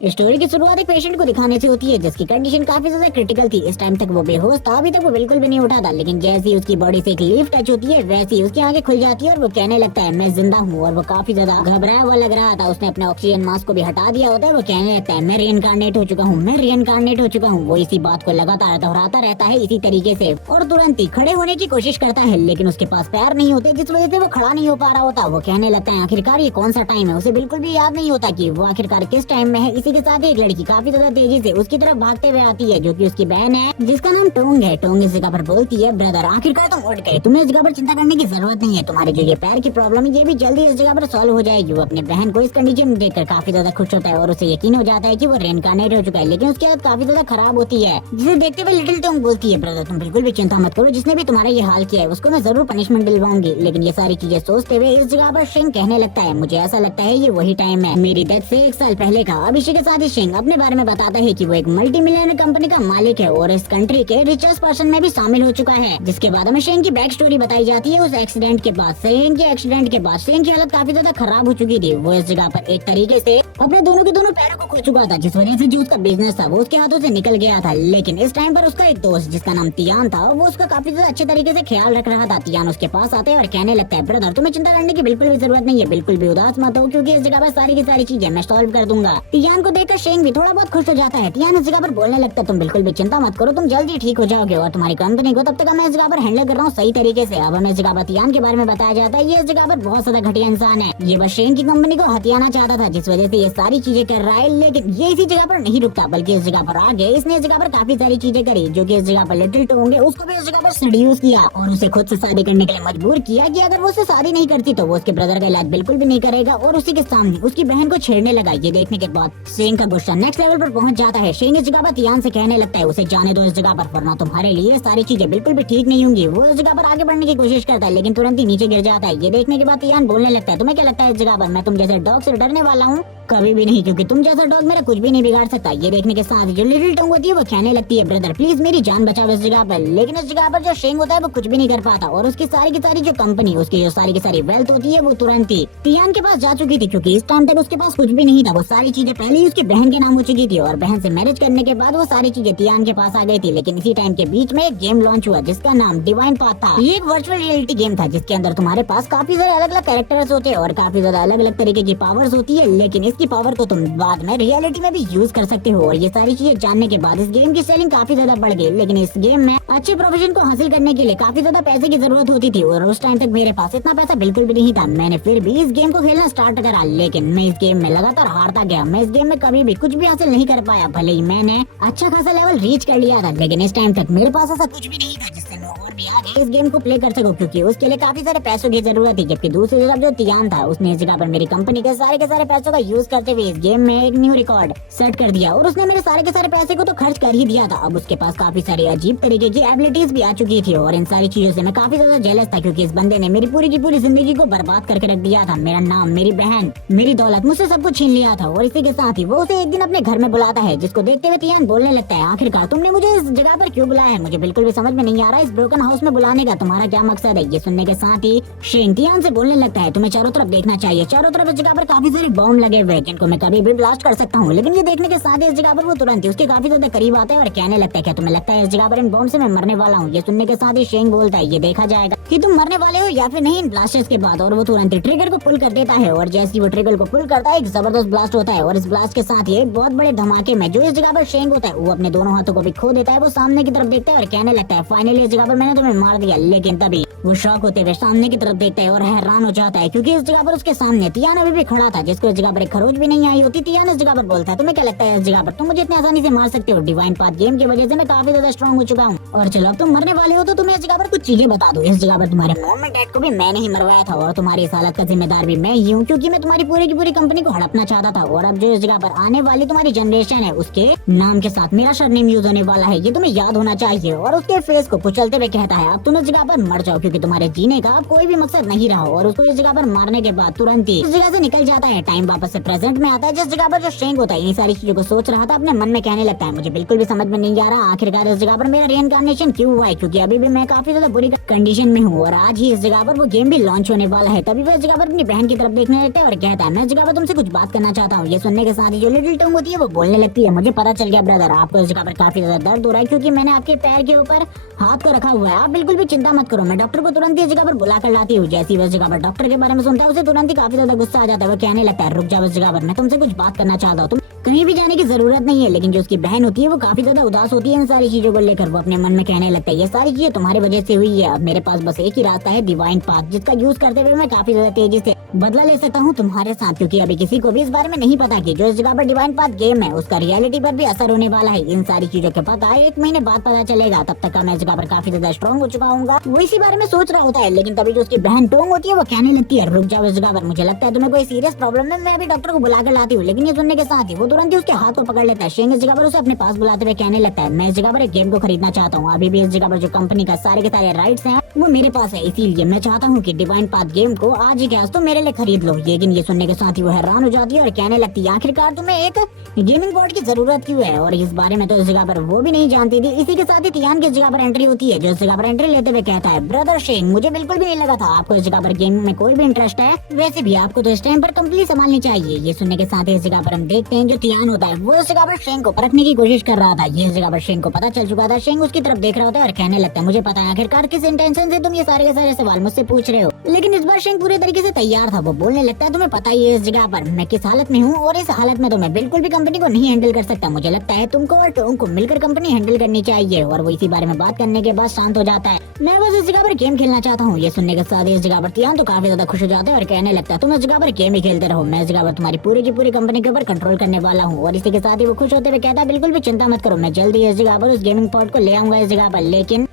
Story की शुरुआत एक पेशेंट को दिखाने से होती है जिसकी कंडीशन काफी ज्यादा क्रिटिकल थी। इस टाइम तक वो बेहोश था, अभी तक वो बिल्कुल भी नहीं उठा था, लेकिन जैसे ही उसकी बॉडी से एक लीफ टच होती है वैसे ही उसकी आंखें खुल जाती है और वो कहने लगता है मैं जिंदा हूँ। और वो काफी ज्यादा घबराया हुआ लग रहा था, उसने अपने ऑक्सीजन मास्क को भी हटा दिया होता है। वो कहने लगता है मैं रीइंकार्नेट हो चुका हूँ, मैं रीइंकार्नेट हो चुका हूँ। वो इसी बात को लगातार दोहराता रहता है इसी तरीके से और तुरंत ही खड़े होने की कोशिश करता है, लेकिन उसके पास पैर नहीं होते जिस वजह से वो खड़ा नहीं हो पा रहा होता। वो कहने लगता है आखिरकार ये कौन सा टाइम है, उसे बिल्कुल भी याद नहीं होता कि वो आखिरकार किस टाइम में है। इसी के साथ एक लड़की काफी ज्यादा तेजी से उसकी तरफ भागते हुए आती है जो कि उसकी बहन है जिसका नाम टोंग है। टोंग इस जगह पर बोलती है ब्रदर आखिरकार तुम उठ गए, तुम्हें इस जगह पर चिंता करने की जरूरत नहीं है, तुम्हारे जो ये पैर की प्रॉब्लम है ये भी जल्दी इस जगह पर सॉल्व हो जाएगी। वो अपने बहन को इस कंडीशन में देखकर काफी ज्यादा खुश होता है और उसे यकीन हो जाता है कि वो रेनकार्नेट हो चुका है, लेकिन उसकी हालत काफी ज्यादा खराब होती है जिसे देखते हुए लिटिल टोंग बोलती है ब्रदर तुम बिल्कुल भी चिंता मत करो, जिसने भी तुम्हारा ये हाल किया है उसको मैं जरूर पनिशमेंट दिलवाऊंगी। लेकिन ये सारी चीजें सोचते हुए इस जगह पर शिंग कहने लगता है मुझे ऐसा लगता है ये वही टाइम है मेरी डेथ से 1 साल पहले का। अब इसी के साथ ही शिंग अपने बारे में बताता है कि वो एक मल्टी मिलियनर कंपनी का मालिक है और इस कंट्री के रिचेस्ट पर्सन में भी शामिल हो चुका है। जिसके बाद हमें शेन की बैक स्टोरी बताई जाती है उस एक्सीडेंट के बाद। शेन के एक्सीडेंट के बाद शेन की हालत काफी ज्यादा खराब हो चुकी थी, वो इस जगह पर एक तरीके से अपने दोनों के दोनों पैरों को खो चुका था, जिस वजह से जो उसका बिजनेस था वो उसके हाथों से निकल गया था। लेकिन इस टाइम पर उसका एक दोस्त जिसका नाम तियान था वो उसका काफी ज्यादा अच्छे तरीके से ख्याल रख रहा था। तियान उसके पास आते हैं और कहने लगता है ब्रदर तुम्हें चिंता करने की बिल्कुल भी जरूरत नहीं है, बिल्कुल भी उदास मत हो क्योंकि इस जगह पर सारी की सारी चीजें मैं सॉल्व कर दूंगा। तियान को देखकर शेन भी थोड़ा बहुत खुश हो जाता है। तियान इस जगह पर बोलने लगता है तुम बिल्कुल भी चिंता मत करो, तुम जल्दी ठीक हो जाओगे और तुम्हारी कंपनी को तब तक मैं इस जगह पर हैंडल कर रहा हूँ सही तरीके से। अब हमें इस जगह पर तियान के बारे में बताया जाता है ये इस जगह पर बहुत ज्यादा घटिया इंसान है, ये बस शेन की कंपनी को हथियाना चाहता था जिस वजह से ये सारी चीजें कर रहा है। लेकिन ये इसी जगह पर नहीं रुकता बल्कि इस जगह पर आगे इसने इस जगह पर काफी सारी चीजें करी जो कि इस जगह पर लिटिल टोंग है उसको भी इस जगह पर सेड्यूस किया और उसे खुद से शादी करने के लिए मजबूर किया कि अगर वो उससे शादी नहीं करती तो वो उसके ब्रदर का इलाज बिल्कुल भी नहीं करेगा और उसी के सामने उसकी बहन को छेड़ने लगा। ये देखने के बाद शेन का गुस्सा नेक्स्ट लेवल पर पहुंच जाता है। शेन इस जगह पर तियान से कहने लगता है उसे जाने दो इस जगह पर वरना तुम्हारे लिए सारी चीजें बिल्कुल भी ठीक नहीं होंगी। वो इस जगह पर आगे बढ़ने की कोशिश करता है लेकिन तुरंत ही नीचे गिर जाता है। ये देखने के बाद तियान बोलने लगता है तुम्हें क्या लगता है इस जगह पर मैं तुम जैसे डॉग से डरने वाला हूँ? कभी भी नहीं, क्योंकि तुम जैसा डॉग मेरा कुछ भी नहीं बिगाड़ सकता। ये देखने के साथ जो लिटिल टोंग होती है वो कहने लगती है ब्रदर प्लीज मेरी जान बचाओ इस जगह पर। लेकिन इस जगह पर जो शेंग होता है वो कुछ भी नहीं कर पाता और उसकी सारी की सारी जो कंपनी उसकी जो सारी की सारी वेल्थ होती है वो तुरंत ही तियान के पास जा चुकी थी, क्योंकि इस टाइम तक उसके पास कुछ भी नहीं था। वो सारी चीजें पहले ही उसकी बहन के नाम हो चुकी थी और बहन से मैरिज करने के बाद वो सारी चीजें तियान के पास आ गई थी। लेकिन इसी टाइम के बीच में एक गेम लॉन्च हुआ जिसका नाम डिवाइन पाथ था। ये एक वर्चुअल रियलिटी गेम था जिसके अंदर तुम्हारे पास काफी सारे अलग अलग कैरेक्टर्स होते हैं और काफी ज्यादा अलग अलग तरीके की पावर्स होती है, लेकिन इसकी पावर को तुम बाद में रियलिटी में भी यूज कर सकते हो। और ये सारी चीजें जानने के बाद इस गेम की सेलिंग काफी ज्यादा बढ़ गई। लेकिन इस गेम में अच्छे प्रोफेशन को हासिल करने के लिए काफी ज्यादा पैसे की जरूरत होती थी और उस टाइम तक मेरे पास इतना पैसा बिल्कुल भी नहीं था। मैंने फिर भी इस गेम को खेलना स्टार्ट करा, लेकिन मैं इस गेम में लगातार हारता गया। मैं इस गेम में कभी भी कुछ भी हासिल नहीं कर पाया। भले ही मैंने अच्छा खासा लेवल रीच कर लिया था, लेकिन इस टाइम तक मेरे पास ऐसा कुछ भी नहीं था जिससे मैं और भी आगे इस गेम को प्ले कर सकूं, क्योंकि उसके लिए काफी सारे पैसों की जरूरत थी। जबकि दूसरी तरफ जो तियान था उसने इस जगह पर मेरी कंपनी के सारे पैसों का यूज करते हुए इस गेम में एक न्यू रिकॉर्ड सेट कर दिया और उसने मेरे सारे के सारे पैसे को तो खर्च कर ही दिया था। अब उसके पास काफी सारी अजीब तरीके की एबिलिटीज भी आ चुकी थी और इन सारी चीजों से मैं काफी ज्यादा जेलस था, क्योंकि इस बंदे ने मेरी पूरी की पूरी जिंदगी को बर्बाद करके रख दिया था। मेरा नाम, मेरी बहन, मेरी दौलत, मुझसे सब कुछ छीन लिया था। और इसी के साथ ही वो उसे एक दिन अपने घर में बुलाता है, जिसको देखते हुए तियान बोलने लगता है आखिरकार तुमने मुझे इस जगह पर क्यों बुलाया है? मुझे बिल्कुल भी समझ में नहीं आ रहा इस ब्रोकन हाउस में बुलाने का तुम्हारा क्या मकसद है? ये सुनने के साथ ही शेन तियान से बोलने लगता है तुम्हें चारों तरफ देखना चाहिए, चारों तरफ इस जगह पर काफी सारे बॉम्ब लगे हुए हैं जिनको मैं कभी भी ब्लास्ट कर सकता हूँ। लेकिन ये देखने के साथ ही इस जगह पर वो तुरंत ही उसके काफी ज्यादा करीब आता है और कहने लगता है क्या तुम्हें लगता है इस जगह पर इन बॉम्ब से मैं मरने वाला हूँ? ये सुनने के साथ ही शेंग बोलता है ये देखा जाएगा कि तुम मरने वाले हो या फिर नहीं इन ब्लास्टर्स के बाद। और वो तुरंत ही ट्रिगर को पुल कर देता है और जैसे ही वो ट्रिगर को पुल करता है एक जबरदस्त ब्लास्ट होता है और इस ब्लास्ट के साथ ही एक बहुत बड़े धमाके में जो इस जगह पर शेंग होता है वो अपने दोनों हाथों को भी खो देता है। वो सामने की तरफ देखता है और कहने लगता है फाइनली इस जगह पर मैंने तुम्हें मार दिया। लेकिन तभी वो शॉक होते हुए सामने की तरफ देखता है और हैरान हो जाता है, क्योंकि इस जगह पर उसके सामने तियान अभी भी खड़ा था जिसको इस जगह पर एक खरोच भी नहीं आई होती। तियान इस जगह पर बोलता है तुम्हें क्या लगता है इस जगह पर तुम मुझे इतनी आसानी से मार सकते हो? डिवाइन पाथ गेम की वजह से मैं काफी ज्यादा स्ट्रॉन्ग हो चुका हूँ और चलो अब तुम मरने वाले हो तो तुम्हें इस जगह पर कुछ चीजें बता दो। इस जगह पर तुम्हारे मॉम एंड डैड को भी मैंने ही मरवाया था और तुम्हारी इस हालत का जिम्मेदार भी मैं ही हूँ, क्योंकि मैं तुम्हारी पूरी की पूरी कंपनी को हड़पना चाहता था। और अब जो इस जगह पर आने वाली तुम्हारी जनरेशन है उसके नाम के साथ मेरा सरनेम यूज होने वाला है, ये तुम्हें याद होना चाहिए। और उसके फेस को कुचलते हुए कहता है अब तुम इस जगह पर मर जाओ, क्योंकि तुम्हारे जीने का अब कोई भी मकसद नहीं रहा। और उसको इस जगह पर मारने के बाद तुरंत ही इस जगह से निकल जाता है। टाइम वापस से प्रेजेंट में आता है, जिस जगह पर जो शेंग होता है इन सारी चीजों को सोच रहा था, अपने मन में कहने लगता है मुझे बिल्कुल भी समझ में नहीं आ रहा आखिरकार इस जगह पर मेरा रीइंकार्नेशन क्यों हुआ है, क्योंकि अभी भी मैं काफी ज्यादा बुरी कंडीशन में हूँ। और आज ही इस जगह पर वो गेम भी लॉन्च होने वाला है। तभी वो इस जगह पर अपनी बहन की तरफ देखने लगता है और कहता है मैं इस जगह पर तुमसे कुछ बात करना चाहता हूँ। ये सुनने के साथ ही जो लिटिल टोंग होती है वो बोलने लगती है मुझे पता चल गया ब्रदर, आपको इस जगह पर काफी ज्यादा दर्द हो रहा है, क्योंकि मैंने आपके पैर के ऊपर हाथ को रखा हुआ है। आप बिल्कुल भी चिंता मत करो, मैं डॉक्टर को तुरंत इस जगह पर बुला कर लाती हूँ। जैसी वह जगह पर डॉक्टर के बारे में सुनता है उसे तुरंत ही काफी ज्यादा गुस्सा आ जाता है। वो कहने लगता है रुक जाओ, इस जगह पर मैं तुमसे कुछ बात करना चाहता हूँ, तुम कहीं भी जाने की जरूरत नहीं है। लेकिन जो उसकी बहन होती है वो काफी ज्यादा उदास होती है इन सारी चीजों को लेकर। वो अपने मन में कहने लगता है ये सारी चीजें तुम्हारी वजह से हुई है, अब मेरे पास बस एक ही रास्ता है डिवाइन पाथ, जिसका यूज करते हुए मैं काफी ज्यादा तेजी से बदला ले सकता हूँ तुम्हारे साथ। क्योंकि अभी किसी को भी इस बारे में नहीं पता कि जो इस जगह पर डिवाइन पाथ गेम है उसका रियलिटी पर भी असर होने वाला है। इन सारी चीजों के पता है 1 महीने बाद पता चलेगा, तब तक का मैं इस जगह पर काफी ज्यादा स्ट्रॉन्ग हो चुका हूँ। वो इसी बारे में सोच रहा होता है, लेकिन तभी जो उसकी बहन टोंग होती है वो कहने लगती है रुक जाओ इस जगह पर, मुझे लगता है तुम्हें कोई सीरियस प्रॉब्लम है, मैं अभी डॉक्टर को बुला कर लाती हूँ। लेकिन ये सुनने के साथ ही वो तुरंत ही उसके हाथ को पकड़ लेता है। शेंग इस जगह पर उसे अपने पास बुलाते हुए कहने लगता है मैं इस जगह पर एक गेम को खरीदना चाहता हूँ। अभी भी इस जगह पर जो कंपनी का सारे के सारे राइट्स हैं वो मेरे पास है, इसीलिए मैं चाहता हूँ कि डिवाइन पाथ गेम को आज ही क्या तो मेरे लिए खरीद लो। लेकिन ये सुनने के साथ ही वो हैरान हो जाती है और कहने लगती है आखिरकार तुम्हें एक गेमिंग बोर्ड की जरूरत क्यों है, और इस बारे में तो इस जगह पर वो भी नहीं जानती थी। इसी के साथ ही तियान की इस जगह पर एंट्री होती है, जो इस जगह पर एंट्री लेते हुए कहता है ब्रदर शेंग मुझे बिल्कुल भी नहीं लगा था आपको इस जगह पर गेम में कोई भी इंटरेस्ट है, वैसे भी आपको तो इस टाइम पर कंपनी संभालनी चाहिए। ये सुनने के साथ ही इस जगह पर हम देखते हैं जो तियान होता है वो इस जगह पर शेंग को परखने की कोशिश कर रहा था। ये इस जगह पर शेंग को पता चल चुका था। शेंग उसकी तरफ देख रहा होता है और कहने लगता है मुझे पता है आखिरकार किस इंटेंशन से तुम ये सारे के सारे सवाल मुझसे पूछ रहे हो। लेकिन इस बार शेंग पूरे तरीके से तैयार था। वो बोलने लगता है तुम्हें पता ही है इस जगह पर मैं किस हालत में हूँ, और इस हालत में तो मैं बिल्कुल भी कंपनी को नहीं हैंडल कर सकता। मुझे लगता है तुमको और टोंग को मिलकर कंपनी हैंडल करनी चाहिए। और वो इसी बारे में बात करने के बाद शांत हो जाता है। मैं बस इस जगह पर गेम खेलना चाहता हूँ। ये सुनने के साथ इस जगह पर तियान तो काफी ज्यादा खुश हो जाता है और कहने लगता है तुम इस जगह पर गेम ही खेलते रहो, मैं इस जगह पर तुम्हारी पूरी की पूरी कंपनी के ऊपर कंट्रोल करने वाला हूँ। और इसी के साथ ही वो खुश होते हुए कहता है बिल्कुल भी चिंता मत करो, मैं जल्दी इस जगह पर उस गेमिंग पॉड को ले आऊंगा इस जगह पर।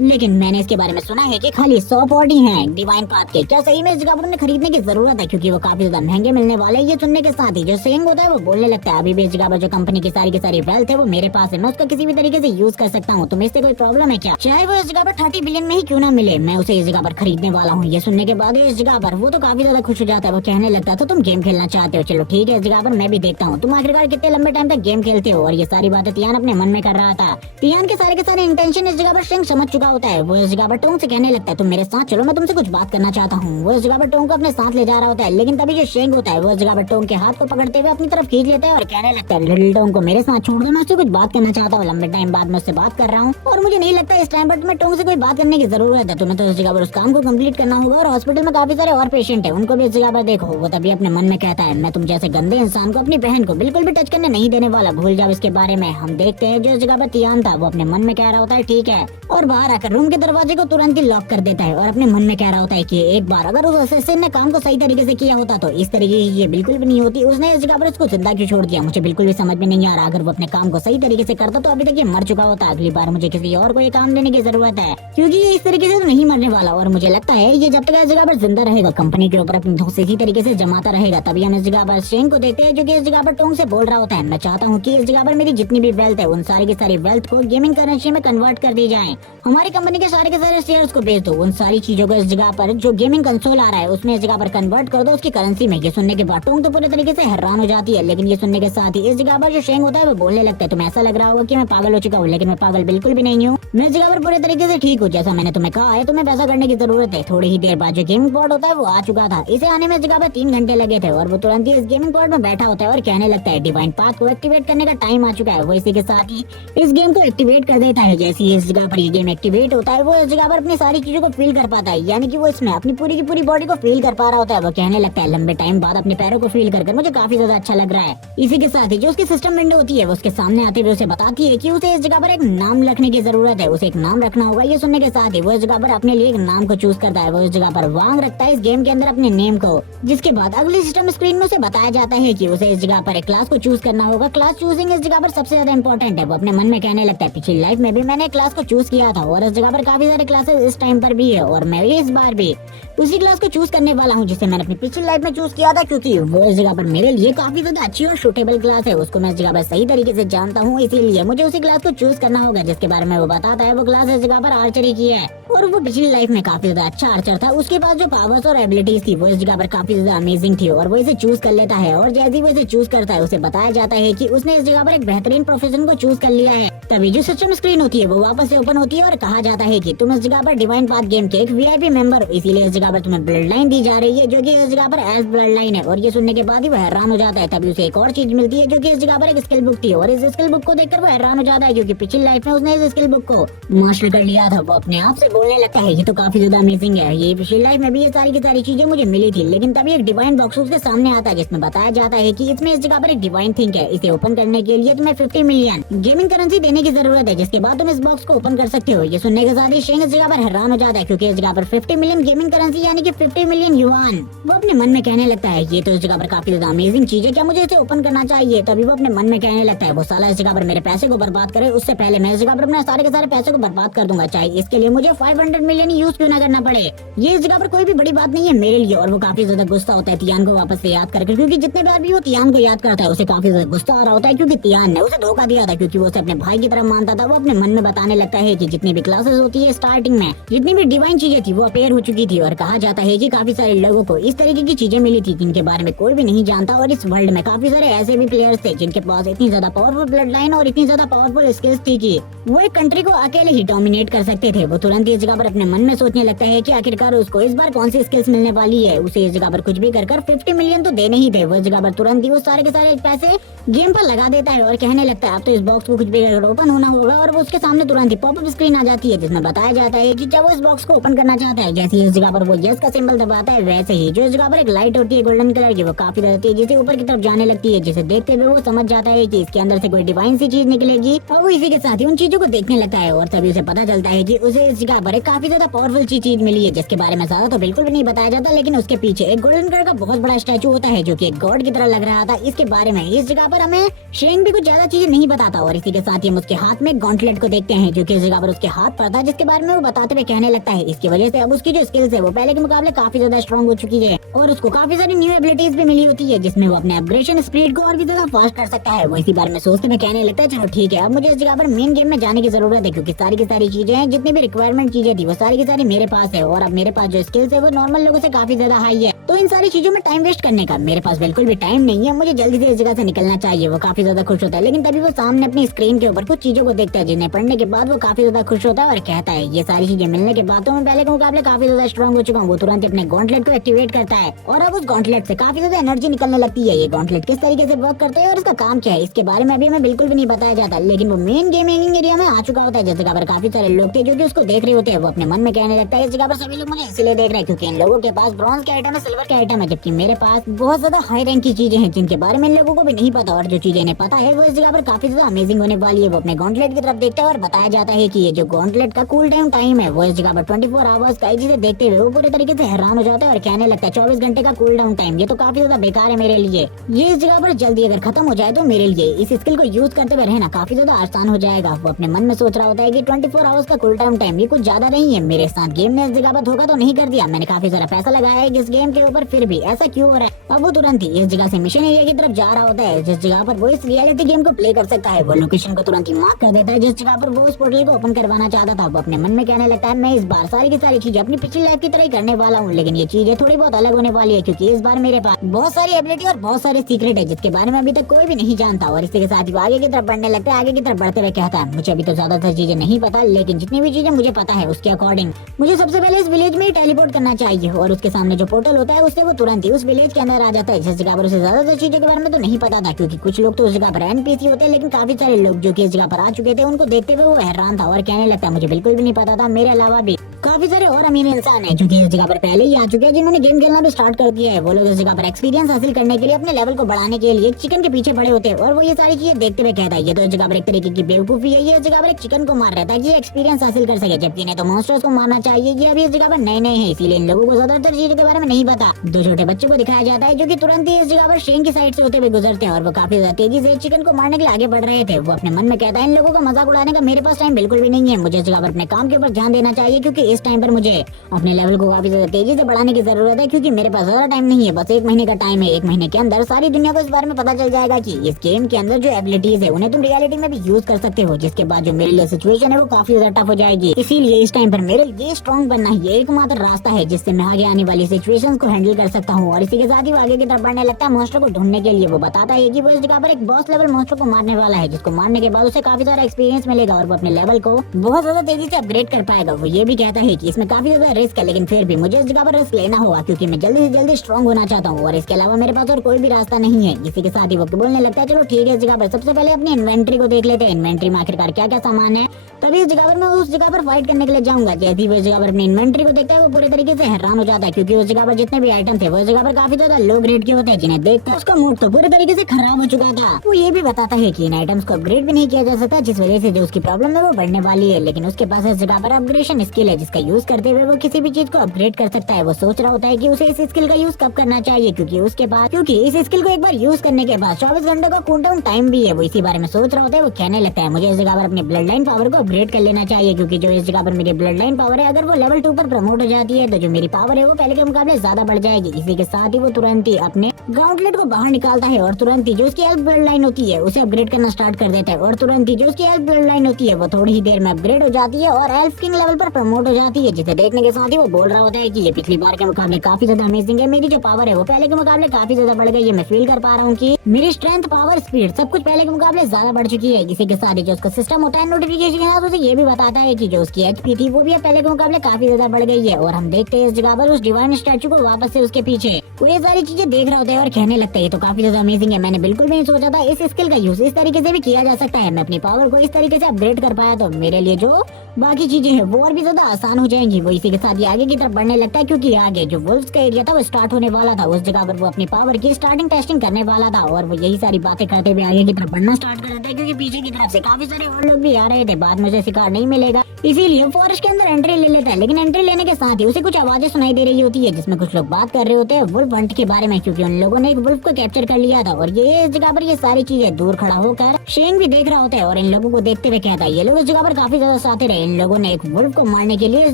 लेकिन मैंने इसके बारे में सुना है कि खाली 100 पॉड ही हैं डिवाइन पाथ के, क्या सही में इस जगह पर उन्हें खरीदने की जरूरत है, क्योंकि वो काफी ज्यादा महंगे मिलने वाले हैं। ये सुनने के साथ ही जो शेंग होता है वो बोलने लगता है अभी भी इस जगह पर जो कंपनी की सारी वेल्थ है वो मेरे पास है, मैं उसका किसी भी तरीके से यूज कर सकता हूँ। तुम्हें इससे कोई प्रॉब्लम है क्या, चाहे वो इस जगह पर 30 बिलियन में ही क्यों ना मिले, मैं उसे इस जगह पर खरीदने वाला हूँ। ये सुनने के बाद इस जगह पर वो तो काफी ज्यादा खुश हो जाता है। वो कहने लगता है तो तुम गेम खेलना चाहते हो, चलो ठीक है इस जगह पर मैं भी देखता हूँ तुम आखिरकार कितने लंबे टाइम तक गेम खेलते हो। और ये सारी बातें तियान अपने मन में कर रहा था। तियान के सारे इंटेंशन इस जगह पर शेंग समझ चुका होता है। वो इस जगह पर टोंग से कहने लगता है तुम मेरे साथ चलो, मैं तुमसे कुछ बात करना चाहता हूँ। वो इस जगह पर टोंग को अपने साथ ले जा रहा होता है, लेकिन तभी जो शेंग होता है वो इस जगह पर टोंग के हाथ को पकड़ते हुए अपनी तरफ खींच लेता है और कहने लगता है लिटिल टोंग को मेरे साथ छोड़ दो, मैं उससे कुछ बात करना चाहता हूँ। लंबे टाइम बाद मैं उससे बात कर रहा हूँ और मुझे नहीं लगता इस टाइम पर तुम्हें टोंग से कोई बात करने की जरूरत है। तुम्हें तो इस जगह पर उस काम को कंप्लीट करना होगा, और हॉस्पिटल में काफी सारे और पेशेंट है उनको भी इस जगह पर देखो। वो तभी अपने मन में कहता है मैं तुम जैसे गंदे इंसान को अपनी बहन को बिल्कुल भी टच करने नहीं देने वाला, भूल जाओ इसके बारे में। हम देखते हैं जो इस जगह पर तियान था वो अपने मन में कह रहा होता है ठीक है, और बाहर आकर रूम के दरवाजे को तुरंत ही लॉक कर देता है और अपने मन में कह रहा होता है कि एक बार अगर उस असिस्टेंट ने काम को सही तरीके से किया होता तो इस तरीके की ये बिल्कुल भी नहीं होती। उसने इस जगह पर उसको जिंदा क्यों छोड़ दिया, मुझे बिल्कुल भी समझ में नहीं आ रहा। अगर वो अपने काम को सही तरीके से करता तो अभी तक ये मर चुका होता। अगली बार मुझे किसी और को ये काम देने की जरूरत है, क्योंकि ये इस तरीके से तो नहीं मरने वाला। और मुझे लगता है ये जब तक इस जगह पर जिंदा रहेगा कंपनी के ऊपर अपनी धौंस इसी तरीके से जमाता रहेगा। तभी हम इस जगह पर शेंग को देखते हैं जो कि इस जगह पर टोंग से बोल रहा होता है मैं चाहता हूँ कि इस जगह पर मेरी जितनी भी वेल्थ है उन सारी की सारी वेल्थ को गेमिंग करेंसी में कन्वर्ट कर दी जाए। हमारी कंपनी के सारे शेयर्स को बेच दो, उन सारी चीजों को इस जगह पर जो गेमिंग कंसोल आ रहा है उसमें इस जगह पर कन्वर्ट कर दो उसकी करेंसी में। ये सुनने के बाद टोंग तो पूरे तरीके से हैरान हो जाती है, लेकिन ये सुनने के साथ ही इस जगह पर जो शेंग होता है वो बोलने लगता है तुम्हें ऐसा लग रहा होगा कि मैं पागल हो चुका हूँ, लेकिन मैं पागल बिल्कुल भी नहीं हूँ। मैं इस जगह पर पूरे तरीके से ठीक हूँ, जैसा मैंने तुम्हें कहा है तुम्हें वैसा करने की जरूरत है। थोड़ी ही देर बाद जो गेमिंग पॉड होता है वो आ चुका था। इसे आने में इस जगह पर 3 घंटे लगे थे और वो तुरंत ही इस गेमिंग पॉड में बैठा होता है और कहने लगता है डिवाइन पाथ को एक्टिवेट करने का टाइम आ चुका है। वो इसी के साथ ही इस गेम को एक्टिवेट कर देता है। जैसे ही इस जगह पर ये गेम एक्टिवेट होता है वो इस जगह पर अपनी सारी चीजों को फील कर पाता है, यानी कि वो इसमें अपनी पूरी की पूरी बॉडी को फील कर पा रहा होता है। वो कहने लगता है लंबे टाइम बाद अपने पैरों को फील कर मुझे काफी ज्यादा अच्छा लग रहा है। इसी के साथ ही जो उसकी सिस्टम विंडो होती है वो उसके सामने आते हुए उसे बताती है कि उसे इस जगह पर एक नाम रखने की जरूरत है, उसे एक नाम रखना होगा। ये सुनने के साथ ही वो इस जगह पर अपने लिए एक नाम को चूज करता है। वो इस जगह पर वांग रखता है इस गेम के अंदर अपने नेम को, जिसके बाद अगली सिस्टम स्क्रीन में उसे बताया जाता है कि उसे इस जगह पर एक क्लास को चूज करना होगा। क्लास चूजिंग इस जगह पर सबसे ज्यादा इंपॉर्टेंट है। वो अपने मन में कहने लगता है पिछली लाइफ में भी मैंने क्लास को चूज किया था और इस जगह पर काफी सारे क्लासेस इस टाइम पर भी है, और मैं इस बार भी उसी क्लास को चूज करने वाला हूँ जिसे मैंने अपनी पिछली लाइफ में चूज किया था, क्योंकि वो इस जगह पर मेरे लिए काफी ज्यादा अच्छी और सूटेबल क्लास है। उसको मैं इस जगह पर सही तरीके से जानता हूँ, इसीलिए मुझे उसी क्लास को चूज करना होगा जिसके बारे में वो बताता है। वो क्लास इस जगह पर आर्चरी की है और वो पिछली लाइफ में काफी ज्यादा अच्छा आर्चर था। उसके पास जो पावर्स और एबिलिटीज थी वो इस जगह पर काफी ज्यादा अमेजिंग थी और वो इसे चूज कर लेता है। और जैसे ही वो इसे चूज करता है उसे बताया जाता है कि उसने इस जगह पर एक बेहतरीन प्रोफेशन को चूज कर लिया है। तभी जो सिस्टम स्क्रीन होती है वो वापस से ओपन होती है और कहा जाता है कि तुम इस जगह पर डिवाइन पाथ गेम के एक वीआईपी मेंबर हो, इसीलिए इस जगह पर तुम्हें ब्लड लाइन दी जा रही है जो कि इस जगह पर एज ब्लड लाइन है। और ये सुनने के बाद ही वो हैरान हो जाता है। तभी उसे एक और चीज मिलती है जो कि इस जगह पर एक स्किल बुक थी और इस स्किल बुक को देखकर वो हैरान हो जाता है क्योंकि पिछली लाइफ में उसने इस स्किल बुक को मास्टर कर लिया था। वो अपने आप से बोलने लगता है ये तो काफी ज्यादा अमेजिंग है, ये पिछली लाइफ में भी ये सारी की सारी चीजें मुझे मिली थी। लेकिन तभी एक डिवाइन बॉक्स उसके सामने आता है जिसमें बताया जाता है कि इसमें इस जगह पर एक डिवाइन थिंग है, इसे ओपन करने के लिए तुम्हें 50 मिलियन गेमिंग करेंसी देने की जरूरत है, जिसके बाद तुम इस बॉक्स को ओपन कर सकते हो। ये सुनने के साथ ही शेंग इस जगह पर हैरान हो जाता है क्योंकि इस जगह पर 50 मिलियन गेमिंग करेंसी यानी कि 50 मिलियन युआन। वो अपने मन में कहने लगता है ये तो इस जगह पर काफी ज्यादा अमेजिंग चीज है, क्या मुझे इसे ओपन करना चाहिए। तभी वो अपने मन में कहने लगता है वो साला इस जगह पर मेरे पैसे को बर्बाद करे, उससे पहले मैं इस जगह पर अपने सारे के सारे पैसे को बर्बाद कर दूंगा, चाहे इसके लिए मुझे 500 मिलियन यूज क्यों ना करना पड़े। ये इस जगह पर कोई भी बड़ी बात नहीं है मेरे लिए। और वो काफी ज्यादा गुस्सा होता है तियान को वापस से याद करके, क्योंकि जितने बार भी वो तियान को याद करता है उसे काफी ज्यादा गुस्सा आ रहा होता है क्योंकि तियान ने उसे धोखा दिया था, क्योंकि वो उसे अपने भाई की तरह मानता था। वो अपने मन में बताने लगता है कि जितनी भी क्लासेस होती है स्टार्टिंग में जितनी भी डिवाइन चीजें थी वो अपेयर हो चुकी थी और कहा जाता है कि काफी सारे लोगों को इस तरीके की चीजें मिली थी जिनके बारे में कोई भी नहीं जानता। और इस वर्ल्ड में काफी सारे ऐसे भी प्लेयर्स थे जिनके पास इतनी ज्यादा पावरफुल ब्लड लाइन और इतनी ज्यादा पावरफुल स्किल्स थी कि वो एक कंट्री को अकेले ही डोमिनेट कर सकते थे। वो तुरंत इस जगह पर अपने मन में सोचने लगता है कि आखिरकार उसको इस बार कौन सी स्किल्स मिलने वाली है। उसे इस जगह पर कुछ भी कर 50 मिलियन तो देने ही थे। वो इस जगह पर तुरंत ही वो सारे के सारे पैसे गेम पर लगा देता है और कहने लगता है अब तो इस बॉक्स को कुछ भी ओपन होना होगा। और वो उसके सामने तुरंत ही पॉपअप स्क्रीन आ जाती है जिसमें बताया जाता है कि जब वो इस बॉक्स को ओपन करना चाहता है, जैसे ही इस जगह पर वो यस का सिंबल दबाता है वैसे ही जो इस जगह पर एक लाइट होती है गोल्डन कलर की वो काफी ज्यादा तेजी से ऊपर की तरफ जाने लगती है, जिसे देखते हुए वो समझ जाता है कि इसके अंदर से कोई डिवाइन सी चीज निकलेगी। और वो इसी के साथ ही उन चीजों को देखने लगता है और तभी उसे पता चलता है कि उसे इस जगह पर एक काफी ज्यादा पावरफुल चीज मिली है जिसके बारे में ज्यादा तो बिल्कुल भी नहीं बताया जाता, लेकिन उसके पीछे एक गोल्डन कलर का बहुत बड़ा स्टैचू होता है जो कि एक गॉड की तरह लग रहा था। इसके बारे में इस जगह पर हमें शेंग भी कुछ ज्यादा चीजें नहीं बताता और इसी के साथ ही हम उसके हाथ में गॉन्टलेट को देखते हैं जो कि इस जगह पर उसके हाथ पर था, जिसके बारे में वो बताते हुए कहने लगता है इसकी वजह से अब उसकी जो स्किल्स है वो पहले के मुकाबले काफी ज्यादा स्ट्रॉन्ग हो चुकी है और उसको काफी सारी न्यू एबिलिटीज भी मिली होती है जिसमें वो अपने अपग्रेडेशन स्पीड को और भी ज्यादा फास्ट कर सकता है। वो इसी बारे में सोचते हुए कहने लगता है चलो ठीक है अब मुझे इस जगह पर मेन गेम में जाने की जरूरत है, क्योंकि सारी की सारी चीजें हैं जितनी भी रिक्वायरमेंट चीजें थी वो सारी की सारी मेरे पास है और अब मेरे पास जो स्किल्स है वो नॉर्मल लोगों से काफी ज्यादा हाई है। तो इन सारी चीजों में टाइम वेस्ट करने का मेरे पास बिल्कुल भी टाइम नहीं है, मुझे जल्दी से इस जगह से निकलना चाहिए। वो काफी ज्यादा खुश होता है, लेकिन तभी वो सामने अपनी स्क्रीन के ऊपर कुछ चीजों को देखता है जिन्हें पढ़ने के बाद वो काफी ज्यादा खुश होता है और कहता है ये सारी चीजें मिलने के बाद तो मैं पहले के मुकाबले काफी ज्यादा स्ट्रॉन्ग हो चुका हूँ। वो तुरंत अपने गॉन्टलेट को एक्टिवेट करता है और अब उस गॉन्टलेट से काफी ज्यादा एनर्जी निकलने लगती है। ये गॉन्टलेट किस तरीके से वर्क करते हैं और इसका काम क्या है इसके बारे में अभी हमें बिल्कुल भी नहीं बताया जाता, लेकिन वो मेन गेमिंग एरिया में आ चुका होता है जिस जगह पर काफी सारे लोग थे जो कि उसको देख रहे होते हैं। वो अपने मन में कहने लगता है इस जगह पर सभी लोग मुझे इसलिए देख रहे हैं क्योंकि इन लोगों के पास ब्रॉन्ज के आइटम है, सिल्वर के आइटम है, जबकि मेरे पास बहुत ज्यादा हाई रैंक की चीजें हैं जिनके बारे में इन लोगों को भी नहीं पता और जो चीजें इन्हें पता है वो इस जगह पर काफी ज्यादा अमेजिंग होने वाली है। वो अपने गॉन्टलेट की तरफ देखता है और बताया जाता है कि ये जो गॉन्टलेट का कूल डाउन टाइम है वो इस जगह पर 24 आवर्स का है, जिसे देखते हुए वो पूरे तरीके से हैरान हो जाता है और कहने लगता है 24 घंटे का कूल डाउन टाइम, ये तो काफी ज्यादा बेकार है मेरे लिए। ये इस जगह पर जल्दी अगर खत्म हो जाए तो मेरे लिए इस स्किल को यूज करते हुए रहना काफी ज्यादा आसान हो जाएगा। वो अपने मन में सोच रहा होता है कि 24 आवर्स का कूल डाउन टाइम ये कुछ ज्यादा नहीं है, मेरे साथ गेम ने इस जगह पर धोखा तो नहीं कर दिया, मैंने काफी सारा पैसा लगाया है इस गेम के ऊपर, फिर भी ऐसा क्यों हो रहा है। अब वो तुरंत ही इस जगह से मिशन एरिया की तरफ जा रहा होता है जिस जगह पर वो इस रियलिटी गेम को प्ले कर सकता है। वो लोकेशन को तुरंत ही मार्क कर देता है जिस जगह पर वो उस पोर्टल को ओपन करवाना चाहता था। वो अपने मन में कहने लगता है मैं इस बार सारी की सारी चीजें अपनी पिछली लाइफ की तरह ही करने वाला हूँ, लेकिन ये चीजें थोड़ी बहुत अलग होने वाली है क्योंकि इस बार मेरे पास बहुत सारी एबिलिटी और बहुत सारे सीक्रेट है जिसके बारे में अभी तक कोई भी नहीं जानता। और इसी के साथ ही आगे की तरफ बढ़ने लगता है। आगे की तरफ बढ़ते हुए कहता है मुझे अभी तो ज्यादातर चीजें नहीं पता, लेकिन जितनी भी चीजें मुझे पता है उसके अकॉर्डिंग मुझे सबसे पहले इस विलेज में ही टेलीपोर्ट करना चाहिए और उसके सामने जो पोर्टल होता है उससे वो तुरंत ही उस विलेज के अंदर आ जाता है। जिस जगह पर उसे ज्यादातर चीजों के बारे में तो नहीं पता था क्योंकि कुछ लोग तो उस जगह पर एनपीसी होते हैं, लेकिन काफी सारे लोग जो कि इस जगह पर आ चुके थे उनको देखते हुए वो हैरान था और कहने लगता है मुझे बिल्कुल भी नहीं पता था, मेरे अलावा भी काफी सारे और अमीर इंसान हैं जो कि इस जगह पर पहले ही आ चुके हैं जिन्होंने गेम खेलना भी स्टार्ट कर दिया है। वो लोग इस जगह पर एक्सपीरियंस हासिल करने के लिए अपने लेवल को बढ़ाने के लिए चिकन के पीछे पड़े होते हैं और वो ये सारी चीजें देखते हुए कहता है ये तो इस जगह पर एक तरीके की बेवकूफी है, ये इस जगह पर एक चिकन को मार रहा था कि एक्सपीरियंस हासिल कर सके, जबकि इन्हें तो मॉन्स्टर्स को मारना चाहिए। ये अभी इस जगह पर नए नए हैं इसीलिए इन लोगों को ज्यादातर चीजों के बारे में नहीं पता। दो छोटे बच्चों को दिखाया जाता है जो कि तुरंत ही इस जगह पर शेन की साइड से होते हुए गुजरते हैं और वो काफी ज्यादा तेजी से चिकन को मारने के लिए आगे बढ़ रहे थे। वो अपने मन में कहता है इन लोगों का मजाक उड़ाने का मेरे पास टाइम बिल्कुल भी नहीं है, मुझे इस जगह पर अपने काम के ऊपर ध्यान देना चाहिए क्योंकि इस टाइम टाइम पर मुझे अपने लेवल को काफी ज्यादा तेजी से बढ़ाने की जरूरत है, क्योंकि मेरे पास ज्यादा टाइम नहीं है, बस 1 महीने का टाइम है। 1 महीने के अंदर सारी दुनिया को इस बारे में पता चल जाएगा कि इस गेम के अंदर जो एबिलिटीज है उन्हें तुम रियलिटी में भी यूज कर सकते हो, जिसके बाद जो मेरे लिए सिचुएशन है वो काफी ज्यादा टफ हो जाएगी। इसीलिए इस टाइम पर मेरे लिए स्ट्रॉन्ग बनना ही एकमात्र रास्ता है जिससे मैं आगे आने वाली सिचुएशंस को हैंडल कर सकता हूँ। और इसी के साथ ही वो आगे की तरफ बढ़ने लगता है मॉन्स्टर को ढूंढने के लिए। वो बताता है कि वो इस जगह पर एक बॉस लेवल मॉन्स्टर को मारने वाला है, जिसको मारने के बाद उसे काफी सारा एक्सपीरियंस मिलेगा और वो अपने लेवल को बहुत ज्यादा तेजी से अपग्रेड कर पाएगा। वो ये भी कहता है कि इसमें काफी ज्यादा रिस्क है, लेकिन फिर भी मुझे इस जगह पर रिस्क लेना होगा, क्योंकि मैं जल्दी से जल्दी स्ट्रॉन्ग होना चाहता हूँ और इसके अलावा मेरे पास और कोई भी रास्ता नहीं है। इसी के साथ ही वो बोलने लगता है चलो ठीक है, इस जगह पर सबसे पहले अपनी इन्वेंट्री को देख लेते हैं, इन्वेंट्री में आखिरकार क्या क्या सामान है। तभी इस जगह पर मैं उस जगह पर फाइट करने के लिए जाऊंगा। जैसे ही वो इस जगह पर अपनी इन्वेंट्री को देखता है वो पूरे तरीके से हैरान हो जाता है, क्योंकि उस जगह पर जितने भी आइटम थे वो इस जगह पर काफी ज्यादा लो ग्रेड के होते हैं, जिन्हें देखकर उसका मूड तो पूरे तरीके से खराब हो चुका था। वो ये भी बताता है कि इन आइटम्स को अपग्रेड भी नहीं किया जा सकता, जिस वजह से जो उसकी प्रॉब्लम है वो बढ़ने वाली है। लेकिन उसके पास इस जगह पर अपग्रेडेशन स्किल है, जिसका यूज करते हुए वो किसी भी चीज को अपग्रेड कर सकता है। वो सोच रहा होता है कि उसे इस स्किल का यूज कब करना चाहिए, क्योंकि इस स्किल को एक बार यूज करने के बाद 24 घंटे का कूलडाउन टाइम भी है। वो इसी बारे में सोच रहा होता है। वो कहने लगता है मुझे इस जगह पर अपनी ब्लड लाइन पावर को अपग्रेड कर लेना चाहिए, क्योंकि जो इस जगह पर मेरी ब्लड लाइन पावर है अगर वो लेवल 2 पर प्रमोट हो जाती है तो जो मेरी पावर है वो पहले के मुकाबले ज्यादा बढ़ जाएगी। इसी के साथ ही वो तुरंत ही अपने गाउंटलेट को बाहर निकालता है और तुरंत ही जो उसकी हेल्थ ब्लड लाइन होती है उसे अपग्रेड करना स्टार्ट कर देता है। और तुरंत ही जो उसकी हेल्थ ब्लड लाइन होती है वो थोड़ी ही देर में अपग्रेड हो जाती है और एल्फ किंग लेवल पर प्रमोट हो जाती है, जिसे देखने के साथ ही वो बोल रहा होता है कि ये पिछली बार के मुकाबले काफी ज्यादा अमेजिंग है। मेरी जो पावर है वो पहले के मुकाबले काफी ज्यादा बढ़ गई है। मैं फील कर पा रहा हूँ कि मेरी स्ट्रेंथ, पावर, स्पीड सब कुछ पहले के मुकाबले ज्यादा बढ़ चुकी है। इसी के साथ ही जो उसका सिस्टम होता है नोटिफिकेशन के साथ, उसे ये भी बताता है कि जो उसकी एचपी थी वो भी अब पहले के मुकाबले काफी ज्यादा बढ़ गई है। और हम देखते हैं इस जगह पर उस डिवाइन स्टैचू को वापस से उसके पीछे वो ये सारी चीजें देख रहा होता है और कहने लगता है ये तो काफी ज्यादा अमेजिंग है। मैंने बिल्कुल भी नहीं सोचा था इस स्किल का यूज इस तरीके से भी किया जा सकता है। मैं अपनी पावर को इस तरीके से अपग्रेड कर पाया तो मेरे लिए जो बाकी चीजें हैं वो और भी ज्यादा आसान हो जाएंगी। वो इसी के साथ ही आगे की तरफ बढ़ने लगता है, क्योंकि आगे जो वुल्फ्स का एरिया था वो स्टार्ट होने वाला था। उस जगह पर वो अपनी पावर की स्टार्टिंग टेस्टिंग करने वाला था और वो यही सारी बातें करते हुए आगे की तरफ बढ़ना स्टार्ट कर देता है, क्योंकि पीछे की तरफ से काफी सारे और लोग भी आ रहे थे। बाद में उसे शिकार नहीं मिलेगा, इसीलिए फॉरेस्ट के अंदर एंट्री ले लेता है। लेकिन एंट्री लेने के साथ ही उसे कुछ आवाजें सुनाई दे रही होती है, जिसमें कुछ लोग बात कर रहे होते हैं वुल्फ हंट के बारे में, क्योंकि उन लोगों ने एक वुल्फ को कैप्चर कर लिया था। और ये इस जगह पर ये सारी चीजें दूर खड़ा होकर शेंग भी देख रहा होता है और इन लोगों को देखते हुए कहता है ये लोग इस जगह पर काफी ज्यादा साथे रहे। इन लोगों ने एक वुल्फ को मारने के लिए इस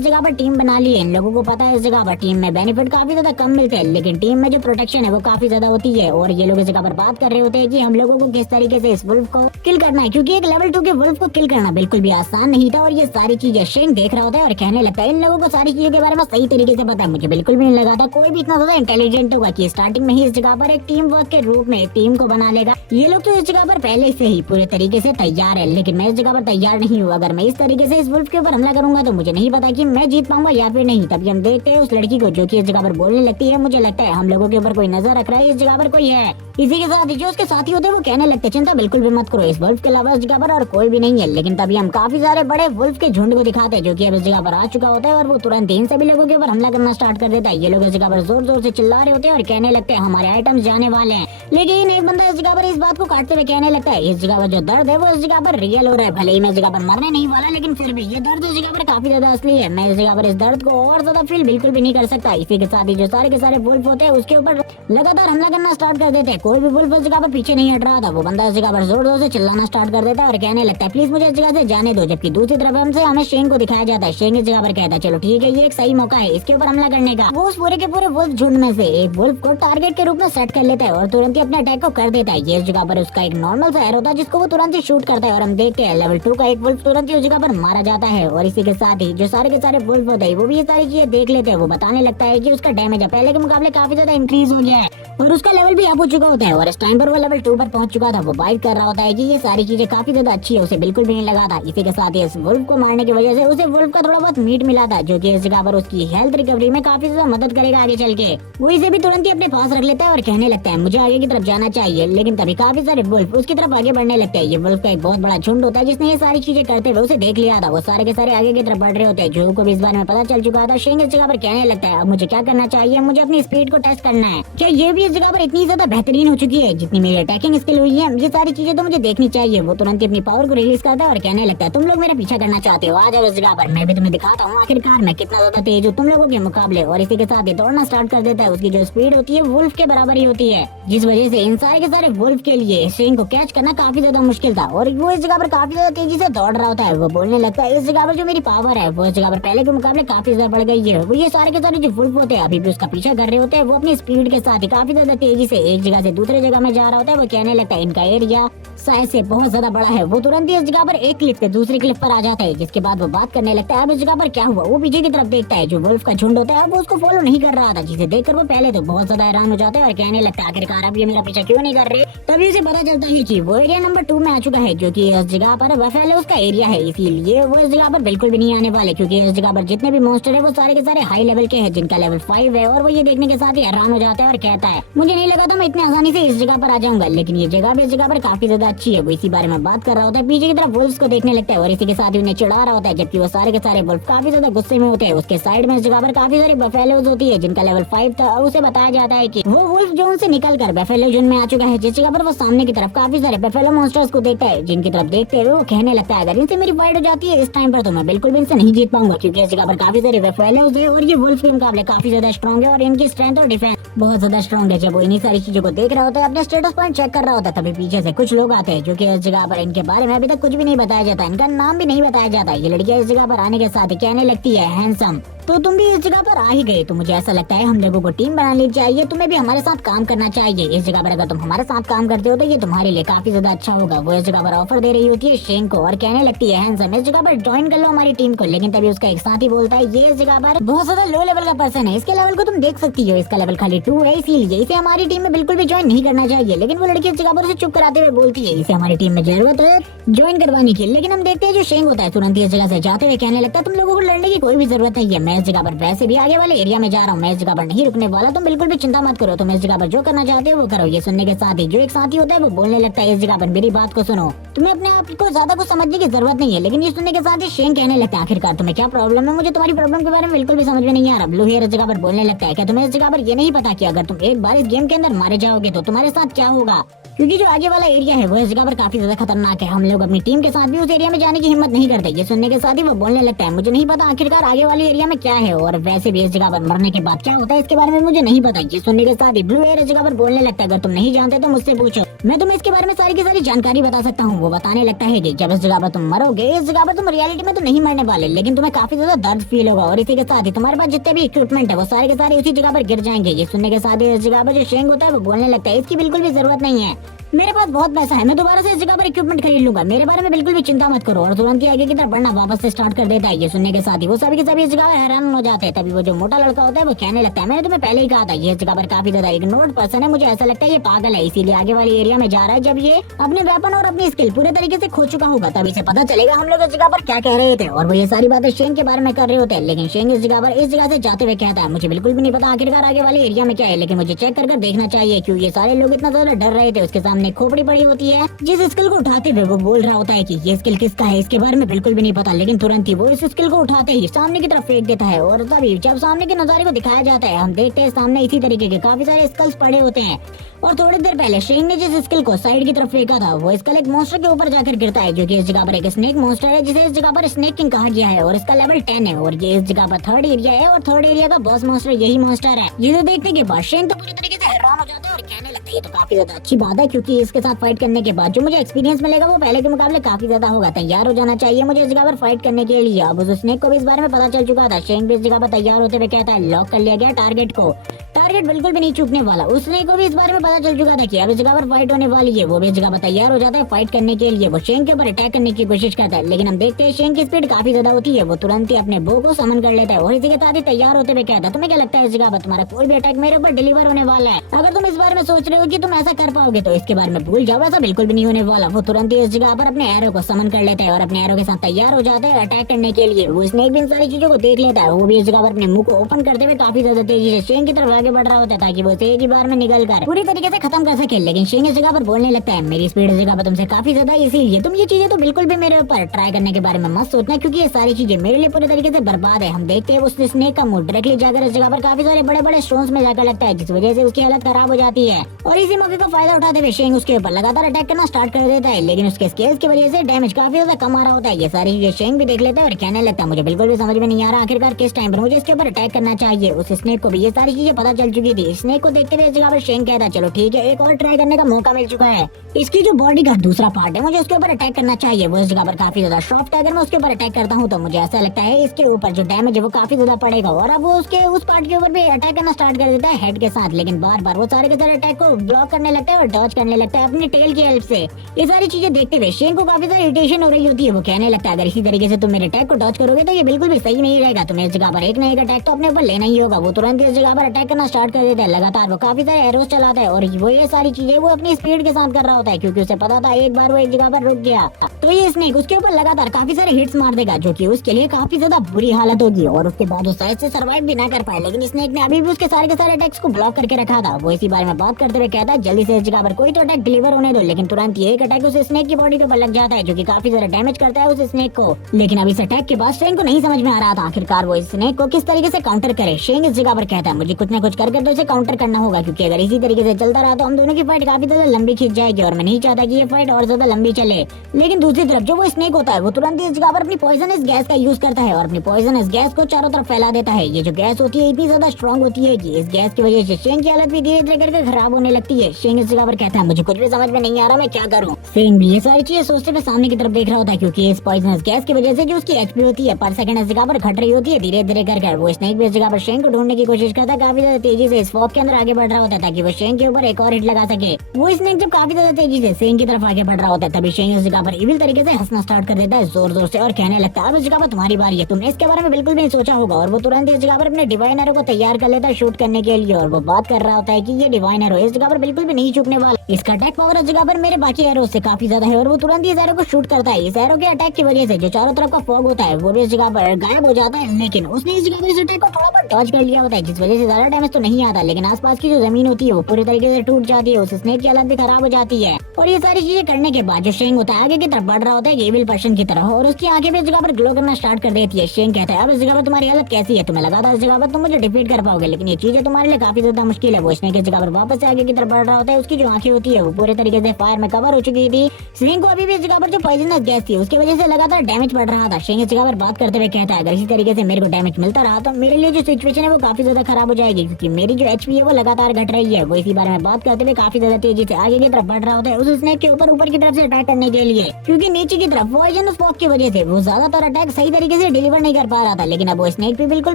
जगह पर टीम बना ली है। इन लोगों को पता है इस जगह पर टीम में बेनिफिट काफी ज्यादा कम मिलते हैं, लेकिन टीम में जो प्रोटेक्शन है वो काफी ज्यादा होती है। और ये लोग इस जगह पर बात कर रहे होते हैं कि हम लोगों को किस तरीके से इस वुल्फ को किल करना है, क्योंकि एक लेवल 2 के वुल्फ को किल करना बिल्कुल भी आसान नहीं था। और ये सारी चीजें शेंग देख रहा होता है और कहने लगता है इन लोगों को सारी चीजों के बारे में सही तरीके से पता है। मुझे बिल्कुल भी नहीं लगा था कोई भी इतना ज्यादा इंटेलिजेंट होगा कि स्टार्टिंग में ही इस जगह पर एक टीम वर्क के रूप में एक टीम को बना लेगा। ये लोग तो इस जगह पर पहले से ही पूरे तरीके से तैयार है, लेकिन मैं इस जगह पर तैयार नहीं हूँ। अगर मैं इस तरीके से इस वुल्फ के ऊपर हमला करूंगा तो मुझे नहीं पता कि मैं जीत पाऊंगा या फिर नहीं। तभी हम देखते हैं उस लड़की को जो कि इस जगह पर बोलने लगती है मुझे लगता है हम लोगों के ऊपर कोई नजर रख रहा है, इस जगह पर कोई है। इसी के साथ ही जो उसके साथी होते हैं वो कहने लगते हैं चिंता बिल्कुल भी मत करो, इस वुल्फ के अलावा इस जगह पर और कोई भी नहीं है। लेकिन तभी हम काफी सारे बड़े वुल्फ के झुंड को दिखाते हैं जो कि अब इस जगह पर आ चुका होता है और वो तुरंत इन सभी लोगों के ऊपर हमला करना स्टार्ट कर देता है। ये लोग इस जगह पर जोर जोर से चिल्ला रहे होते हैं और कहने लगते हैं हमारे आइटम्स जाने वाले हैं। लेकिन एक बंदा इस जगह पर इस बात को काटते हुए कहने लगता है इस जगह पर जो दर्द है वो इस जगह पर रियल हो रहा है। भले ही मैं इस जगह पर मरने नहीं वाला, लेकिन फिर भी ये दर्द इस जगह पर काफी ज्यादा असली है। मैं इस जगह पर इस दर्द को और ज्यादा फील बिल्कुल भी नहीं कर सकता। इसी के साथ ही जो सारे के सारे वुल्फ होते हैं उसके ऊपर लगातार हमला करना स्टार्ट कर देते हैं। कोई भी वुल्फ इस जगह पर पीछे नहीं हट रहा था। वो बंदा इस जगह पर जोर जोर से चिल्लाना स्टार्ट कर देता है और कहने लगता है प्लीज मुझे इस जगह से जाने दो। जबकि दूसरी तरफ हमसे हमें शेंग को दिखाया जाता है। शेंग इस जगह पर कहता है चलो ठीक है ये एक सही मौका है इसके ऊपर हमला करने का। वो उस पूरे के पूरे वुल्फ झुंड में से एक वुल्फ को टारगेट के रूप में सेट कर लेता है और तुरंत ही अपने अटैक को कर देता है। ये इस जगह पर उसका एक नॉर्मल सा एरो था जिसको वो तुरंत ही शूट करता है और हम देखते हैं लेवल 2 का एक वुल्फ तुरंत ही उस जगह पर मारा जाता है। और इसी के साथ ही जो सारे के सारे वुल्फ होते हैं वो भी ये सारी चीजें देख लेते हैं। वो बताने लगता है कि उसका डैमेज है पहले के मुकाबले काफी ज्यादा इंक्रीज हो गया है और उसका लेवल भी अप हो चुका होता है और इस टाइम पर वो लेवल 2 पर पहुंच चुका था। वो बाइट कर रहा होता है कि ये सारी चीजें काफी ज्यादा अच्छी है, उसे बिल्कुल भी नहीं लगा था। इसी के साथ ही इस वुल्फ को मारने की वजह से उसे वुल्फ का थोड़ा बहुत मीट मिला था जो कि इस जगह पर उसकी हेल्थ रिकवरी में काफी ज्यादा मदद करेगा आगे चल के। वो इसे भी तुरंत ही अपने पास रख लेता है और कहने लगता है मुझे आगे की तरफ जाना चाहिए। लेकिन तभी काफी सारे वुल्फ उसकी तरफ आगे बढ़ने लगते हैं। ये वुल्फ का एक बहुत बड़ा झुंड होता है जिसने ये सारी चीजें करते हुए उसे देख लिया था। वो सारे के सारे आगे की तरफ बढ़ रहे होते हैं। जो को भी इस बारे में पता चल चुका था। शेंग इस जगह पर कहने लगता है अब मुझे क्या करना चाहिए, मुझे अपनी स्पीड को टेस्ट करना है। क्या ये भी इस जगह पर इतनी ज्यादा बेहतरीन हो चुकी है जितनी मेरी अटैकिंग स्किल हुई है। ये सारी चीजें तो मुझे देखनी चाहिए। वो तुरंत ही अपनी पावर को रिलीज करता है और कहने लगता है तुम लोग मेरा पीछा करना चाहते हो, आ जाओ इस जगह पर, मैं भी तुम्हें दिखाता हूँ आखिरकार मैं कितना ज्यादा तेज हूँ तुम लोगों के मुकाबले। और इसी के साथ ही दौड़ना स्टार्ट कर देता है। उसकी जो स्पीड होती है वुल्फ के बराबर ही होती है, जिस वजह से इन सारे के सारे वुल्फ के लिए शेन को कैच करना काफी ज्यादा मुश्किल था। और वो इस जगह पर काफी ज्यादा तेजी से दौड़ रहा होता है। वो बोलने लगता है इस जगह पर जो मेरी पावर है वो इस जगह पर पहले के मुकाबले काफी ज्यादा बढ़ गई है। वो ये सारे के सारे जो वुल्फ होते हैं अभी भी उसका पीछा कर रहे होते हैं। वो अपनी स्पीड के साथ ही काफी ज्यादा तेजी से एक जगह से दूसरे जगह में जा रहा होता है। वो कहने लगता है इनका एरिया साइज से बहुत ज्यादा बड़ा है। वो तुरंत ही इस जगह पर एक क्लिफ से दूसरी क्लिफ पर आ जाता है, जिसके बाद वो बात करने लगता है अब इस जगह पर क्या हुआ। वो पीछे की तरफ देखता है, जो वुल्फ का झुंड होता है अब वो उसको फॉलो नहीं कर रहा था, जिसे देखकर वो पहले तो बहुत ज्यादा हैरान हो जाता है और कहने लगता है आखिरकार अब ये मेरा पीछा क्यों नहीं कर रहे। तभी उसे पता चलता है कि वो एरिया नंबर 2 में आ चुका है, जो कि इस जगह पर बफेलोस का एरिया है। इसीलिए वो इस जगह पर बिल्कुल भी नहीं आने वाले, क्योंकि इस जगह पर जितने भी मॉन्स्टर है वो सारे के सारे हाई लेवल के हैं, जिनका लेवल 5 है। और वो ये देखने के साथ ही हैरान हो जाता है और कहता है मुझे नहीं लगा था मैं इतनी आसानी से इस जगह पर आ जाऊंगा, लेकिन ये जगह भी इस जगह पर काफी ज्यादा अच्छी है। वो इसी बारे में बात कर रहा होता है, पीछे की तरफ वुल्फ्स को देखने लगता है और इसी के साथ ही उन्हें चिढ़ा रहा होता है, जबकि वो सारे के सारे वुल्फ काफी ज्यादा गुस्से में होते हैं। उसके साइड में इस जगह पर काफी सारी बफेलोज होती है, जिनका लेवल 5 था। और उसे बताया जाता है कि वो वुल्फ जोन से निकलकर बफेलो जोन में आ चुका है, जिस जगह पर वो सामने की तरफ काफी सारे बफेलो मॉन्स्टर्स को देखता है, जिनकी तरफ देखते हुए वो कहने लगता है अगर इनसे मेरी फाइट हो जाती है इस टाइम पर तो मैं बिल्कुल भी इनसे नहीं जीत पाऊंगा, क्योंकि इस जगह पर काफी सारे बफेलोज है और ये वुल्फ के मुकाबले काफी ज्यादा स्ट्रॉन्ग है और इनकी स्ट्रेंथ और डिफेंस बहुत ज्यादा स्ट्रॉन्ग है। जब वो इन्हीं सारी चीजों को देख रहा होता है, अपने स्टेटस पॉइंट चेक कर रहा होता है, तभी पीछे से कुछ लोग आते हैं, जो कि इस जगह पर इनके बारे में अभी तक कुछ भी नहीं बताया जाता, इनका नाम भी नहीं बताया जाता। ये लड़कियां इस जगह पर आने के साथ ही कहने लगती है हैंडसम तो तुम भी इस जगह पर आ ही गए, तो मुझे ऐसा लगता है हम लोगों को टीम बनानी चाहिए, तुम्हें भी हमारे साथ काम करना चाहिए। इस जगह पर अगर तुम हमारे साथ काम करते हो तो ये तुम्हारे लिए काफी ज्यादा अच्छा होगा। वो इस जगह पर ऑफर दे रही होती है शेन को और कहने लगती है हैंडसम इस जगह पर ज्वाइन कर लो हमारी टीम को। लेकिन तभी उसका एक साथी बोलता है ये इस जगह पर बहुत ज्यादा लो लेवल का पर्सन है, इसके लेवल को तुम देख सकती हो, इसका लेवल खाली 2 है, इसीलिए इसे हमारी टीम में बिल्कुल भी ज्वाइन नहीं करना चाहिए। लेकिन वो लड़की इस जगह पर उसे चुप कराते हुए बोलती है इसे हमारी टीम में जरूरत है ज्वाइन करवाने की। लेकिन हम देखते हैं जो शेन होता है तुरंत ही इस जगह से जाते हुए कहने लगता है तुम लोगों को लड़ने की कोई भी जरूरत नहीं है, मैं इस जगह पर वैसे भी आगे वाले एरिया में जा रहा हूँ, मैं इस जगह पर नहीं रुकने वाला, तुम बिल्कुल भी चिंता मत करो, तुम इस जगह पर जो करना चाहते हो वो करो। ये सुनने के साथ ही जो एक साथी होता है वो बोलने लगता है इस जगह पर मेरी बात को सुनो, तुम्हें अपने आप को ज्यादा कुछ समझने की जरूरत नहीं है। लेकिन ये सुनने के साथ ही शेन कहने लगता है आखिरकार तुम्हें क्या प्रॉब्लम है, मुझे तुम्हारी प्रॉब्लम के बारे में बिल्कुल भी समझ में नहीं आ रहा। ब्लू हेयर इस जगह पर बोलने लगता है क्या तुम्हें इस जगह पर ये नहीं पता कि अगर तुम एक बार इस गेम के अंदर मारे जाओगे तो तुम्हारे साथ क्या होगा, क्योंकि जो आगे वाला एरिया है वो इस जगह पर काफी ज्यादा खतरनाक है, हम लोग अपनी टीम के साथ भी उस एरिया में जाने की हिम्मत नहीं करते। ये सुनने के साथ ही वो बोलने लगता है मुझे नहीं पता आखिरकार आगे वाले एरिया में क्या है और वैसे भी इस जगह पर मरने के बाद क्या होता है इसके बारे में मुझे नहीं पता। ये सुनने के साथ ही ब्लू हेयर इस जगह पर बोलने लगता है अगर तुम नहीं जानते तो मुझसे पूछो, मैं तुम्हें इसके बारे में सारी की सारी जानकारी बता सकता हूँ। वो बताने लगता है कि जब इस जगह पर तुम मरोगे, इस जगह पर तुम रियलिटी में तो नहीं मरने वाले, लेकिन तुम्हें काफी ज्यादा दर्द फील होगा और इसी के साथ ही तुम्हारे पास जितने भी इक्विपमेंट है वो सारे के सारे उसी जगह पर गिर जाएंगे। ये सुनने के साथ ही इस जगह पर जो शेंग होता है वो बोलने लगता है इसकी बिल्कुल भी जरूरत नहीं है, मेरे पास बहुत पैसा है, मैं दोबारा से इस जगह पर इक्विपमेंट खरीद लूंगा, मेरे बारे में बिल्कुल भी चिंता मत करो। और तुरंत ही आगे की तरफ बढ़ना वापस से स्टार्ट कर देता है। ये सुनने के साथ ही वो सभी के सभी इस जगह हैरान हो जाते हैं। तभी वो जो मोटा लड़का होता है वो कहने लगता है मैंने तुम्हें पहले ही कहा था ये इस जगह पर काफी ज्यादा इग्नोर्ड पर्सन है, मुझे ऐसा लगता है ये पागल है, इसीलिए आगे वाली एरिया में जा रहा है। जब ये अपने वेपन और अपनी स्किल पूरे तरीके से खो चुका होगा तभी से पता चलेगा हम लोग इस जगह पर क्या कह रहे थे। और वो ये सारी बातें शेंग के बारे में कर रहे होते हैं, लेकिन शेंग इस जगह से जाते हुए कहता है मुझे बिल्कुल भी नहीं पता आखिरकार आगे वाले एरिया में क्या है, लेकिन मुझे चेक कर देखना चाहिए, क्यों ये सारे लोग इतना ज्यादा डर रहे थे। उसके सामने खोपड़ी पड़ी होती है, जिस स्किल को उठाते हुए वो बोल रहा होता है कि ये स्किल किसका है इसके बारे में बिल्कुल भी नहीं पता, लेकिन तुरंत ही वो इस स्किल को उठाते ही सामने की तरफ फेंक देता है। और तभी जब सामने के नजारे को दिखाया जाता है हम देखते हैं सामने इसी तरीके के काफी सारे स्कल्स पड़े होते हैं। और थोड़ी देर पहले शेंग ने जिस स्किल को साइड की तरफ फेंका था वो स्किल एक मॉन्स्टर के ऊपर जाकर गिरता है, जो कि इस जगह पर एक स्नेक मॉन्स्टर है, जिसे इस जगह पर स्नेक किंग कहा गया है और इसका लेवल 10 है। और ये इस जगह पर थर्ड एरिया है और थर्ड एरिया का बॉस मॉन्स्टर यही मॉन्स्टर है। जिसे देखने के बाद शेंग तो पूरी तरीके से हैरान हो जाता है और कहने लगता है ये तो काफी ज्यादा अच्छी बात है, क्योंकि इसके साथ फाइट करने के बाद जो मुझे एक्सपीरियंस मिलेगा वो पहले के मुकाबले काफी ज्यादा होगा। तैयार हो जाना चाहिए मुझे इस जगह पर फाइट करने के लिए। अब उस स्नेक को भी इस बारे में पता चल चुका था। शेंग भी इस जगह पर तैयार होते हुए कहता है लॉक कर लिया गया टारगेट को, टारगेट बिल्कुल भी नहीं चूकने वाला। उसने को भी इस बारे में पता चल चुका था कि अब इस जगह पर फाइट होने वाली है। वो भी इस जगह पर तैयार हो जाता है फाइट करने के लिए। वो शेंग के ऊपर अटैक करने की कोशिश करता है, लेकिन हम देखते हैं शेंग की स्पीड काफी ज्यादा होती है। वो तुरंत ही अपने बो को समन कर लेता है और इसी के साथ ही तैयार होते हुए कहता है तुम्हें क्या लगता है इस जगह पर तुम्हारा कोई भी अटैक मेरे ऊपर डिलीवर होने वाला है? अगर तुम इस बारे में सोच रहे हो कि तुम ऐसा कर पाओगे तो इसके बारे में भूल जाओ, ऐसा बिल्कुल भी नहीं होने वाला। वो तुरंत ही इस जगह पर अपने एरो को समन कर लेता है और अपने एरो के साथ तैयार हो जाता है अटैक करने के लिए। वो स्नेक भी इन सारी चीजों को देख लेता है, वो भी इस जगह पर अपने मुंह को ओपन करते हुए काफी ज्यादा तेजी से शेंग की तरफ आगे बढ़ रहा होता है ताकि वो एक ही बार में निकल कर पूरी तरीके से खत्म कर सके। लेकिन शेंग इस जगह पर बोलने लगता है मेरी स्पीड इस जगह पर तुमसे काफी ज्यादा, इसीलिए तुम ये चीजें तो बिल्कुल भी मेरे ऊपर ट्राई करने के बारे में मत सोचना, क्योंकि ये सारी चीजें मेरे लिए पूरी तरीके से बर्बाद है। हम देखते हैं उस स्नेक का मुंह डायरेक्टली जाकर इस जगह पर काफी सारे बड़े बड़े स्टोन्स में जाकर लगता है, जिस वजह से उसकी हालत खराब हो जाती है। और इसी मौके का फायदा उठाते हुए शेंग उसके ऊपर लगातार अटैक करना स्टार्ट कर देता है, लेकिन उसके स्केल्स की वजह से डैमेज काफी ज्यादा कम आ रहा होता है। ये सारी चीजें शेंग भी देख लेता है और कहने लगता है मुझे बिल्कुल भी समझ में नहीं आ रहा आखिरकार किस टाइम पर मुझे इसके ऊपर अटैक करना चाहिए। उस स्नेक को भी ये सारी चीजें पता चल चुकी थी। स्नेक को देखते हुए इस जगह पर शेंग कहता है चलो ठीक है, एक और ट्राई करने का मौका मिल चुका है। इसकी जो बॉडी का दूसरा पार्ट है मुझे उसके ऊपर अटैक करना चाहिए। वो इस जगह पर काफी ज्यादा सॉफ्ट है, अगर मैं उसके ऊपर अटैक करता हूँ तो मुझे ऐसा लगता है इसके ऊपर जो डैमेज है वो काफी ज्यादा पड़ेगा। और अब वो उसके उस पार्ट के ऊपर भी अटैक करना स्टार्ट कर देता है हेड के साथ, लेकिन बार बार वो सारे के सारे अटैक को ब्लॉक करने लगता है और डॉज करने लगता है अपनी टेल की हेल्प से। ये सारी चीजें देखते हुए शेंग को काफी ज्यादा इरिटेशन हो रही होती है। वो कहने लगता है अगर इसी तरीके से तुम मेरे अटैक को डॉज करोगे तो ये बिल्कुल भी सही नहीं रहेगा, तुम्हें इस जगह पर एक ना एक अटैक तो अपने ऊपर लेना ही होगा। वो तुरंत इस जगह पर अटैक करना स्टार्ट कर देता है, लगातार वो काफी सारे एरोस चलाता है और वो ये सारी चीजें वो अपनी स्पीड के साथ कर रहा होता है, क्योंकि उसे पता था एक बार वो एक जगह पर रुक गया तो ये स्नेक उसके ऊपर लगातार काफी सारे हिट्स मार देगा, जो कि उसके लिए काफी ज्यादा बुरी हालत होगी और उसके बाद वो शायद से सर्वाइव भी ना कर पाए। लेकिन स्नेक ने अभी भी उसके सारे के सारे अटैक्स को ब्लॉक करके रखा था। वो इसी बारे में बात करते हुए कहता है जल्दी से इस जगह पर कोई तो अटैक डिलीवर होने दो, लेकिन तुरंत ये एक अटैक उस स्नेक की बॉडी के ऊपर लग जाता है, जो कि काफी ज्यादा डैमेज करता है उस स्नेक को। लेकिन अब इस अटैक के बाद शेंग को नहीं समझ में आ रहा था आखिरकार वो इस स्नेक को किस तरीके से काउंटर करे। शेंग इस जगह पर कहता है मुझे कुछ ना कुछ करके तो इसे काउंटर करना होगा, क्योंकि अगर इसी तरीके से चलता रहा तो हम दोनों की फाइट काफी ज्यादा लंबी खींच जाएगी और मैं नहीं चाहता कि ये फाइट और ज्यादा लंबी चले। लेकिन दूसरी तरफ जो वो स्नेक होता है वो तुरंत इस जगह पर अपनी पॉइजनस गैस का यूज करता है और अपनी पॉइजनस गैस को चारों तरफ फैला देता है। ये जो गैस होती है इतनी ज्यादा स्ट्रॉन्ग होती है कि इस गैस की वजह से शेंग की हालत भी धीरे धीरे करके खराब होने लगती है। शेंग इस जगह पर कहता है मुझे कुछ भी समझ में नहीं आ रहा, मैं क्या करूं। शेंग भी ये सारी चीजें सोचते हुए सामने की तरफ देख रहा होता है, क्योंकि इस पॉइजनस गैस की वजह से जो उसकी एचपी होती है पर सेकंड इस जगह पर घट रही होती है धीरे धीरे करके। वो स्नेक भी इस जगह पर शेंग को ढूंढने की कोशिश करता है, काफी ज्यादा तेजी से इस फॉग के अंदर आगे बढ़ रहा होता है ताकि वो शेंग के ऊपर एक और हिट लगा सके। वो स्नेक जब काफी ज्यादा तेजी से शेंग की तरफ आगे बढ़ रहा होता है तभी शेंग इस जगह पर इविल तरीके से हंसना स्टार्ट कर देता है जोर जोर से और कहने लगता है अब इस जगह पर तुम्हारी बारी है, तुमने इसके बारे में बिल्कुल भी नहीं सोचा होगा। और वो तुरंत इस जगह पर अपने डिवाइन एरो को तैयार कर लेता है शूट करने के लिए और वो बात कर रहा होता है कि ये डिवाइन एरो इस जगह पर बिल्कुल भी नहीं चूकने वाला, इसका अटैक पावर इस जगह पर मेरे बाकी एरो से काफी ज्यादा है। और वो तुरंत इस एरो को शूट करता है। इस एरो के अटैक की वजह से जो चारों तरफ का फॉग होता है वो भी इस जगह पर गायब हो जाता है, लेकिन उसने इस जगह पर इस अटैक को थोड़ा बहुत डॉज कर लिया होता है, जिस वजह से ज्यादा डैमेज तो नहीं आता, लेकिन आसपास की जो जमीन होती है वो पूरी तरीके से टूट जाती है, उस स्नेक की हालत भी खराब हो जाती है। और ये सारी चीजें करने के बाद जो शेंग होता है आगे की तरफ बढ़ रहा होता है एविल पर्सन की तरह और उसकी आंखें भी इस जगह पर ग्लो करना स्टार्ट कर देती है। शेंग कहता है अब इस जगह पर तुम्हारी हालत कैसी है, तुम्हें लगा था इस जगह पर तुम मुझे डिफीट कर पाओगे, लेकिन ये चीजें तुम्हारे लिए काफी ज्यादा मुश्किल है। वो स्नेक इस जगह पर वापस से आगे की तरफ बढ़ रहा होता है, उसकी जो आंखें होती है वो पूरे तरीके से फायर में कवर हो चुकी थी। शेंग को अभी भी इस जगह पर जो पॉइजनस गैस थी उसकी वजह से लगातार डैमेज पड़ रहा था। शेंग इस जगह पर बात करते हुए कहता है अगर इसी तरीके से मेरे को डैमेज मिलता रहा तो मेरे लिए जो सिचुएशन है वो काफी ज्यादा खराब हो जाएगी, क्योंकि मेरी जो एचपी है वो लगातार घट रही है। वो इसी बारे में बात करते हुए काफी ज्यादा तेजी से आगे की तरफ बढ़ रहा होता है उस स्नेक के ऊपर की तरफ से अटैक करने के लिए, क्योंकि नीचे की तरफ पॉइजनस फॉग की वजह से वो ज्यादातर अटैक सही तरीके से डिलीवर नहीं कर पा रहा था। लेकिन अब वो स्नेक भी बिल्कुल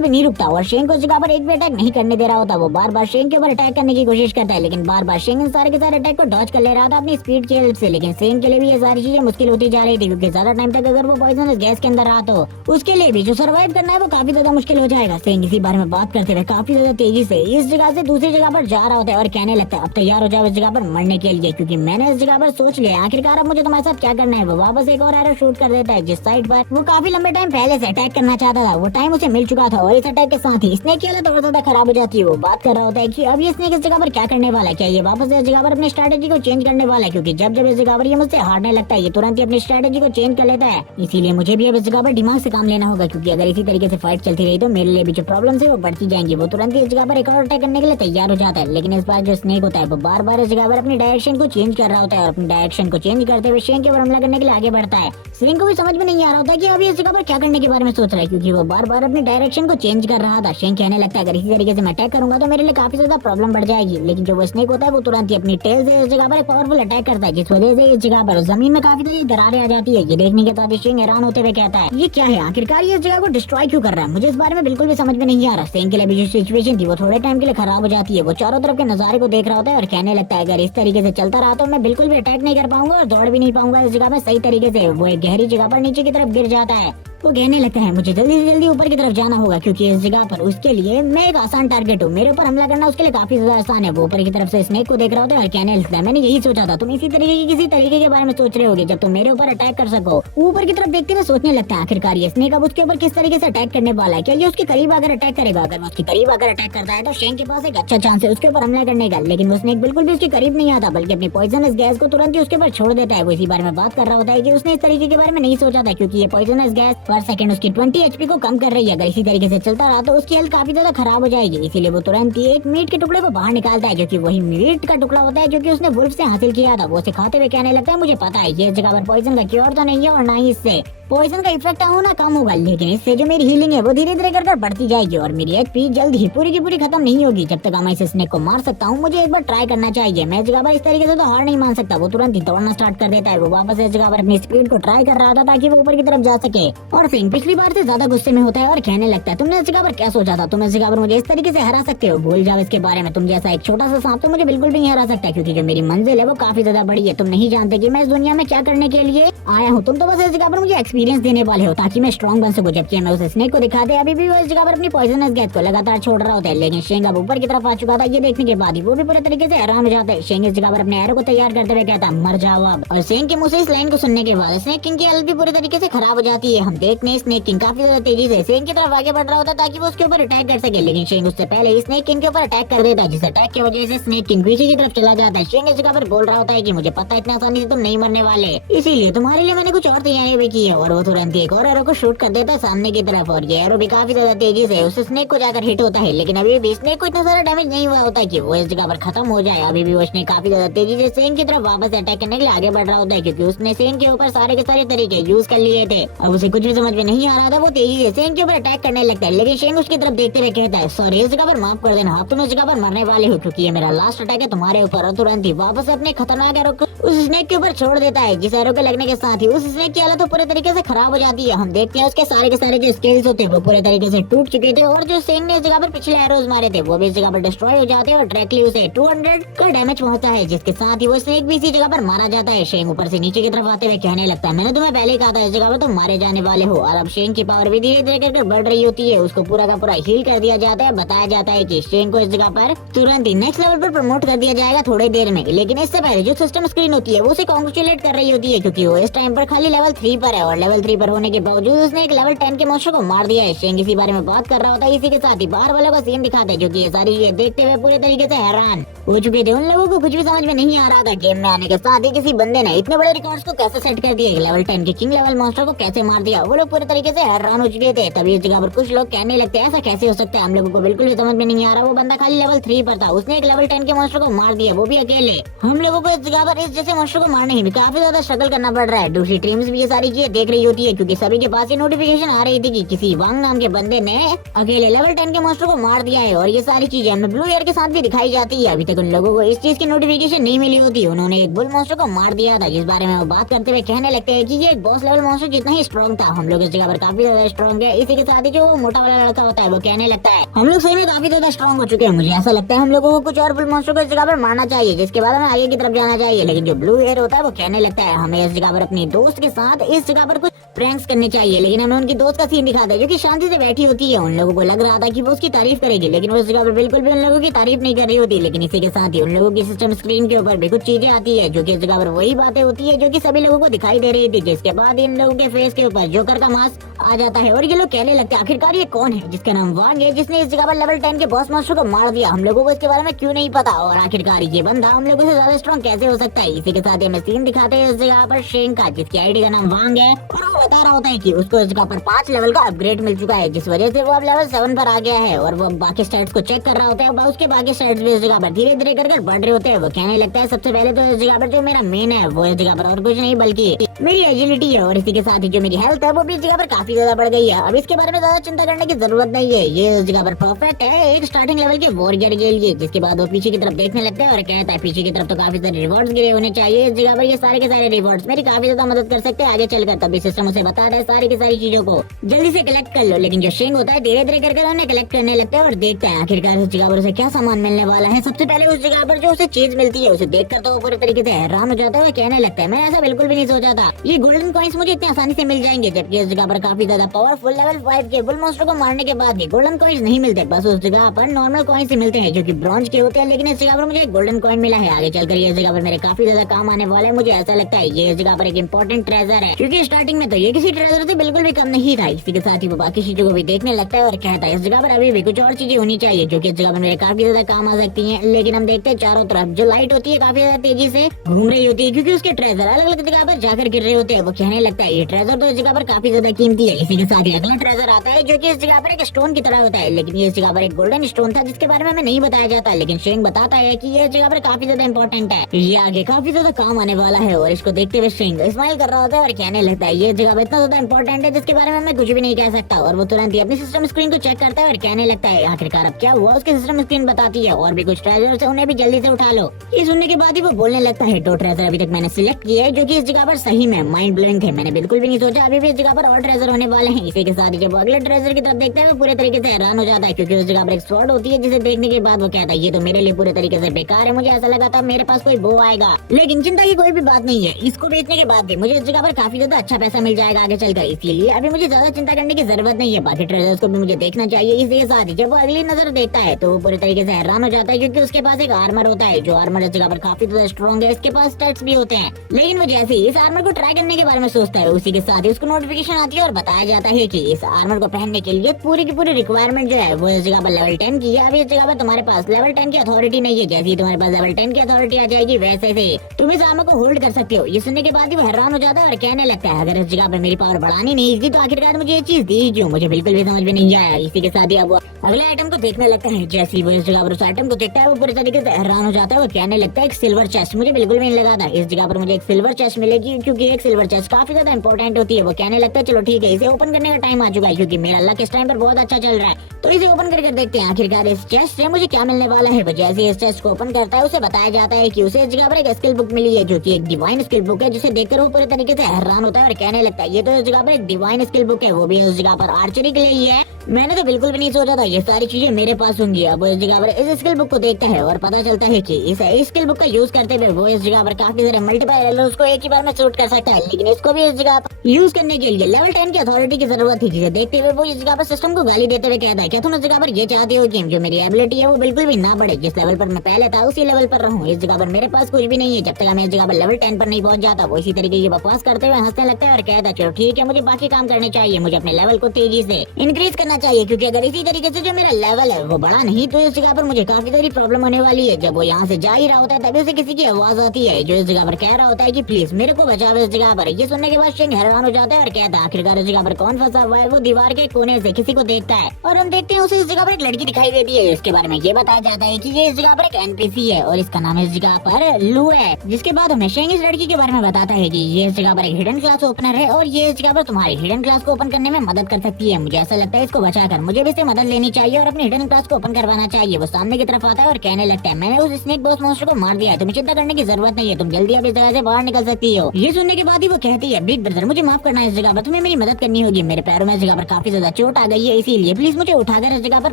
भी नहीं रुकता और शेंग को इस जगह पर एक भी अटैक नहीं करने दे रहा होता। वो बार बार शेंग के ऊपर अटैक करने की कोशिश करता है, लेकिन बार बार शेंग इन सारे के सारे अटैक को डॉज कर ले रहा था अपनी स्पीड की हेल्प से। लेकिन शेंग के लिए भी ये सारी चीजें मुश्किल होती जा रही थी, क्योंकि ज्यादा टाइम तक अगर वो पॉइजनस गैस के अंदर रहा तो उसके लिए भी जो सर्वाइव करना है वो काफी ज्यादा मुश्किल हो जाएगा। शेंग इसी बारे में बात करते हुए काफी ज्यादा तेजी से इस जगह से दूसरी जगह पर जा रहा होता है और कहने लगता है अब तैयार हो जाओ इस जगह पर मरने के लिए, क्योंकि मैंने इस जगह पर सोच लिया आखिरकार अब मुझे तुम्हारे साथ क्या करना है। वो वापस एक और एरो शूट कर देता है जिस साइड पर वो काफी लंबे टाइम पहले से अटैक करना चाहता था। वो टाइम उसे मिल चुका था और इस अटैक के साथ ही स्नेक की हालत और ज्यादा खराब हो जाती है। वो बात कर रहा होता है कि अब ये स्नेक इस जगह पर क्या करने वाला है, क्या ये वापस इस जगह पर अपनी स्ट्रेटेजी को चेंज करने वाला है, क्योंकि जब जब इस जगह पर ये मुझसे हारने लगता है ये तुरंत ही अपनी स्ट्रेटेजी को चेंज कर लेता है। इसीलिए मुझे भी अब इस जगह पर दिमाग से काम लेना होगा, क्योंकि अगर इसी तरीके से फाइट चलती रही तो मेरे लिए भी जो प्रॉब्लम है वो बढ़ती जाएंगी। वो तुरंत ही इस जगह पर एक और अटैक करने के लिए तैयार हो जाता है, लेकिन इस बार जो स्नेक होता है वो बार बार इस जगह पर अपनी डायरेक्शन को चेंज कर रहा होता है और अपनी डायरेक्शन को चेंज करते हुए शेंग के ऊपर हमला करने के लिए आगे बढ़ता है। शेंग को भी समझ में नहीं आ रहा होता कि अभी इस जगह पर क्या करने के बारे में सोच रहा है, क्योंकि वो बार बार अपनी डायरेक्शन को चेंज कर रहा था। शेंग कहने लगता है अगर इसी तरीके से मैं अटैक करूंगा तो मेरे लिए काफी ज्यादा प्रॉब्लम बढ़ जाएगी। लेकिन जो वो स्नेक होता है वो तुरंत ही अपनी टेल से इस जगह पर एक पावरफुल अटैक करता है, जिस वजह से इस जगह पर जमीन में काफी सारी दरारें आ जाती है। ये देखने के बाद शेंग हैरान होते हुए कहता है ये क्या है, आखिरकार ये इस जगह को डिस्ट्रॉय क्यों कर रहा है, मुझे इस बारे में बिल्कुल भी समझ में नहीं आ रहा। शेंग के लिए भी जो सिचुएशन थी वो थोड़े टाइम के लिए खराब हो जाती है। वो चारों तरफ के नजारे को देख रहा होता है और कहने लगता है अगर इस तरीके से चलता रहा तो मैं बिल्कुल भी अटैक नहीं कर पाऊंगा और दौड़ भी नहीं पाऊंगा इस जगह में सही तरीके से। वो एक गहरी जगह पर नीचे की तरफ गिर जाता है वो कहने लगता है मुझे जल्दी से जल्दी ऊपर की तरफ जाना होगा क्योंकि इस जगह पर उसके लिए मैं एक आसान टारगेट हूँ, मेरे ऊपर हमला करना उसके लिए काफी ज्यादा आसान है। वो ऊपर की तरफ से स्नेक को देख रहा होता है और कहने लगता है मैंने यही सोचा था, तुम इसी तरीके की किसी तरीके के बारे में सोच रहे होगे जब तुम मेरे ऊपर अटैक कर सको। ऊपर की तरफ देखते हुए सोचने लगता है आखिरकार ये स्नेक अब उसके ऊपर किस तरीके से अटैक करने वाला है, क्या ये उसके करीब आकर अटैक करेगा। अगर वो उसके करीब आकर अटैक करता है तो शेंग के पास एक अच्छा चांस है उसके ऊपर हमला करने का, लेकिन वो स्नेक बिल्कुल भी उसके करीब नहीं आता बल्कि अपनी पॉइजनस गैस को तुरंत ही उसके ऊपर छोड़ देता है। वो इसी बारे में बात कर रहा होता है कि उसने इस तरीके के बारे में नहीं सोचा था क्योंकि ये पॉइजनस गैस पर सेकंड उसकी 20 एचपी को कम कर रही है। अगर इसी तरीके से चलता रहा तो उसकी हेल्थ काफी ज्यादा खराब हो जाएगी, इसीलिए वो तुरंत ही एक मीट के टुकड़े को बाहर निकालता है क्योंकि वही मीट का टुकड़ा होता है जो कि उसने वुल्फ से हासिल किया था। वो उसे खाते हुए कहने लगता है मुझे पता है ये जगह पर पॉइजन का क्योर तो नहीं है और ना ही इससे पॉइजन का इफेक्ट होना कम होगा, लेकिन इससे जो मेरी हीलिंग है वो धीरे धीरे कर बढ़ती जाएगी और मेरी एचपी जल्द ही पूरी की पूरी खत्म नहीं होगी। जब तक मैं इस स्नेक को मार सकता हूँ मुझे एक बार ट्राई करना चाहिए, मैं इस जगह पर इस तरीके से तो हार नहीं मान सकता। वो तुरंत ही दौड़ना स्टार्ट कर देता है। वो वापस इस जगह पर अपनी स्पीड को ट्राई कर रहा था ताकि वो ऊपर की तरफ जा सके और फिर पिछली बार से ज्यादा गुस्से में होता है और कहने लगता है तुमने इस जगह पर क्या सोचा था, तुम इस जगह पर मुझे इस तरीके से हरा सकते हो, भूल जाओ इसके बारे में, तुम जैसा एक छोटा सा सांप तो मुझे बिल्कुल भी नहीं हरा सकता क्योंकि जो मेरी मंजिल है वो काफी ज्यादा बड़ी है। तुम नहीं जानते कि मैं इस दुनिया में क्या करने के लिए आया हूँ, तुम तो बस इस जगह पर मुझे एक्सपीरियंस देने वाले हो ताकि मैं स्ट्रॉन्ग बन सकूं। जबकि मैं उस स्नेक को दिखाते अभी भी वो इस जगह पर अपनी पॉइजनस गैस को लगातार छोड़ रहा होता है, लेकिन शेंग अब ऊपर की तरफ आ चुका था। ये देखने के बाद ही वो भी पूरे तरीके से हैरान हो जाता है। शेंग इस जगह पर अपने एरो को तैयार करते हुए कहता है मर जाओ अब। और शेंग के मुंह से इस लाइन को सुनने के बाद स्नेक किंग की हालत भी पूरे तरीके से खराब हो जाती है। हम देखते हैं स्नेक किंग काफी ज्यादा तेजी से शेंग की तरफ आगे बढ़ रहा होता है ताकि वो उसके ऊपर अटैक कर सके, लेकिन शेंग उससे पहले ही स्नेक किंग के ऊपर अटैक कर देता है, जिस अटैक की वजह से स्नेक किंग पीछे की तरफ चला जाता है। शेंग इस जगह पर बोल रहा होता है कि मुझे पता है इतना आसानी से तुम नहीं मरने वाले, इसीलिए तुम्हारे लिए मैंने कुछ और तैयारी भी की है। और वो तुरंत एक और एरो को शूट कर देता है सामने की तरफ और ये एरो भी काफी ज्यादा तेजी से उस स्नेक को जाकर हिट होता है, लेकिन अभी भी स्नेक को इतना सारा डैमेज नहीं हुआ होता है कि वो इस जगह पर खत्म हो जाए। अभी भी वो स्नेक काफी ज्यादा तेजी से शेंग की तरफ वापस अटैक करने के लिए आगे बढ़ रहा होता है क्योंकि उसने शेंग के ऊपर सारे के सारे तरीके यूज कर लिए थे। अब उसे कुछ भी समझ में नहीं आ रहा था, वो तेजी से शेंग के ऊपर अटैक करने लगता है, लेकिन शेंग उसकी तरफ देखते हुए कहता है सॉरी इस जगह पर माफ कर देना, अब तुम इस जगह पर मरने वाले हो क्योंकि ये मेरा लास्ट अटैक है तुम्हारे ऊपर। और तुरंत ही वापस अपने खतरनाक एरो को उस स्नेक के ऊपर छोड़ देता है, जिस एरो के लगने के साथ ही उस स्नेक की हालत पूरे तरीके से खराब हो जाती है। हम देखते हैं उसके सारे के सारे जो स्किल्स होते हैं वो पूरे तरीके से टूट चुके थे और जो शेंग ने इस जगह पर पिछले एरोज मारे थे वो भी इस जगह पर डिस्ट्रॉय हो जाते हैं और डायरेक्टली उसे 200 का डैमेज पहुंचता है, जिसके साथ ही वो स्नेक भी इसी जगह पर मारा जाता है। शेंग ऊपर से नीचे की तरफ आते हुए कहने लगता है मैंने तुम्हें पहले ही कहा था इस जगह पर तुम मारे जाने वाले हो। और अब शेंग की पावर भी धीरे धीरे करके बढ़ रही होती है, उसको पूरा का पूरा हील कर दिया जाता है। बताया जाता है कि शेंग को इस जगह पर तुरंत ही नेक्स्ट लेवल पर प्रमोट कर दिया जाएगा थोड़ी देर में, लेकिन इससे पहले जो सिस्टम स्क्रीन होती है वो उसे कॉन्ग्रेचुलेट कर रही होती है क्योंकि वो इस टाइम पर खाली लेवल 3 पर है और लेवल 3 पर होने के बावजूद उसने एक लेवल 10 के मॉन्स्टर को मार दिया है। शेंग इसी बारे में बात कर रहा होता है, इसी के साथ ही बाहर वालों का सीन दिखाते हैं जो कि ये सारी चीजें देखते हुए पूरे तरीके से हैरान हो चुके थे। उन लोगों को कुछ भी समझ में नहीं आ रहा था गेम में आने के साथ ही किसी बंदे ने इतने बड़े रिकॉर्ड्स को कैसे सेट कर दिए, लेवल 10 के किंग लेवल मॉन्स्टर को कैसे मार दिया। वो लोग पूरे तरीके से हैरान हो चुके थे। तभी इस जगह पर कुछ लोग कहने लगते हैं ऐसा कैसे हो सकता है, हम लोगों को बिल्कुल भी समझ में नहीं आ रहा, वो बंदा खाली लेवल 3 पर था, उसने एक लेवल 10 के मॉन्स्टर को मार दिया वो भी अकेले। हम लोगों को इस जगह पर इस जैसे मॉन्स्टर को मारने में काफी ज्यादा स्ट्रगल करना पड़ रहा है। दूसरी टीम्स भी ये सारी चीजें देख रही होती है क्योंकि सभी के पास ये नोटिफिकेशन आ रही थी कि किसी वांग नाम के बंदे ने अकेले लेवल 10 के मॉन्स्टर को मार दिया है और ये सारी चीजें हमें ब्लू एयर के साथ भी दिखाई जाती है। अभी तक उन लोगों को इस चीज की नोटिफिकेशन नहीं मिली होती। उन्होंने एक बुल मॉन्स्टर को मार दिया था जिस बारे में वो बात करते हुए कहने लगते हैं कि ये एक बॉस लेवल मॉन्स्टर जितना ही स्ट्रॉन्ग था, हम लोग इस जगह पर काफी ज्यादा स्ट्रॉन्ग है। इसी के साथ ही जो मोटा वाला लड़का होता है वो कहने लगता है हम लोग सही में काफी ज्यादा स्ट्रॉन्ग हो चुके हैं, मुझे ऐसा लगता है हम लोगों को कुछ और बुल मॉन्स्टर को इस जगह पर मारना चाहिए जिसके बाद हमें आगे की तरफ जाना चाहिए। लेकिन जो ब्लू एयर होता है वो कहने लगता है हमें इस जगह पर अपनी दोस्त के साथ इस जगह पर कुछ प्रैंक्स करने चाहिए। लेकिन हमें उनकी दोस्त का सीन दिखाता है जो कि शांति से बैठी होती है। उन लोगों को लग रहा था कि वो उसकी तारीफ करेगी, लेकिन वो इस जगह पर बिल्कुल भी उन लोगों की तारीफ नहीं कर रही होती। लेकिन इसी के साथ ही उन लोगों की सिस्टम स्क्रीन के ऊपर भी कुछ चीजें आती है जो कि इस जगह पर वही बातें होती है जो कि सभी लोगों को दिखाई दे रही थी, जिसके बाद इन लोगों के फेस के ऊपर जोकर का मास्क आ जाता है और ये लोग कहने लगते हैं आखिरकार ये कौन है जिसका नाम वांग है, जिसने इस जगह पर लेवल 10 के बॉस मॉन्स्टर को मार दिया, हम लोगों को इसके बारे में क्यों नहीं पता और आखिरकार ये बंदा हम लोगों से ज्यादा स्ट्रॉन्ग कैसे हो सकता है। इसी के साथ हमें सीन दिखाते हैं इस जगह पर शेंग का जिसकी आईडी का नाम वांग है और वो बता रहा होता है कि उसको इस जगह पर 5 लेवल का अपग्रेड मिल चुका है, जिस वजह से वो अब लेवल 7 पर आ गया है और वो बाकी स्टैट्स को चेक कर रहा होता है। उसके बाकी स्टैट्स भी इस जगह पर धीरे धीरे कर बढ़ रहे होते हैं। वो कहने लगता है सबसे पहले तो इस जगह पर जो मेरा मेन है वो इस जगह पर और कुछ नहीं बल्कि मेरी एजिलिटी है और इसी के साथ ही जो मेरी हेल्थ है वो भी इस जगह पर काफी ज्यादा बढ़ गई है। अब इसके बारे में ज्यादा चिंता करने की जरूरत नहीं है, ये इस जगह पर परफेक्ट है एक स्टार्टिंग लेवल के वॉरियर के लिए। जिसके बाद वो पीछे की तरफ देखने लगता है और कहता है पीछे की तरफ तो काफी सारे रिवॉर्ड्स गिरे होने चाहिए, इस जगह पर ये सारे के सारे रिवॉर्ड्स मेरी काफी ज्यादा मदद कर सकते हैं आगे चलकर। तभी सिस्टम उसे बता रहा है सारी की सारी चीजों को जल्दी से कलेक्ट कर लो। लेकिन जो शेंग होता है धीरे धीरे करके उन्हें कलेक्ट करने लगता है और देखता है आखिरकार उस जगह पर उसे क्या सामान मिलने वाला है। सबसे पहले उस जगह पर जो उसे चीज मिलती है उसे देखकर तो वो पूरे तरीके से हैरान हो जाता है। कहने लगता है मैंने ऐसा बिल्कुल भी नहीं सोचा था, ये गोल्डन कॉइंस मुझे इतनी आसानी से मिल जाएंगे, जबकि इस जगह पर काफी काफी ज्यादा पावरफुल लेवल 5 के बुल मॉन्स्टर को मारने के बाद भी गोल्डन कॉइन्स नहीं मिलते, बस उस जगह पर नॉर्मल कॉइन्स ही मिलते हैं जो कि ब्रॉन्ज के होते हैं। लेकिन इस जगह पर मुझे गोल्डन कॉइन मिला है, आगे चलकर ये जगह पर मेरे काफी ज्यादा काम आने वाला है। मुझे ऐसा लगता है ये इस जगह पर एक इंपॉर्टेंट ट्रेजर है, क्योंकि स्टार्टिंग में तो ये किसी ट्रेजर से बिल्कुल भी कम नहीं था। इसी के साथ ही वो बाकी चीजों को भी देखने लगता है और कहता है इस जगह पर अभी भी कुछ और चीजें होनी चाहिए जो कि इस जगह पर मेरे काफी ज्यादा काम आ सकती हैं। लेकिन हम देखते हैं चारों तरफ जो लाइट होती है काफी ज्यादा तेजी से घूम रही होती है, क्योंकि उसके ट्रेजर अलग अलग जगह पर जाकर गिर रहे होते हैं। वो कहने लगता है ये ट्रेजर तो इस जगह पर काफी ज्यादा कीमती है। इसी के साथ ही अगला ट्रेजर आता है जो कि इस जगह पर एक स्टोन की तरह होता है, लेकिन ये इस जगह पर एक गोल्डन स्टोन था जिसके बारे में हमें नहीं बताया जाता। लेकिन शेंग बताता है कि ये जगह पर काफी ज्यादा इंपॉर्टेंट है, ये आगे काफी ज्यादा काम आने वाला है। और इसको देखते हुए शेंग स्माइल कर रहा होता है और कहने लगता है ये जगह इतना ज्यादा इंपॉर्टेंट है जिसके बारे में मैं कुछ भी नहीं कह सकता। और वो तुरंत ही अपनी सिस्टम स्क्रीन को चेक करता है और कहने लगता है आखिरकार अब क्या हुआ। उसकी सिस्टम स्क्रीन बताती है और भी कुछ ट्रेजर है, उन्हें भी जल्दी से उठा लो। ये सुनने के बाद ही वो बोलने लगता है 2 ट्रेजर अभी तक मैंने सिलेक्ट किया है जो कि इस जगह पर सही में माइंड ब्लोइंग थे। मैंने बिल्कुल भी नहीं सोचा अभी भी इस जगह पर और ट्रेजर होने वाले हैं। इसी के साथ ही जब अगले ट्रेजर की तरफ देखता है वो पूरे तरीके से हैरान हो जाता है, क्योंकि उस जगह पर एक स्वॉर्ड होती है जिसे देखने के बाद वो कहता है ये तो मेरे लिए पूरे तरीके से बेकार है। मुझे ऐसा लगा था मेरे पास कोई बो आएगा, लेकिन चिंता की कोई भी बात नहीं है। इसको बेचने के बाद भी मुझे इस जगह पर काफी ज्यादा अच्छा पैसा मिल जाएगा आगे चलकर, इसलिए अभी मुझे ज्यादा चिंता करने की जरूरत नहीं है। बाकी ट्रेजर्स को भी मुझे देखना चाहिए। इसी के साथ ही जब वो अगली नजर देखता है तो वो पूरी तरीके से हैरान हो जाता है, क्योंकि उसके पास एक आर्मर होता है जो आर्मर इस जगह पर काफी ज्यादा स्ट्रॉन्ग है। इसके पास स्टैट्स भी होते हैं, लेकिन वो जैसे ही इस आर्मर को ट्राई करने के बारे में सोचता है उसी के साथ ही उसको नोटिफिकेशन आती है और बताया जाता है कि इस आर्मर को पहनने के लिए पूरी की पूरी रिक्वायरमेंट जो है वो इस जगह पर लेवल 10 की है। अभी इस जगह पर तुम्हारे पास लेवल 10 की अथॉरिटी नहीं है, जैसे ही तुम्हारे पास लेवल 10 की अथॉरिटी आ जाएगी वैसे से तुम इस आर्मर को होल्ड कर सकते हो। ये सुनने के बाद ही वो हैरान हो जाता है और कहने लगता है अगर इस जगह पर मेरी पावर बढ़ानी नहीं थी तो आखिरकार मुझे ये चीज दी क्यों, मुझे बिल्कुल भी समझ में नहीं आया। इसी के साथ ही अब वो अगले आइटम को देखने लगता है। जैसे ही वो इस जगह पर उस आइटम को देखता है वो पूरी तरीके से हैरान हो जाता है। वो कहने लगता है एक सिल्वर चेस्ट, मुझे बिल्कुल भी नहीं लगा था इस जगह पर मुझे एक सिल्वर चेस्ट मिलेगी, क्योंकि एक सिल्वर चेस्ट काफी ज्यादा इंपॉर्टेंट होती है। वो कहने लगता है चलो ठीक है इसे ओपन करने का टाइम आ चुका है, क्योंकि मेरा लक इस टाइम पर बहुत अच्छा चल रहा है, तो इसे ओपन करके देखते हैं आखिरकार इस चेस्ट से मुझे क्या मिलने वाला है। वो जैसे ही इस चेस्ट को ओपन करता है उसे बताया जाता है कि उसे इस जगह पर एक स्किल बुक मिली है जो कि एक डिवाइन स्किल बुक है, जिसे देखकर वो पूरे तरीके से हैरान होता है और कहने लगता है ये तो इस जगह पर एक डिवाइन स्किल बुक है, वो भी इस जगह पर आर्चरी के लिए ही है। मैंने तो बिल्कुल भी नहीं सोचा था ये सारी चीजें मेरे पास होंगी। अब इस जगह पर इस स्किल बुक को देखता है और पता चलता है कि इस स्किल बुक का यूज करते हुए वो इस जगह पर काफी सारे मल्टीपल एलोस को एक ही बार में शूट कर सकता है, लेकिन इसको भी इस जगह पर यूज करने के लिए लेवल 10 की अथॉरिटी की जरूरत थी, जिसे देखते हुए वो इस जगह पर सिस्टम को गाली देते हुए कहता है क्या तुम इस जगह पर ये चाहते हो कि जो मेरी एबिलिटी है वो बिल्कुल भी ना बढ़े, जिस लेवल पर मैं पहले था उसी लेवल पर रहूं। इस जगह पर मेरे पास कुछ भी नहीं है, जब तक मैं इस जगह पर लेवल 10 पर नहीं पहुंच जाता। वो इसी तरीके की बकवास करते हुए हंसने लगता है और कहता है चलो ठीक है मुझे बाकी काम करने चाहिए, मुझे अपने लेवल को तेजी से इंक्रीज करना चाहिए, क्योंकि अगर इसी तरीके से जो मेरा लेवल है वो बढ़ा नहीं तो इस जगह पर मुझे काफी सारी प्रॉब्लम होने वाली है। जब वो यहाँ से जा ही रहा होता है तभी उसे किसी की आवाज आती है जो इस जगह पर कह रहा होता है कि प्लीज मेरे को बचाओ इस जगह पर। ये सुनने के बाद शेंग हैरान हो जाता है और कहता है आखिरकार इस जगह पर कौन फंसा हुआ है। वो दीवार के कोने से किसी को देखता है और हम देखते हैं उसे इस जगह पर एक लड़की दिखाई देती है। इसके बारे में ये बताया जाता है कि ये इस जगह पर एक एनपीसी है और इसका नाम इस जगह पर लू है। जिसके बाद हमें शेंग इस लड़की के बारे में बताता है कि ये इस जगह पर एक हिडन क्लास ओपनर है और ये इस जगह पर तुम्हारी हिडन क्लास को ओपन करने में मदद कर सकती है। मुझे ऐसा लगता है इसको बचाकर मुझे भी इससे मदद लेनी चाहिए और अपनी हिडन क्लास को ओपन करवाना चाहिए। वो सामने की तरफ आता है और कहने लगता है मैंने उस स्नेक बॉस मॉन्स्टर को मार दिया है, तुम्हें चिंता करने की जरूरत नहीं है, तुम जल्दी अब इस जगह से बाहर निकल सकती हो। ये सुनने के बाद ही वो कहती है बिग ब्रदर मुझे माफ करना है, इस जगह पर तुम्हें मेरी मदद करनी होगी, मेरे पैरों में इस जगह पर काफी ज्यादा चोट आ गई है, इसीलिए प्लीज मुझे उठाकर इस जगह पर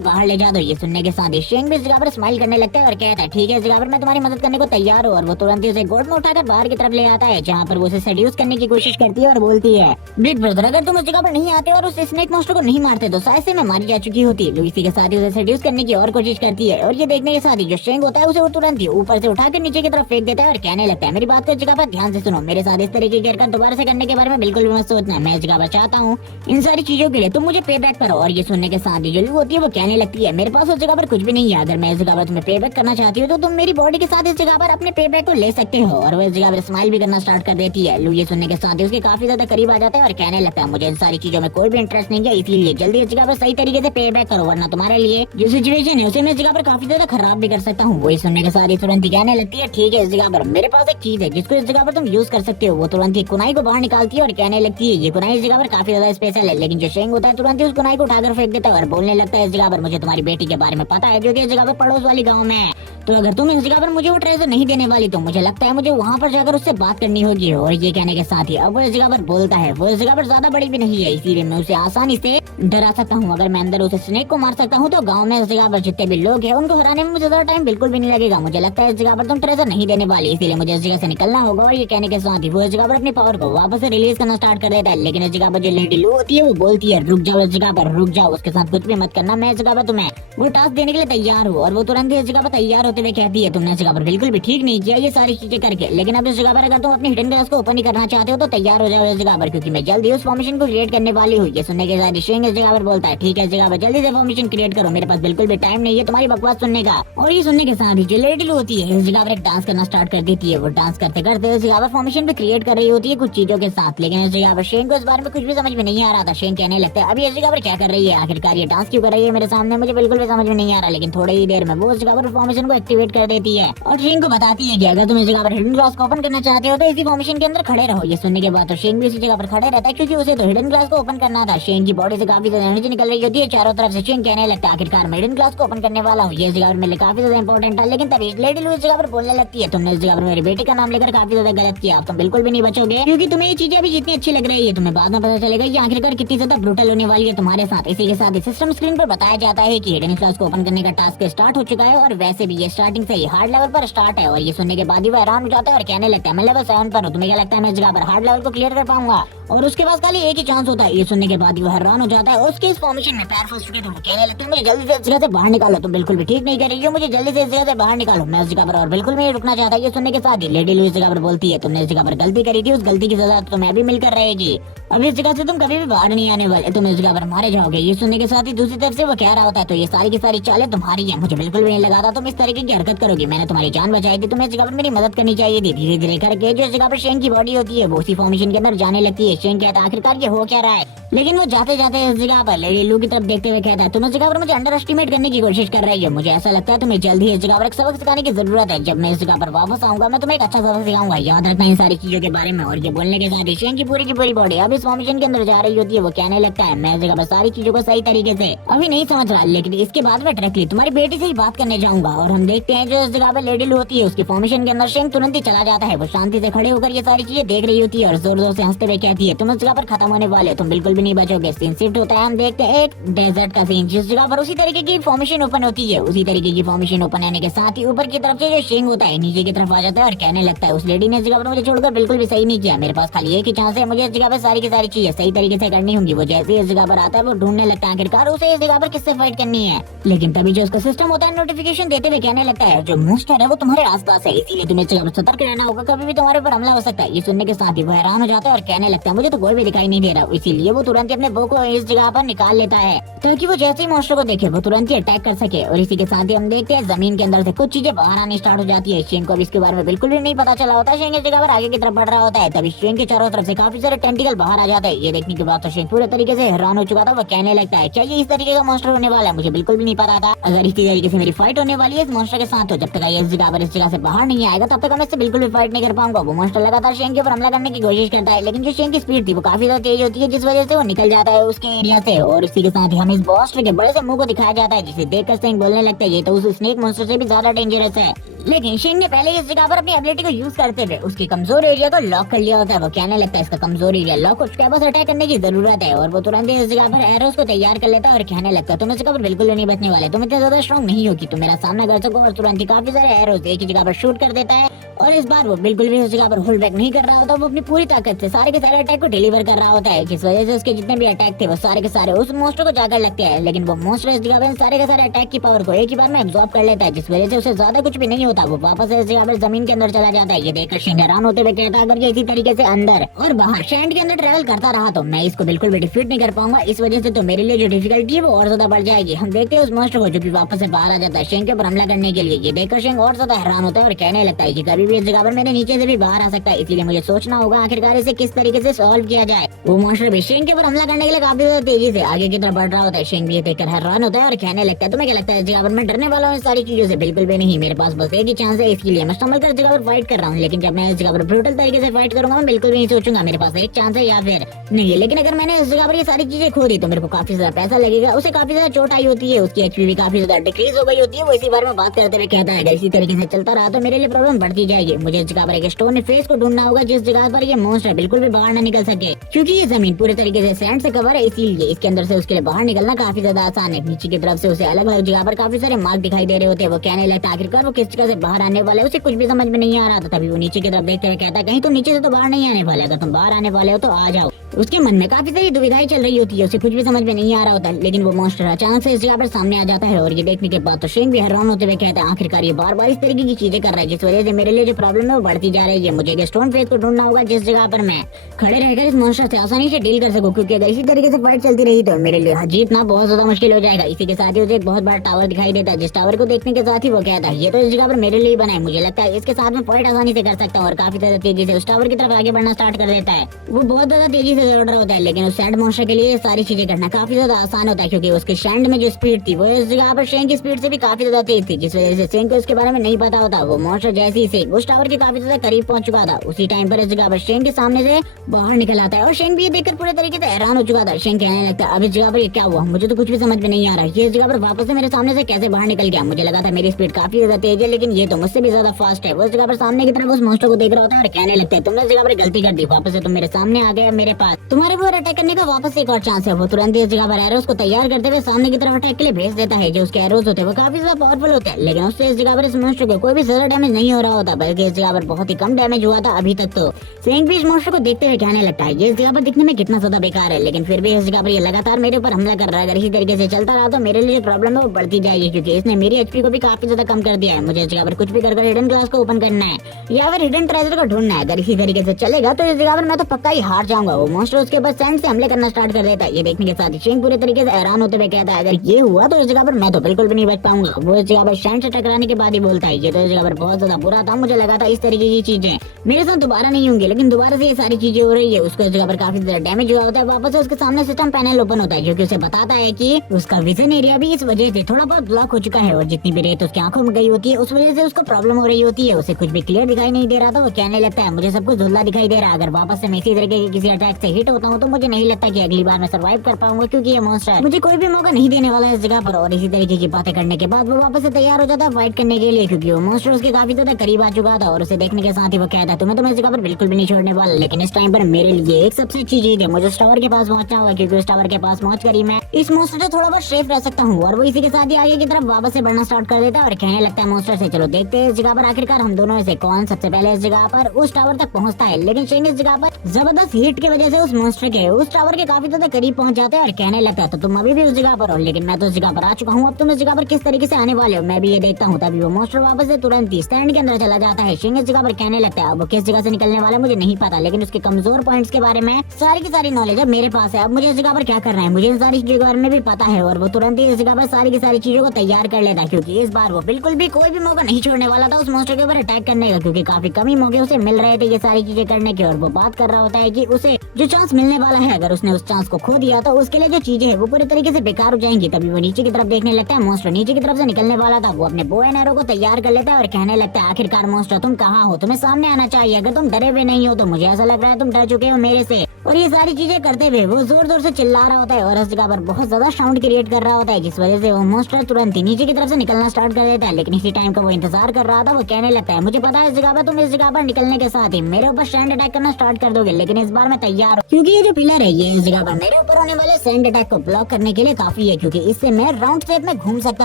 बाहर ले जा दो। ये सुनने के साथ ही शेंग भी इस जगह पर स्माइल करने लगता है और कहता है ठीक है इस जगह पर मैं तुम्हारी मदद करने को तैयार हूँ। और वो तुरंत ही उसे गोद में उठाकर बाहर की तरफ ले आता है, जहाँ पर वो उसे सेड्यूस करने की कोशिश करती है और बोलती है बिग ब्रदर अगर तुम इस जगह पर नहीं आते और उस स्नेक मॉन्स्टर को नहीं मारते तो शायद से मैं मारी जा चुकी होती। इसी के साथ ही उसे सेड्यूस करने की और कोशिश करती है और ये देखने के साथ ही जो शेंग होता है उसे वो तुरंत ही ऊपर से उठाकर नीचे की तरफ फेंक देता है और कहने लगता है मेरी बात को इस जगह पर ध्यान से सुनो, मेरे साथ इस तरीके की हरकत दोबारा से करने के बारे में बिल्कुल भी मत सोचना। मैं इस जगह पर चाहता हूँ इन सारी चीजों के लिए तुम मुझे पे बैक करो। और ये सुनने के साथ ही जो लू होती है वो कहने लगती है मेरे पास उस जगह पर कुछ भी नहीं है, अगर मैं इस जगह पर तुम्हें पे बैक करना चाहती हूँ तो तुम मेरी बॉडी के साथ इस जगह पर अपने पे बैक को ले सकते हो। और वो इस जगह पर स्माइल भी करना स्टार्ट कर देती है। लू ये सुनने के साथ ही उसके काफी ज्यादा करीब आ जाता है और कहने लगता है मुझे इन सारी चीजों में कोई भी इंटरेस्ट नहीं है, इसीलिए जल्दी इस जगह पर सही तरीके से पे बैक करो, वरना तुम्हारे लिए जो सिचुएशन है उसे मैं इस जगह पर काफी ज्यादा खराब भी कर सकता हूँ। वही सुनने के साथ ही तुरंत ही कहने लगती है ठीक है इस जगह पर मेरे पास एक चीज है जिसको इस जगह पर तुम यूज कर सकते हो। वो तुरंत ही कुनाई को बाहर निकालती है और कहने लगती है ये कुनाई इस जगह पर काफी ज्यादा स्पेशल है। लेकिन जो शेंग होता है तुरंत ही उस कुनाई को उठाकर फेंक देता है और बोलने लगता है इस जगह पर मुझे तुम्हारी बेटी के बारे में पता है जो कि इस जगह पर पड़ोस वाली गाँव में है, तो अगर तुम इस जगह पर मुझे वो ट्रेजर नहीं देने वाली तो मुझे लगता है मुझे वहाँ पर जाकर उससे बात करनी होगी। और ये कहने के साथ ही अब वो इस जगह पर बोलता है वो इस जगह पर ज्यादा बड़ी भी नहीं है, इसीलिए मैं उसे आसानी से डरा सकता हूँ। अगर मैं अंदर उस स्नेक को मार सकता हूँ तो गाँव में इस जगह पर जितने भी लोग हैं उनको हराने में मुझे ज्यादा टाइम बिल्कुल भी नहीं लगेगा। मुझे लगता है इस जगह पर तुम ट्रेजर नहीं देने वाली, इसीलिए मुझे इस जगह से निकलना होगा। और ये कहने के साथ ही वो इस जगह पर अपनी पावर को वापस से रिलीज करना स्टार्ट कर देता है। लेकिन इस जगह पर जो लेडी लू होती है वो बोलती है रुक जाओ, इस जगह पर रुक जाओ, उसके साथ कुछ भी मत करना, मैं इस जगह पर तुम्हें वो टास्क देने के लिए तैयार हूँ। और वो तुरंत ही इस जगह पर तैयार होते हुए कहती है तुमने इस जगह पर बिल्कुल भी ठीक नहीं किया ये सारी चीजें करके, लेकिन अब इस जगह पर अगर तुम अपनी हिडन ग्लास को ओपन ही करना चाहते हो तो तैयार हो जाओ इस जगह पर, क्योंकि मैं जल्दी उस फॉर्मेशन को क्रिएट करने वाली हूँ। ये सुनने के साथ शेंग इस जगह पर बोलता है ठीक है इस जगह पर जल्दी से फॉर्मेशन क्रिएट करो, मेरे पास बिल्कुल भी टाइम नहीं है तुम्हारी बकवास सुनने का। और ये सुनने के साथ ही जो लेडी लू होती है इस जगह पर एक डांस करना स्टार्ट कर देती है। वो डांस करते करते इस जगह पर फॉर्मेशन भी क्रिएट कर रही होती है कुछ चीजों के साथ, लेकिन इस जगह पर शेंग को इस बारे में कुछ भी समझ में नहीं आ रहा था। शेंग कहने लगता है अभी इस जगह पर क्या कर रही है, आखिरकार ये डांस क्यों कर रही है मेरे सामने, मुझे बिल्कुल भी समझ में नहीं आ रहा। लेकिन थोड़ी ही देर में वो इस जगह पर फॉर्मेशन को एक्टिवेट कर देती है और शेंग को बताती है कि अगर तुम इस जगह पर हिडन ग्लास को ओपन करना चाहते हो तो इसी फॉर्मेशन के अंदर खड़े रहो। ये सुनने के बाद तो शेंग भी इसी जगह पर खड़े रहता है क्योंकि उसे तो हिडन ग्लास को ओपन करना था। शेंग की बॉडी से काफी ज्यादा एनर्जी निकल रही होती है चारों तरफ से। शेंग कहने लगता है आखिरकार मैं हिडन ग्लास को ओपन करने वाला हूँ, ये इस जगह पर मेरे लिए काफी ज्यादा इंपॉर्टेंट है। लेकिन तभी लेडी लू इस जगह पर बोलने लगती है तुमने इस जगह पर मेरे बेटे का नाम लेकर काफी ज्यादा गलत किया, अब तुम बिल्कुल भी नहीं बचोगे, क्योंकि तुम्हें ये चीजें अभी जितनी अच्छी लग रही है तुम्हें बाद में पता चलेगा ये आखिरकार कितनी ज्यादा ब्रूटल होने वाली है तुम्हारे साथ। इसी के साथ सिस्टम स्क्रीन पर बताया जाता है कि हिडन ग्लास को ओपन करने का टास्क स्टार्ट हो चुका है और वैसे भी ये स्टार्टिंग से ही हार्ड लेवल पर स्टार्ट है। और ये सुनने के बाद ही वो हैरान हो जाता है और कहने लगता है मैं लेवल 7 पर हूँ, तुम्हें क्या लगता है मैं इस जगह पर हार्ड लेवल को क्लियर कर पाऊंगा, और उसके पास खाली एक ही चांस होता है। ये सुनने के बाद ही वो हैरान हो जाता है। उसके इस फॉर्मेशन में पैर फंस चुके थे, वो कहने लगता है मुझे जल्दी से इस जगह से बाहर निकालो, तुम बिल्कुल भी ठीक नहीं कर रही हो, मुझे जल्दी से इस जगह से बाहर निकालो, मैं उस जगह पर और बिल्कुल भी नहीं रुकना चाहता। ये सुनने के साथ ही लेडी लू इस जगह पर बोलती है तुमने इस जगह पर गलती करी थी, उस गलती की सजा तो तुम्हें अभी मिलकर रहेगी, अब इस जगह से तुम कभी भी बाहर नहीं आने वाले, तुम इस जगह पर मारे जाओगे। ये सुनने के साथ ही दूसरी तरफ से वो कह रहा होता है तो ये सारी की सारी चालें तुम्हारी है, मुझे बिल्कुल भी नहीं लगा था तुम इस तरीके की हरकत करोगी, मैंने तुम्हारी जान बचाई थी, तुम्हें इस जगह पर मेरी मदद करनी चाहिए थी। धीरे धीरे करके जो इस जगह पर शेंग की बॉडी होती है वो उसी फॉर्मेशन के अंदर जाने लगती है। शेंग कहता है आखिरकार ये हो क्या रहा है, लेकिन वो जाते जाते इस जगह पर लेडी लू की तरफ देखते हुए कहता है तुम इस जगह पर मुझे अंडर एस्टिमेट करने की कोशिश कर रही हो, मुझे ऐसा लगता है तुम्हें जल्द ही इस जगह पर एक सबक सिखाने की जरूरत है, जब मैं इस जगह पर वापस आऊंगा मैं तुम्हें एक अच्छा सबक सिखाऊंगा, याद रखना इन सारी चीजों के बारे में। और ये बोलने के साथ शेंग की पूरी बॉडी अब इस फॉर्मेशन के अंदर जा रही होती है। वो कहने लगता है मैं इस जगह पर सारी चीजों को सही तरीके से अभी नहीं समझ रहा, लेकिन इसके बाद मैं डायरेक्टली तुम्हारी बेटी से ही बात करने जाऊंगा। और हम देखते हैं जो इस जगह पर लेडी लू होती है उसकी फॉर्मेशन के अंदर शेंग तुरंत ही चला जाता है। वो शांति से खड़े होकर ये सारी चीजें देख रही होती है और जोर जोर से हंसते हुए कहती है तुम इस जगह पर खत्म होने वाले, तुम बिल्कुल भी नहीं बचोगे। सीन शिफ्ट होता है, हम देखते हैं एक डेजर्ट का सीन, जिस जगह पर उसी तरीके की फॉर्मेशन ओपन होती है। उसी तरीके की फॉर्मेशन ओपन होने के साथ ही ऊपर की तरफ से जो शेंग होता है नीचे की तरफ आ जाता है और कहने लगता है उस लेडी ने इस जगह पर मुझे छोड़कर बिल्कुल भी सही नहीं किया, मेरे पास खाली एक ही चांस है, मुझे इस जगह पर सारी की सारी चीजें सही तरीके से करनी होंगी। वो जैसे इस जगह पर आता है वो ढूंढने लगता है आखिरकार उसे इस जगह पर किससे फाइट करनी है, लेकिन तभी जो उसका सिस्टम होता है नोटिफिकेशन देते हुए कहने लगता है जो मोस्टर है वो तुम्हारे आसपास है, इसीलिए तुम्हें इस जगह पर सतर्क रहना होगा, कभी भी तुम्हारे ऊपर हमला हो सकता है। ये सुनने के साथ ही वो हैरान हो जाता है और कहने लगता है मुझे तो कोई भी दिखाई नहीं दे रहा, इसीलिए वो तुरंत ही अपने बो को इस जगह पर निकाल लेता है ताकि वो जैसे ही मॉन्स्टर को देखे वो तुरंत ही अटैक कर सके। और इसी के साथ ही हम देखते हैं जमीन के अंदर से कुछ चीजें बाहर आनी स्टार्ट हो जाती है। शेंग को अब इसके बारे में बिल्कुल भी नहीं पता चला होता है, शेंग इस जगह पर आगे की तरफ बढ़ रहा होता है, तभी शेंग के चारों तरफ से काफी सारे टेंटिकल बाहर आ जाते हैं। ये देखने के बाद तो शेंग पूरे तरीके से हैरान हो चुका था। वो कहने लगता है क्या ये इस तरीके का मॉन्स्टर होने वाला है, मुझे बिल्कुल भी नहीं पता था, अगर इसी तरीके से मेरी फाइट होने वाली है इस मॉन्स्टर के साथ तो जब तक ये इस जगह से बाहर नहीं आएगा तब तक मैं इससे बिल्कुल भी फाइट नहीं कर पाऊंगा। वो मॉन्स्टर लगातार शेंग के ऊपर हमला करने की कोशिश करता है, लेकिन जो शेंग की स्पीड थी वो काफी ज्यादा तेज होती है जिस वजह से वो निकल जाता है उसके एरिया से। और इसी के साथ ही हमें इस मॉन्स्टर के बड़े से मुंह को दिखाया जाता है जिसे देखकर शेंग बोलने लगता है ये तो उस स्नेक मॉन्स्टर से भी ज्यादा डेंजरस है। लेकिन शेंग ने पहले इस जगह पर अपनी एबिलिटी को यूज करते हुए उसके कमजोर एरिया को लॉक कर लिया होता है। वो कहने लगता है इसका कमजोर एरिया लॉक हो चुका है, बस अटैक करने की जरूरत है। और वो तुरंत ही इस जगह पर एरोस को तैयार कर लेता है और कहने लगता है तुम इस जगह पर बिल्कुल नहीं बचने वाले, तुम इतने ज्यादा स्ट्रॉन्ग नहीं हो कि तुम मेरा सामना कर सको। और तुरंत ही काफी सारे एरोस एक ही जगह पर शूट कर देता है और इस बार वो बिल्कुल भी उस जगह पर होल्ड बैक नहीं कर रहा होता, वो अपनी पूरी ताकत से सारे के सारे अटैक को डिलीवर कर रहा होता है, जिस वजह से उसके जितने भी अटैक थे वो सारे के सारे उस मॉन्स्टर को जाकर लगते हैं। लेकिन वो मॉन्स्टर इस जगह पर सारे के सारे अटैक की पावर को एक ही बार में एब्जॉर्ब कर लेता है, जिस वजह से उसे ज्यादा कुछ भी नहीं होता, वो वापस इस जगह पर जमीन के अंदर चला जाता है। ये देखकर शेंग हैरान होते हुए कहता है अगर ये इसी तरीके से अंदर और बाहर सैंड के अंदर ट्रेवल करता रहा तो मैं इसको बिल्कुल भी डिफीट नहीं कर पाऊंगा, इस वजह से तो मेरे लिए जो डिफिकल्टी है वो और ज्यादा बढ़ जाएगी। हम देखते हैं उस मॉन्स्टर को जो भी वापस से बाहर आ जाता है शेंग के ऊपर हमला करने के लिए। ये देखकर शेंग और ज्यादा हैरान होता है और कहने लगता है कि कभी भी इस जगह पर मेरे नीचे से भी बाहर आ सकता है, इसलिए मुझे सोचना होगा आखिरकार इसे किस तरीके से सॉल्व किया जाए। वो मॉन्स्टर भी शेंग के ऊपर हमला करने के लिए काफी ज्यादा तेजी से आगे की तरफ बढ़ रहा होता है। शेंग भी ये देखकर हैरान होता है और कहने लगता है तुम्हें क्या लगता है इस जगह पर मैं डरने वाला हूँ इन सारी चीजों से, बिल्कुल भी नहीं, मेरे पास बस एक ही चांस है, इसके लिए मैं संभल कर इस जगह पर फाइट कर रहा हूँ। लेकिन जब मैं इस जगह पर ब्रूटल तरीके से फाइट करूंगा मैं बिल्कुल भी नहीं सोचूंगा मेरे पास एक चांस है या फिर नहीं, लेकिन अगर मैंने इस जगह पर ये सारी चीजें खो दी तो मेरे को काफी ज्यादा पैसा लगेगा, उसे काफी ज्यादा चोट आई होती है, उसकी एचपी भी काफी ज्यादा डिक्रीज हो गई होती है। वो इसी बारे में बात करते हुए कहता है अगर इसी तरीके से चलता रहा तो मेरे लिए प्रॉब्लम बढ़ती जाएगी। जाएगी। मुझे इस जगह पर एक स्टोन फेस को ढूंढना होगा जिस जगह पर ये मॉन्स्टर बिल्कुल भी बाहर न निकल सके, क्योंकि ये जमीन पूरे तरीके से सैंड से कवर है, इसीलिए इसके अंदर से उसके लिए बाहर निकलना काफी ज्यादा आसान है। नीचे की तरफ से उसे अलग अलग जगह पर काफी सारे मार्क दिखाई दे रहे होते हैं। वो कहने लगता आखिरकार वो किस जगह से बाहर आने वाला है, उसे कुछ भी समझ में नहीं आ रहा था। तभी वो नीचे की तरफ देखते हुए कहता है कहीं तुम नीचे से तो बाहर नहीं आने वाले, अगर तुम बाहर आने वाले हो तो आ जाओ। उसके मन में काफी सारी दुविधाएं चल रही होती है, उसे कुछ भी समझ में नहीं आ रहा होता, लेकिन वो मॉन्स्टर अचानक से इस जगह पर सामने आ जाता है। और ये देखने के बाद तो शेंग भी हैरान होते हुए कहता है आखिरकार ये बार बार इस तरीके की चीजें कर रहा है, जिस वजह से मेरे लिए जो प्रॉब्लम है वो बढ़ती जा रही है। मुझे एक स्टोन फेस को ढूंढना होगा जिस जगह पर मैं खड़े रहकर इस मॉन्स्टर से आसानी से डील कर सकूं, क्योंकि अगर इसी तरीके से फाइट चलती रही तो मेरे लिए जीतना बहुत ज्यादा मुश्किल हो जाएगा। इसी के साथ ही उसे एक बहुत बड़ा टावर दिखाई देता है, जिस टावर को देखने के साथ ही वो कहता है ये तो इस जगह पर मेरे लिए बना है, मुझे लगता है इसके साथ में फाइट आसानी से कर सकता हूँ। और काफी ज्यादा तेजी से उस टावर की तरफ आगे बढ़ना स्टार्ट कर देता है। वो बहुत ज्यादा तेजी से दौड़ रहा होता है, लेकिन उस सैंड मॉन्स्टर के लिए सारी चीजें करना काफी ज्यादा आसान होता है, क्योंकि उसके सैंड में जो स्पीड थी वो इस जगह पर शेंग की स्पीड से भी काफी ज्यादा तेज थी, जिस वजह से शेंग को उसके बारे में नहीं पता होता। वो मॉन्स्टर जैसे ही उस टावर के काफी ज्यादा करीब पहुंच चुका था, उसी टाइम पर इस जगह पर शेंग के सामने से बाहर निकल आता है। और शेंग भी ये देखकर पूरे तरीके से हैरान हो चुका था। शेंग कहने लगता है अब इस जगह पर ये क्या हुआ, मुझे तो कुछ भी समझ में नहीं आ रहा, ये इस जगह पर वापस से मेरे सामने से कैसे बाहर निकल गया। मुझे लगा था मेरी स्पीड काफी ज्यादा तेज है, लेकिन ये तो मुझसे भी ज्यादा फास्ट है। वो इस जगह पर सामने की तरफ उस मॉन्स्टर को देख रहा होता है और कहने लगता है तुमने इस जगह पर गलती कर दी, वापस से तुम मेरे सामने आ गए, मेरे पास तुम्हारे ऊपर अटैक करने का वापस एक और चांस है। वो तुरंत इस जगह पर एरोस को तैयार करते हुए सामने की तरफ अटैक के लिए भेज देता है। जो उसके एरोस होते हैं वो काफी ज्यादा पावरफुल होते हैं, लेकिन उससे इस जगह पर इस मॉन्स्टर को कोई भी ज्यादा डैमेज नहीं हो रहा होता, बल्कि इस जगह पर बहुत ही कम डैमेज हुआ था अभी तक। तो शेंग भी इस मॉन्स्टर को देखते हुए कहने लगता है ये इस जगह पर दिखने में कितना ज्यादा बेकार है, लेकिन फिर भी इस जगह पर ये लगातार मेरे ऊपर हमला कर रहा है। अगर इसी तरीके से चलता रहा तो मेरे लिए प्रॉब्लम है वो बढ़ती जाएगी, क्योंकि इसने मेरी एचपी को भी काफी ज्यादा कम कर दिया है। मुझे इस जगह पर कुछ भी कर हिडन क्लास को ओपन करना है या फिर हिडन ट्रेजर को ढूंढना है। अगर इसी तरीके से चलेगा तो इस जगह पर मैं तो पक्का ही हार जाऊंगा। वो मॉन्स्टर उसके ऊपर सैंड से हमले करना स्टार्ट कर देता है। ये देखने के साथ ही शेंग पूरे तरीके से हैरान होते हुए कहता है अगर ये हुआ तो इस जगह पर मैं तो बिल्कुल भी नहीं बच पाऊंगा। वो इस जगह पर सैंड से टकराने के बाद ही बोलता है ये तो इस जगह पर बहुत ज्यादा बुरा था, मुझे लगा था इस तरीके की चीजें मेरे साथ दोबारा नहीं होंगी, लेकिन दोबारा से ये सारी चीजें हो रही है। उसको इस जगह पर काफी ज्यादा डैमेज हुआ होता है। वापस से उसके सामने सिस्टम पैनल ओपन होता है, क्योंकि उसे बताता है कि उसका विजन एरिया भी इस वजह से थोड़ा बहुत ब्लॉक हो चुका है, और जितनी भी रेत उसकी आंखों में गई होती है उस वजह से उसको प्रॉब्लम हो रही होती है। उसे कुछ भी क्लियर दिखाई नहीं दे रहा था। वो कहने लगता है मुझे सब कुछ धुंधला दिखाई दे रहा है, अगर वापस से मैं इसी तरीके के किसी अटैक से हिट होता हूँ तो मुझे नहीं लगता कि अगली बार मैं सर्वाइव कर पाऊंगा, क्योंकि ये मॉन्स्टर मुझे कोई भी मौका नहीं देने वाला है इस जगह पर। और इसी तरीके की बातें करने के बाद वो वापस से तैयार हो जाता है फाइट करने के लिए, क्योंकि वो मॉन्स्टर उसके काफी ज्यादा करीब आ चुका था। और उसे देखने के साथ ही वो कहता है तुम्हें तो मैं इस जगह पर बिल्कुल भी नहीं छोड़ने वाला, लेकिन इस टाइम पर मेरे लिए एक सबसे अच्छी चीज है, मुझे इस टावर के पास पहुंचना होगा, क्योंकि उस टावर के पास पहुंच कर ही मैं इस मॉन्स्टर से थोड़ा बहुत सेफ रह सकता हूँ। और वो इसी के साथ ही आगे की तरफ वापस से बढ़ना स्टार्ट कर देता है और कहने लगता है मॉन्स्टर से चलो देखते हैं इस जगह पर आखिरकार हम दोनों में से कौन सबसे पहले इस जगह पर उस टावर तक पहुंचता है। लेकिन शेंग इस जगह पर जबरदस्त हीट की वजह से उस मॉन्स्टर के उस टावर के काफी ज्यादा करीब पहुंच जाते हैं और कहने लगता है तो तुम अभी भी उस जगह पर हो, लेकिन मैं तो उस जगह पर आ चुका हूँ, अब तुम इस जगह पर किस तरीके से आने वाले हो मैं भी ये देखता हूँ। तभी वो मॉन्स्टर वापस से तुरंत ही स्टैंड के अंदर चला जाता है। शेंग इस जगह पर कहने लगता है अब वो किस जगह से निकलने वाला है मुझे नहीं पता, लेकिन उसके कमजोर पॉइंट्स के बारे में सारी की सारी नॉलेज अब मेरे पास है। अब मुझे इस जगह पर क्या करना है मुझे इन सारी चीजों के बारे में भी पता है। और वो तुरंत ही इस जगह पर सारी की सारी चीजों को तैयार कर लेता है, क्योंकि इस बार वो बिल्कुल भी कोई भी मौका नहीं छोड़ने वाला था उस मॉन्स्टर के ऊपर अटैक करने का, क्योंकि काफी कम ही मौके उसे मिल रहे थे ये सारी चीजें करने के। और वो बात कर रहा होता है कि उसे जो चांस मिलने वाला है अगर उसने उस चांस को खो दिया तो उसके लिए जो चीजें है वो पूरी तरीके से बेकार हो जाएंगी। तभी वो नीचे की तरफ देखने लगता है, मॉन्स्टर नीचे की तरफ से निकलने वाला था। वो अपने बो एंड एरो को तैयार कर लेता है और कहने लगता है आखिरकार मॉन्स्टर तुम कहाँ हो, तुम्हें सामने आना चाहिए, अगर तुम डरे हुए नहीं हो तो मुझे ऐसा लग रहा है तुम डर चुके हो मेरे से। और ये सारी चीजें करते हुए वो जोर जोर से चिल्ला रहा होता है और इस जगह पर बहुत ज्यादा साउंड क्रिएट कर रहा होता है, जिस वजह से वो मॉन्स्टर तुरंत ही नीचे की तरफ से निकलना स्टार्ट कर देता है। लेकिन इसी टाइम का वो इंतजार कर रहा था। वो कहने लगता है मुझे पता है इस जगह पर तुम इस जगह पर निकलने के साथ ही मेरे ऊपर सैंड अटैक करना स्टार्ट कर दोगे, लेकिन इस बार मैं तैयार हूँ, क्योंकि ये जो पिलर है ये इस जगह पर मेरे ऊपर होने वाले सैंड अटैक को ब्लॉक करने के लिए काफी है, क्योंकि इससे मैं राउंड शेप में घूम सकता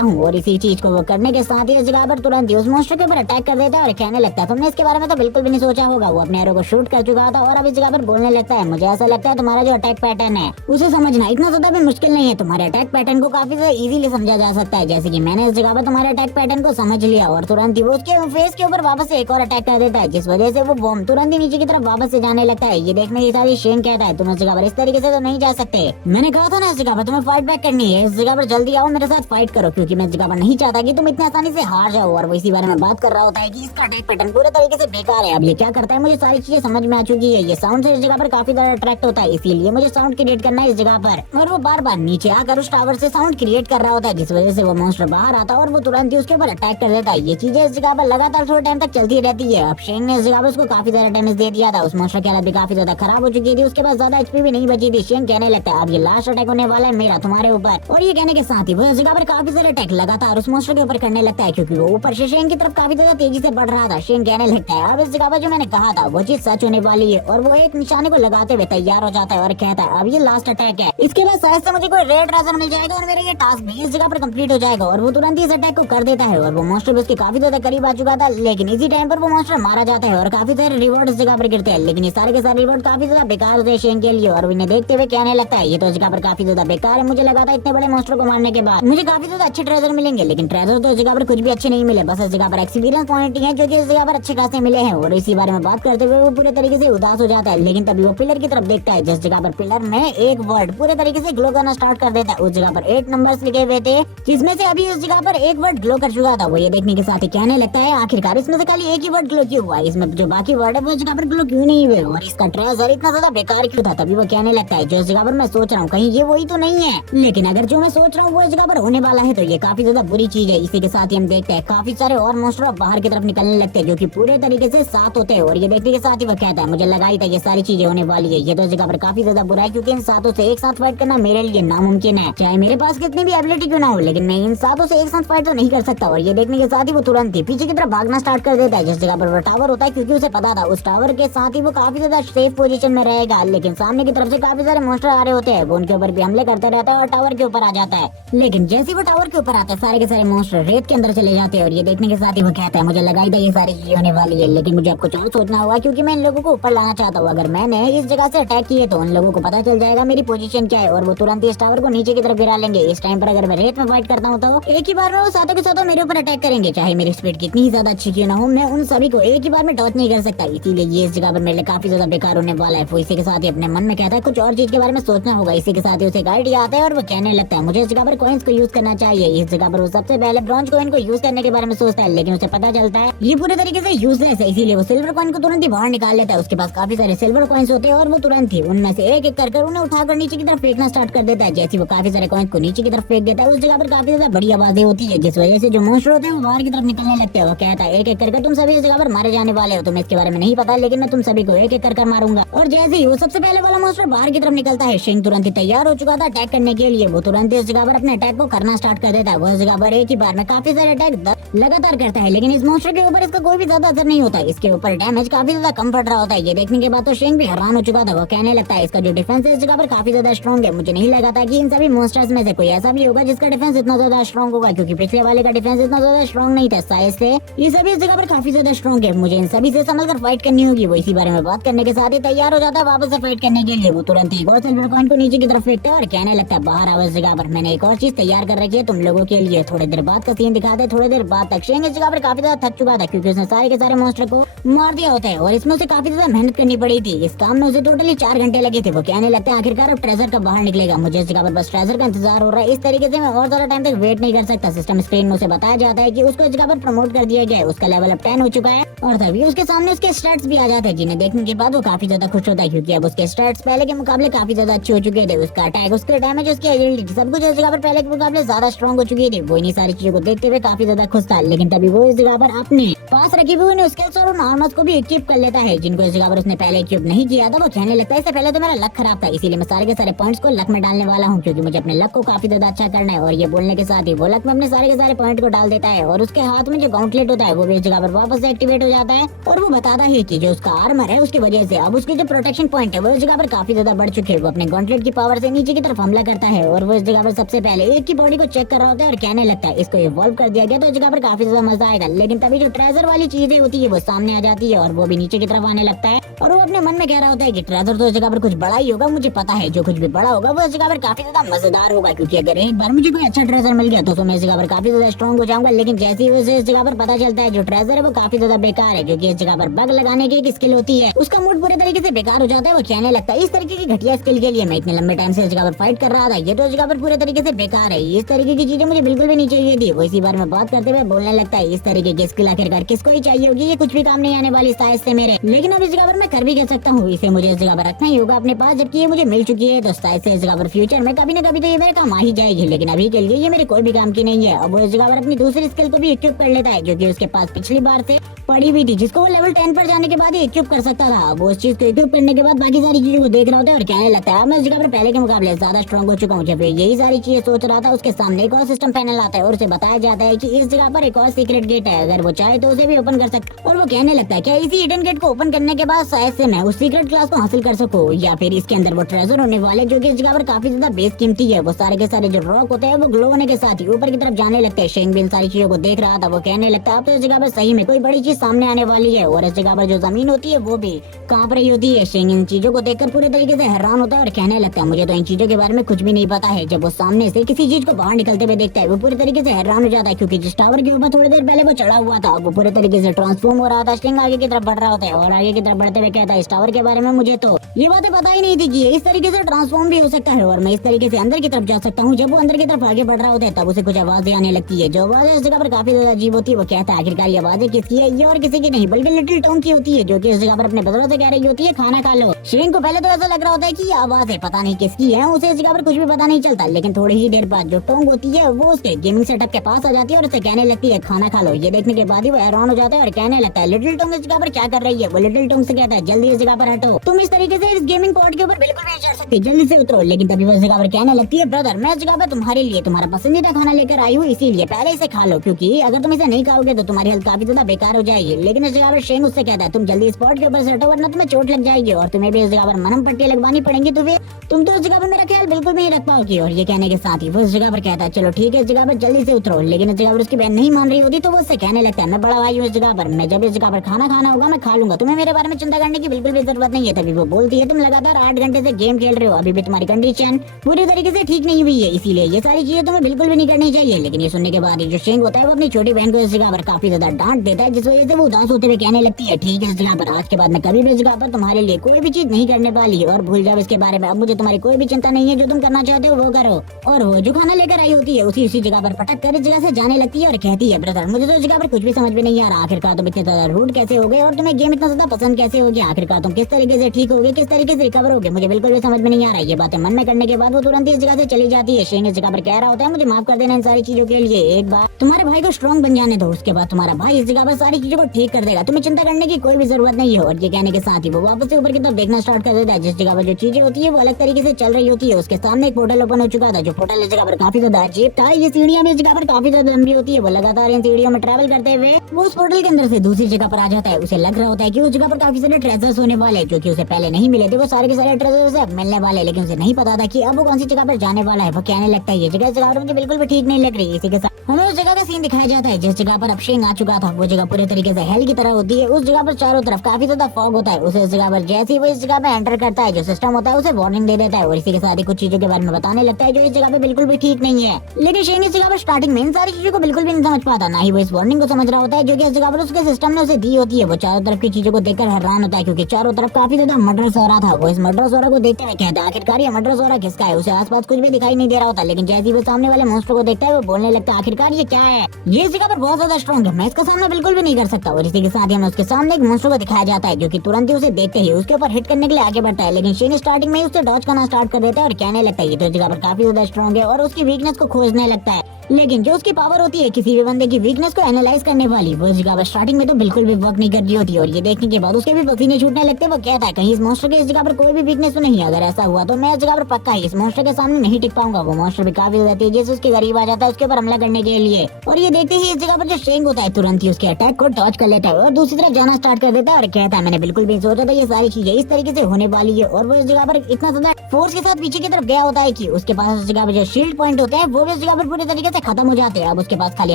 हूँ। और इसी चीज को वो करने के साथ ही इस जगह पर तुरंत ही उस मॉन्स्टर के ऊपर अटैक कर देता है और कहने लगता है तुमने इसके बारे में तो बिल्कुल भी नहीं सोचा होगा। वो अपने एरो को शूट कर चुका था और अब इस जगह पर बोलने लगता है मुझे ऐसा लगता है तुम्हारा जो अटैक पैटर्न है उसे समझना इतना ज्यादा भी मुश्किल नहीं है, तुम्हारे अटैक पैटर्न को काफी ज्यादा इजीली समझा जा सकता है, जैसे कि मैंने इस जगह पर तुम्हारे अटैक पैटर्न को समझ लिया। और तुरंत ही वो उसके फेस के ऊपर वापस से एक और अटैक कर देता है, जिस वजह से वो बॉम्ब तुरंत ही नीचे की तरफ वापस से जाने लगता है। ये देखने के साथ ही शेंग कहता है तुम इस जगह पर इस तरीके से तो नहीं जा सकते, मैंने कहा था ना इस जगह पर तुम्हें फाइट बैक करनी है, इस जगह पर जल्दी आओ मेरे साथ फाइट करो, क्योंकि मैं इस जगह पर नहीं चाहता कि तुम इतनी आसानी से हार जाओ। और वो इसी बारे में बात कर रहा होता है कि इसका अटैक पैटर्न पूरे तरीके से बेकार है। अब ये क्या करता है मुझे सारी चीजें समझ में आ चुकी है। ये साउंड से इस जगह पर काफी ज्यादा अट्रैक्ट होता है, इसीलिए मुझे साउंड क्रिएट करना है इस जगह पर। और वो बार बार नीचे आकर उस टावर से साउंड क्रिएट कर रहा होता है, जिस वजह से वो मॉन्स्टर बाहर आता है और वो तुरंत ही उसके ऊपर अटैक कर देता है। ये चीजें इस जगह पर लगातार थोड़े टाइम तक चलती रहती है। अब शेंग ने इस जगह पर उसको काफी ज्यादा डैमेज दे दिया था, उस मॉन्स्टर की हालत भी काफी ज्यादा खराब हो चुकी थी, उसके पास ज्यादा एचपी भी नहीं बची थी। शेंग कहने लगता है अब ये लास्ट अटैक होने वाला है मेरा तुम्हारे ऊपर। और ये कहने के साथ ही वो इस जगह पर काफी सारे अटैक लगातार उस मॉन्स्टर के ऊपर करने लगता है, क्योंकि वो ऊपर से शेंग की तरफ काफी ज्यादा तेजी से बढ़ रहा था। शेंग कहने लगता है अब इस जगह पर जो मैंने कहा था वो चीज सच होने वाली है, और वो एक निशाने को लगाते हुए तैयार हो जाता है और कहता है अब ये लास्ट अटैक है, इसके बाद शायद से मुझे कोई रेड ट्रेजर मिल जाएगा और मेरा ये टास्क भी इस जगह पर कंप्लीट हो जाएगा। और वो तुरंत ही इस अटैक को कर देता है और वो मॉन्स्टर भी उसके काफी ज्यादा करीब आ चुका था, लेकिन इसी टाइम पर वो मॉन्स्टर मारा जाता है और काफी सारे रिवॉर्ड इस जगह पर गिरते हैं, लेकिन ये सारे के सारे रिवॉर्ड काफी ज्यादा बेकार होते हैं शेंग के लिए। और इन्हें देखते हुए कहने लगता है ये तो इस जगह पर काफी ज्यादा बेकार है, मुझे लगा था इतने बड़े मॉन्स्टर को मारने के बाद मुझे काफी ज्यादा अच्छे ट्रेजर मिलेंगे, लेकिन ट्रेजर तो इस जगह पर कुछ भी अच्छे नहीं मिले, बस इस जगह पर एक्सपीरियंस पॉइंट ही है जो कि इस जगह पर अच्छे खासे मिले हैं। और इसी बारे में बात करते हुए वो पूरे तरीके से उदास हो जाता है, लेकिन तभी वो पिलर की तरफ देखता है, जिस जगह पर पिलर में एक वर्ड पूरे तरीके से ग्लो करना स्टार्ट कर देता है। उस जगह पर 8 नंबर्स लिखे हुए थे, जिसमें से अभी उस जगह पर एक वर्ड ग्लो कर चुका था। वो ये देखने के साथ ही कहने लगता है आखिरकार इसमें से खाली एक ही वर्ड ग्लो क्यों हुआ, इसमें जो बाकी वर्ड है वो इस जगह पर ग्लो क्यों नहीं हुए, और इसका ट्रेजर इतना ज्यादा बेकार क्यों था। तभी वो कहने लगता है जो इस जगह पर मैं सोच रहा हूँ कहीं ये वही तो नहीं है, लेकिन अगर जो मैं सोच रहा हूँ वो इस जगह पर होने वाला है तो ये काफी ज्यादा बुरी चीज है। इसी के साथ ही हम देखते हैं काफी सारे और मॉन्स्टर बाहर की तरफ निकलने लगते हैं, जो कि पूरे तरीके से साथ होते हैं। और ये देखने के साथ ही वो कहता है मुझे लगा ही था ये सारी चीजें होने वाली है, ये तो इस जगह पर काफी ज्यादा बुरा है, क्योंकि इन सातों से एक साथ फाइट करना मेरे लिए नामुमकिन है, चाहे मेरे पास कितनी भी एबिलिटी क्यों ना हो, लेकिन मैं इन सातों से एक साथ फाइट तो नहीं कर सकता। और ये देखने के साथ ही वो तुरंत ही पीछे की तरफ भागना स्टार्ट कर देता है, जिस जगह पर वो टावर होता है, क्योंकि उसे पता था उस टावर के साथ ही वो काफी ज्यादा सेफ पोजीशन में रहेगा। लेकिन सामने की तरफ से काफी सारे मॉन्स्टर आ रहे होते हैं, वो उनके ऊपर भी हमले करते रहता है और टावर के ऊपर आ जाता है। लेकिन जैसे वो टावर के ऊपर आता है सारे के सारे मॉन्स्टर रेत के अंदर चले जाते हैं। और ये देखने के साथ ही वो कहता है मुझे लगा ही था ये सारी चीजें होने वाली है, लेकिन मुझे अब कुछ और सोचना होगा, क्योंकि मैं इन लोगों को ऊपर लाना चाहता हूँ। अगर मैंने इस जगह से अटैक किए तो उन लोगों को पता चल जाएगा मेरी पोजीशन क्या है, और वो तुरंत इस टावर को नीचे की तरफ गिरा लेंगे। इस टाइम पर अगर मैं रेत में फाइट करता हूँ तो एक ही बार में वो सातों के सातों मेरे ऊपर अटैक करेंगे, चाहे मेरी स्पीड कितनी ही ज्यादा अच्छी क्यों ना हो, मैं उन सभी को एक ही बार में टॉच नहीं कर सकता। इसीलिए ये इस जगह पर मेरे लिए काफी ज्यादा बेकार होने वाला है। वो इसी के साथ ही अपने मन में कहता है कुछ और चीज के बारे में सोचना होगा। इसी के साथ ही उसे एक आइडिया आता है और वो कहने लगता है मुझे इस जगह पर कॉइन्स को यूज करना चाहिए। इस जगह पर वो सबसे पहले ब्रॉन्ज कॉइन को यूज करने के बारे में सोचता है, लेकिन उसे पता चलता है ये पूरे तरीके से यूजलेस है, इसीलिए वो सिल्वर कॉइन को तुरंत ही बाहर निकाल लेता है। उसके पास काफी सारे सिल्वर कॉइन्स होते हैं और वो तुरंत ही उनमें से एक एक कर उन्हें उठाकर नीचे की तरफ फेंकना स्टार्ट कर देता है। जैसे वो काफी सारे कॉइन्स को नीचे की तरफ फेंक देता है उस जगह पर काफी ज्यादा बड़ी आवाजें होती है, जिस वजह से जो मॉन्स्टर होते हैं वो बाहर की तरफ निकलने लगते हैं। वो कहता है एक एक करके तुम सभी इस जगह पर मारे जाने वाले हो, तुम्हें इसके बारे में नहीं पता, लेकिन मैं तुम सभी को एक एक कर मारूंगा। और जैसे ही वो सबसे पहले वाला मॉन्स्टर बाहर की तरफ निकलता है, शेंग तुरंत ही तैयार हो चुका था अटैक करने के लिए। वो तुरंत इस जगह पर अपने अटैक को करना स्टार्ट कर देता है। वो इस जगह पर एक ही बार में काफी सारे अटैक लगातार करता है, लेकिन इस मॉन्स्टर के ऊपर इसका कोई भी ज्यादा असर नहीं होता, इसके ऊपर डैमेज काफी ज्यादा कम पड़ रहा होता है। ये देखने के बाद तो शेंग भी हैरान हो चुका था। वो कहने लगता है इसका जो डिफेंस है इस जगह पर काफी ज्यादा स्ट्रॉन्ग है, मुझे नहीं लगा था कि इन सभी मॉन्स्टर्स में से कोई ऐसा भी होगा जिसका डिफेंस इतना ज्यादा स्ट्रॉन्ग होगा, क्योंकि पिछले वाले का डिफेंस इतना ज्यादा स्ट्रॉन्ग नहीं था। शायद से ये सभी इस जगह पर काफी ज्यादा स्ट्रॉन्ग है, मुझे इन सभी से संभल कर फाइट करनी होगी। वो इसी बारे में बात करने के साथ ही तैयार हो जाता है वापस से फाइट करने के लिए। वो तुरंत ही और सिल्वर कॉइन को नीचे की तरफ फेंकता है और कहने लगता है बाहर आओ इस जगह पर, मैंने एक और चीज तैयार कर रखी है तुम लोगों के लिए। थोड़ी देर बाद का सीन दिखाते हैं। थोड़ी देर बाद तक शेंग इस जगह पर काफी ज्यादा थक चुका था, क्योंकि उसने सारे के सारे मॉन्स्टर को मार दिया होता है और इसमें उसे काफी ज्यादा मेहनत करनी पड़ी थी। इस काम में उसे टोटली 4 घंटे लगे थे। वो कहने लगता है आखिरकार अब ट्रेजर कब बाहर निकलेगा, मुझे इस जगह पर बस ट्रेजर का इंतजार हो रहा है। इस तरीके से मैं और ज्यादा टाइम तक वेट नहीं कर सकता। सिस्टम स्क्रीन में उसे बताया जाता है कि उसको इस जगह पर प्रमोट कर दिया गया है, उसका लेवल अब 10 हो चुका है और तभी उसके सामने उसके स्टैट्स भी आ जाते हैं, जिन्हें देखने के बाद वो काफी ज्यादा खुश होता है, क्योंकि अब उसके स्टैट्स पहले के मुकाबले काफी ज्यादा अच्छे हो चुके थे। उसका अटैक, उसके डैमेज, उसकी एबिलिटी सब कुछ इस जगह पर पहले के मुकाबले ज्यादा स्ट्रॉन्ग हो चुकी थी। वो इन्हीं सारी चीजों को देखते हुए काफी ज्यादा खुश था, लेकिन तभी वो इस जगह पर अपने पास रखी हुई उन स्किल्स और उन आर्मर्स को भी इक्विप कर लेता है, जिनको इस जगह पर उसने पहले इक्विप नहीं किया था। वो कहने लगता है इससे पहले तो मेरा लक खराब था, इसीलिए मैं सारे के सारे पॉइंट्स को लक में डालने वाला हूँ, क्योंकि मुझे अपने लक को काफी ज्यादा अच्छा करना है। और ये बोलने के साथ ही वो लक में अपने सारे के सारे पॉइंट को डाल देता है और उसके हाथ में जो गॉन्टलेट होता है वो भी इस जगह पर वापस से एक्टिवेट हो जाता है। और वो बताता है कि जो उसका आर्मर है उसकी वजह से अब उसकी जो प्रोटेक्शन पॉइंट है वो इस जगह पर काफी ज्यादा बढ़ चुके हैं। वो अपने गॉन्टलेट की पावर से नीचे की तरफ हमला करता है और वो इस जगह पर सबसे पहले एक की बॉडी को चेक कर रहा होता है और कहने लगता है इसको इवॉल्व कर दिया गया तो इस जगह पर काफी ज्यादा मजा आएगा। लेकिन तभी जो ट्रेजर वाली चीजें होती है वो सामने आ जाती है और वो भी नीचे की तरफ आने लगता है और वो अपने मन में कह रहा होता है कि ट्रेजर तो इस जगह पर कुछ बड़ा ही होगा, मुझे पता है जो कुछ भी बड़ा होगा वो इस जगह पर काफी ज्यादा मजेदार होगा, क्योंकि अगर एक बार मुझे कोई अच्छा ट्रेजर मिल गया तो मैं इस जगह पर काफी ज्यादा स्ट्रॉन्ग हो जाऊंगा। लेकिन जैसे ही उसे इस जगह पर पता चलता है जो ट्रेजर है वो काफी ज्यादा बेकार है, क्योंकि इस जगह पर बग लगाने की एक स्किल होती है, उसका मूड पूरे तरीके से बेकार हो जाता है। वो कहने लगता है इस तरीके की घटिया स्किल के लिए मैं इतने लंबे टाइम से इस जगह पर फाइट कर रहा था, ये तो इस जगह पर पूरे तरीके से बेकार है, इस तरीके की चीजें मुझे बिल्कुल भी नहीं चाहिए थी। वो इसी बारे में बात करते हुए बोलने लगता है इस तरीके की स्किल आखिरकार किसको ही चाहिए होगी, ये कुछ भी काम नहीं आने वाली शायद से मेरे, लेकिन अब इस जगह पर मैं कर भी कह सकता हूँ, इसे मुझे इस जगह पर रखना ही होगा अपने पास, जबकि ये मुझे मिल चुकी है। तो शायद से इस जगह पर फ्यूचर में कभी न कभी तो ये मेरे काम आ ही जाएगी, लेकिन अभी के लिए ये मेरे कोई भी काम की नहीं है। अब वो इस जगह पर अपनी दूसरी स्किल को भी इक्विप कर लेता है जो कि उसके पास पिछली बार से पड़ी हुई थी, जिसको वो लेवल 10 पर जाने के बाद ही इक्विप कर सकता था। वो उस चीज को इक्विप करने के बाद बाकी सारी चीजों को देख रहा होता है और कहने लगता है मैं इस जगह पर पहले के मुकाबले ज्यादा स्ट्रॉन्ग हो चुका हूँ। जब यही सारी चीजें सोच रहा था, उसके सामने एक और सिस्टम पैनल आता है और उसे बताया जाता है कि इस जगह पर एक और सीक्रेट गेट है, अगर वो चाहे तो उसे भी ओपन कर सकता है। और वो कहने लगता है क्या इसी हिडन गेट को ओपन करने के बाद शायद से मैं उस सीक्रेट क्लास को हासिल कर सकूं, या फिर इसके अंदर वो ट्रेजर होने वाले जो कि इस जगह पर काफी ज्यादा बेस कीमती है। वो सारे के सारे जो रॉक होते हैं वो ग्लो होने के साथ ही ऊपर की तरफ जाने लगते हैं। शेंग भी इन सारी चीजों को देख रहा था। वो कहने लगता है अब तो इस जगह पर सही में कोई बड़ी चीज सामने आने वाली है, और इस जगह पर जो जमीन होती है वो भी कांप रही होती है। शेंग इन चीजों को देखकर पूरे तरीके से हैरान होता है और कहने लगता है मुझे तो इन चीजों के बारे में कुछ भी नहीं पता है। जब वो सामने से किसी चीज को बाहर निकलते हुए देखता है वो पूरी तरीके से हैरान हो जाता है, क्योंकि जिस टावर के ऊपर थोड़ी देर पहले वो चढ़ा हुआ था वो पूरे तरीके से ट्रांसफॉर्म हो रहा था। शेंग आगे की तरफ बढ़ रहा होता है और आगे की तरफ बढ़ते हुए कहता है इस टावर के बारे में मुझे तो ये बातें पता ही नहीं थी कि इस तरीके से ट्रांसफॉर्म भी हो सकता है और मैं इस तरीके से अंदर की तरफ जा सकता हूँ। जब वो अंदर की तरफ आगे बढ़ रहा होता है तब उसे कुछ आवाजें आने लगती है। जो आवाजें इस जगह पर काफी ज्यादा अजीब होती है। वो कहता है आखिरकार ये आवाजें किसकी है, ये और किसी की नहीं बल्कि लिटिल टॉम की होती है, जो कि इस जगह पर अपने बदलों से कह रही होती है खाना खा लो। शेंग को पहले तो ऐसा लग रहा होता है कि ये आवाज है, पता नहीं किसकी है, उसे इस जगह पर कुछ भी पता नहीं चलता। लेकिन थोड़ी ही देर बाद जो टोंग होती है वो उसके गेमिंग सेटअप के पास आ जाती है और उसे कहने लगती है खाना खा लो। ये देखने के बाद ही वो हैरान हो जाता है और कहने लगता है लिटिल टोंग इस जगह पर क्या कर रही है। वो लिटिल टोंग से कहता है जल्दी इस जगह पर हटो, तुम इस तरीके से इस गेमिंग पॉड के ऊपर बिल्कुल नहीं चढ़ सकती, जल्दी से उतरो। लेकिन तभी वो इस जगह पर कहने लगती है ब्रदर मैं इस जगह पर तुम्हारे लिए तुम्हारा पसंदीदा खाना लेकर आई हूँ, इसीलिए पहले इसे खा लो, क्योंकि अगर तुम इसे नहीं खाओगे तो तुम्हारी हेल्थ काफी ज्यादा बेकार हो जाएगी। लेकिन इस जगह पर शेंग उससे कहता है तुम जल्दी स्पॉट के ऊपर से हटो वरना तुम्हें चोट लग जाएगी और तुम्हें भी इस जगह पर मरहम पट्टी लगवानी पड़ेंगी, तो फिर तुम तो इस जगह पर मेरा ख्याल बिल्कुल भी नहीं रख पाओगी। और ये कहने के साथ ही वो इस जगह पर कहता है चलो ठीक है इस जगह पर जल्दी से उतरो। लेकिन इस जगह पर उसकी बहन नहीं मान रही होती तो वो उससे कहने लगता है मैं बड़ा भाई हूँ इस जगह पर, मैं जब इस जगह पर खाना खाना होगा मैं खा लूंगा, तुम्हें मेरे बारे में चिंता करने की बिल्कुल भी जरूरत नहीं है। तभी वो बोलती है तुम लगातार 8 घंटे से गेम खेल रहे हो, अभी भी तुम्हारी कंडीशन पूरी तरीके से ठीक नहीं हुई है, इसीलिए ये सारी चीजें तुम्हें बिल्कुल भी नहीं करनी चाहिए। लेकिन ये सुनने के बाद जो शेंग होता है वो अपनी छोटी बहन को इस जगह पर काफी ज्यादा डांट देता है, जिस वजह से वो उदास होते हुए कहने लगती है ठीक है इस जगह पर आज के बाद मैं कभी भी इस जगह पर तुम्हारे लिए कोई भी चीज नहीं करने वाली और भूल जाओ इसके बारे में, अब मुझे तुम्हारी कोई भी चिंता नहीं है, जो तुम करना चाहते हो वो करो। और वो जो खाना लेकर आई होती है उसी जगह पर पटक कर इस जगह से जाने लगती है और कहती है ब्रदर मुझे तो इस जगह पर कुछ भी समझ में नहीं आ रहा, आखिरकार तुम इतने ज्यादा रूड कैसे हो गए और तुम्हें गेम इतना ज्यादा पसंद कैसे हो गया, आखिरकार तुम किस तरीके से ठीक हो गए, किस तरीके से रिकवर हो गए, मुझे बिल्कुल भी समझ में नहीं आ रहा है। ये बातें मन में करने के बाद वो तुरंत इस जगह से चली जाती है। शेंग इस जगह पर कह रहा होता है मुझे माफ कर देना इन सारी चीजों के लिए, एक बार तुम्हारे भाई को स्ट्रॉन्ग बन जाने दो, उसके बाद तुम्हारा भाई इस जगह पर सारी चीजों को ठीक कर देगा, तुम्हें चिंता करने की कोई भी जरूरत नहीं है। और ये कहने के साथ ही वो वापस से ऊपर की तरफ देखना स्टार्ट कर देता है, जिस जगह पर जो चीजें होती है वो अलग तरीके से चल रही होती है। उसके सामने एक पोर्टल ओपन हो चुका था, जो पोर्टल इस जगह पर काफी ज्यादा अजीब था। ये सीढ़ियां भी इस जगह पर काफी ज्यादा लंबी होती है। वो लगातार इन सीढ़ियों में ट्रैवल करते हुए वो उस पोर्टल के अंदर से दूसरी जगह पर आ जाता है। उसे लग रहा होता है कि उस जगह पर काफी सारे ट्रेजर्स होने वाले जो कि उसे पहले नहीं मिले थे, वो सारे के सारे ट्रेजर्स उसे अब मिलने वाले, लेकिन उसे नहीं पता था कि अब वो कौन सी जगह पर जाने वाला है। वो कहने लगता है ये जगह इस जगह पर मुझे बिल्कुल भी ठीक नहीं लग रही। इसी के साथ हमें उस जगह का सीन दिखाया जाता है जिस जगह पर अब शेंग आ चुका था। वो जगह पूरे तरीके से हेल की तरह होती है। उस जगह पर चारों तरफ काफी ज्यादा फॉग होता है। उसे इस जगह पर जैसे ही वो इस जगह पे एंटर करता है जो सिस्टम होता है उसे वार्निंग दे देता है और इसी के साथ ही कुछ चीजों के बारे में बताने लगता है जो इस जगह पे बिल्कुल भी ठीक नहीं है। लेकिन शेंग इस जगह पर स्टार्टिंग में इन सारी चीजों को बिल्कुल भी नहीं समझ पाता, ना ही वो इस वार्निंग को समझ रहा होता है जो कि इस जगह पर उसके सिस्टम ने उसे दी होती है। वो चारों तरफ की चीजों को देखकर हैरान होता है क्योंकि चारों तरफ काफी ज्यादा मर्डर्स हो रहा था। वो इस मर्डर्स हो रहा को देखते हुए कहता है आखिरकार ये मर्डर्स हो रहा किसका है। उसे आसपास कुछ भी दिखाई नहीं दे रहा होता, लेकिन जैसे ही वो सामने वाले मॉन्स्टर को देखता है वो बोलने लगता है आखिरकार ये क्या है, ये इस जगह पर बहुत ज्यादा स्ट्रॉन्ग है, मैं इसका सामना बिल्कुल भी नहीं कर सकता। और इसी के साथ ही हमें उसके सामने एक मॉन्स्टर को दिखाया जाता है जो कि तुरंत ही उसे देखते ही उसके ऊपर हिट करने के लिए आगे बढ़ता है। लेकिन शेन स्टार्टिंग में ही उसे डॉज करना स्टार्ट कर देता है और कहने लगता है ये तो इस जगह पर काफी ज्यादा स्ट्रॉन्ग है और उसकी वीकनेस को खोजने लगता है। लेकिन जो उसकी पावर होती है किसी भी बंदे की वीकनेस को एनालाइज करने वाली, वो इस जगह पर स्टार्टिंग में तो बिल्कुल भी वर्क नहीं कर रही होती। और ये देखने के बाद उसके भी पसीने छूटने लगते हैं। वो कहता है कहीं इस मॉन्स्टर के इस जगह पर कोई भी वीकनेस तो नहीं है, अगर ऐसा हुआ तो मैं इस जगह पर पक्का ही इस मॉन्स्टर के सामने नहीं टिक पाऊंगा। वो मॉन्स्टर भी काफी ज्यादा तेजी से उसके करीब आ जाता है उसके ऊपर हमला करने के लिए। और ये देखते ही इस जगह पर जो शेंग होता है तुरंत ही उसके अटैक को डॉज कर लेता है और दूसरी तरफ जाना स्टार्ट कर देता है और कहता है मैंने बिल्कुल भी सोचा था ये सारी चीजें इस तरीके से होने वाली है। और वो इस जगह पर इतना ज्यादा फोर्स के साथ पीछे की तरफ गया होता है कि उसके पास उस जगह पर जो शील्ड पॉइंट होते हैं वो भी इस जगह पर पूरी तरीके से खत्म हो जाते हैं। अब उसके पास खाली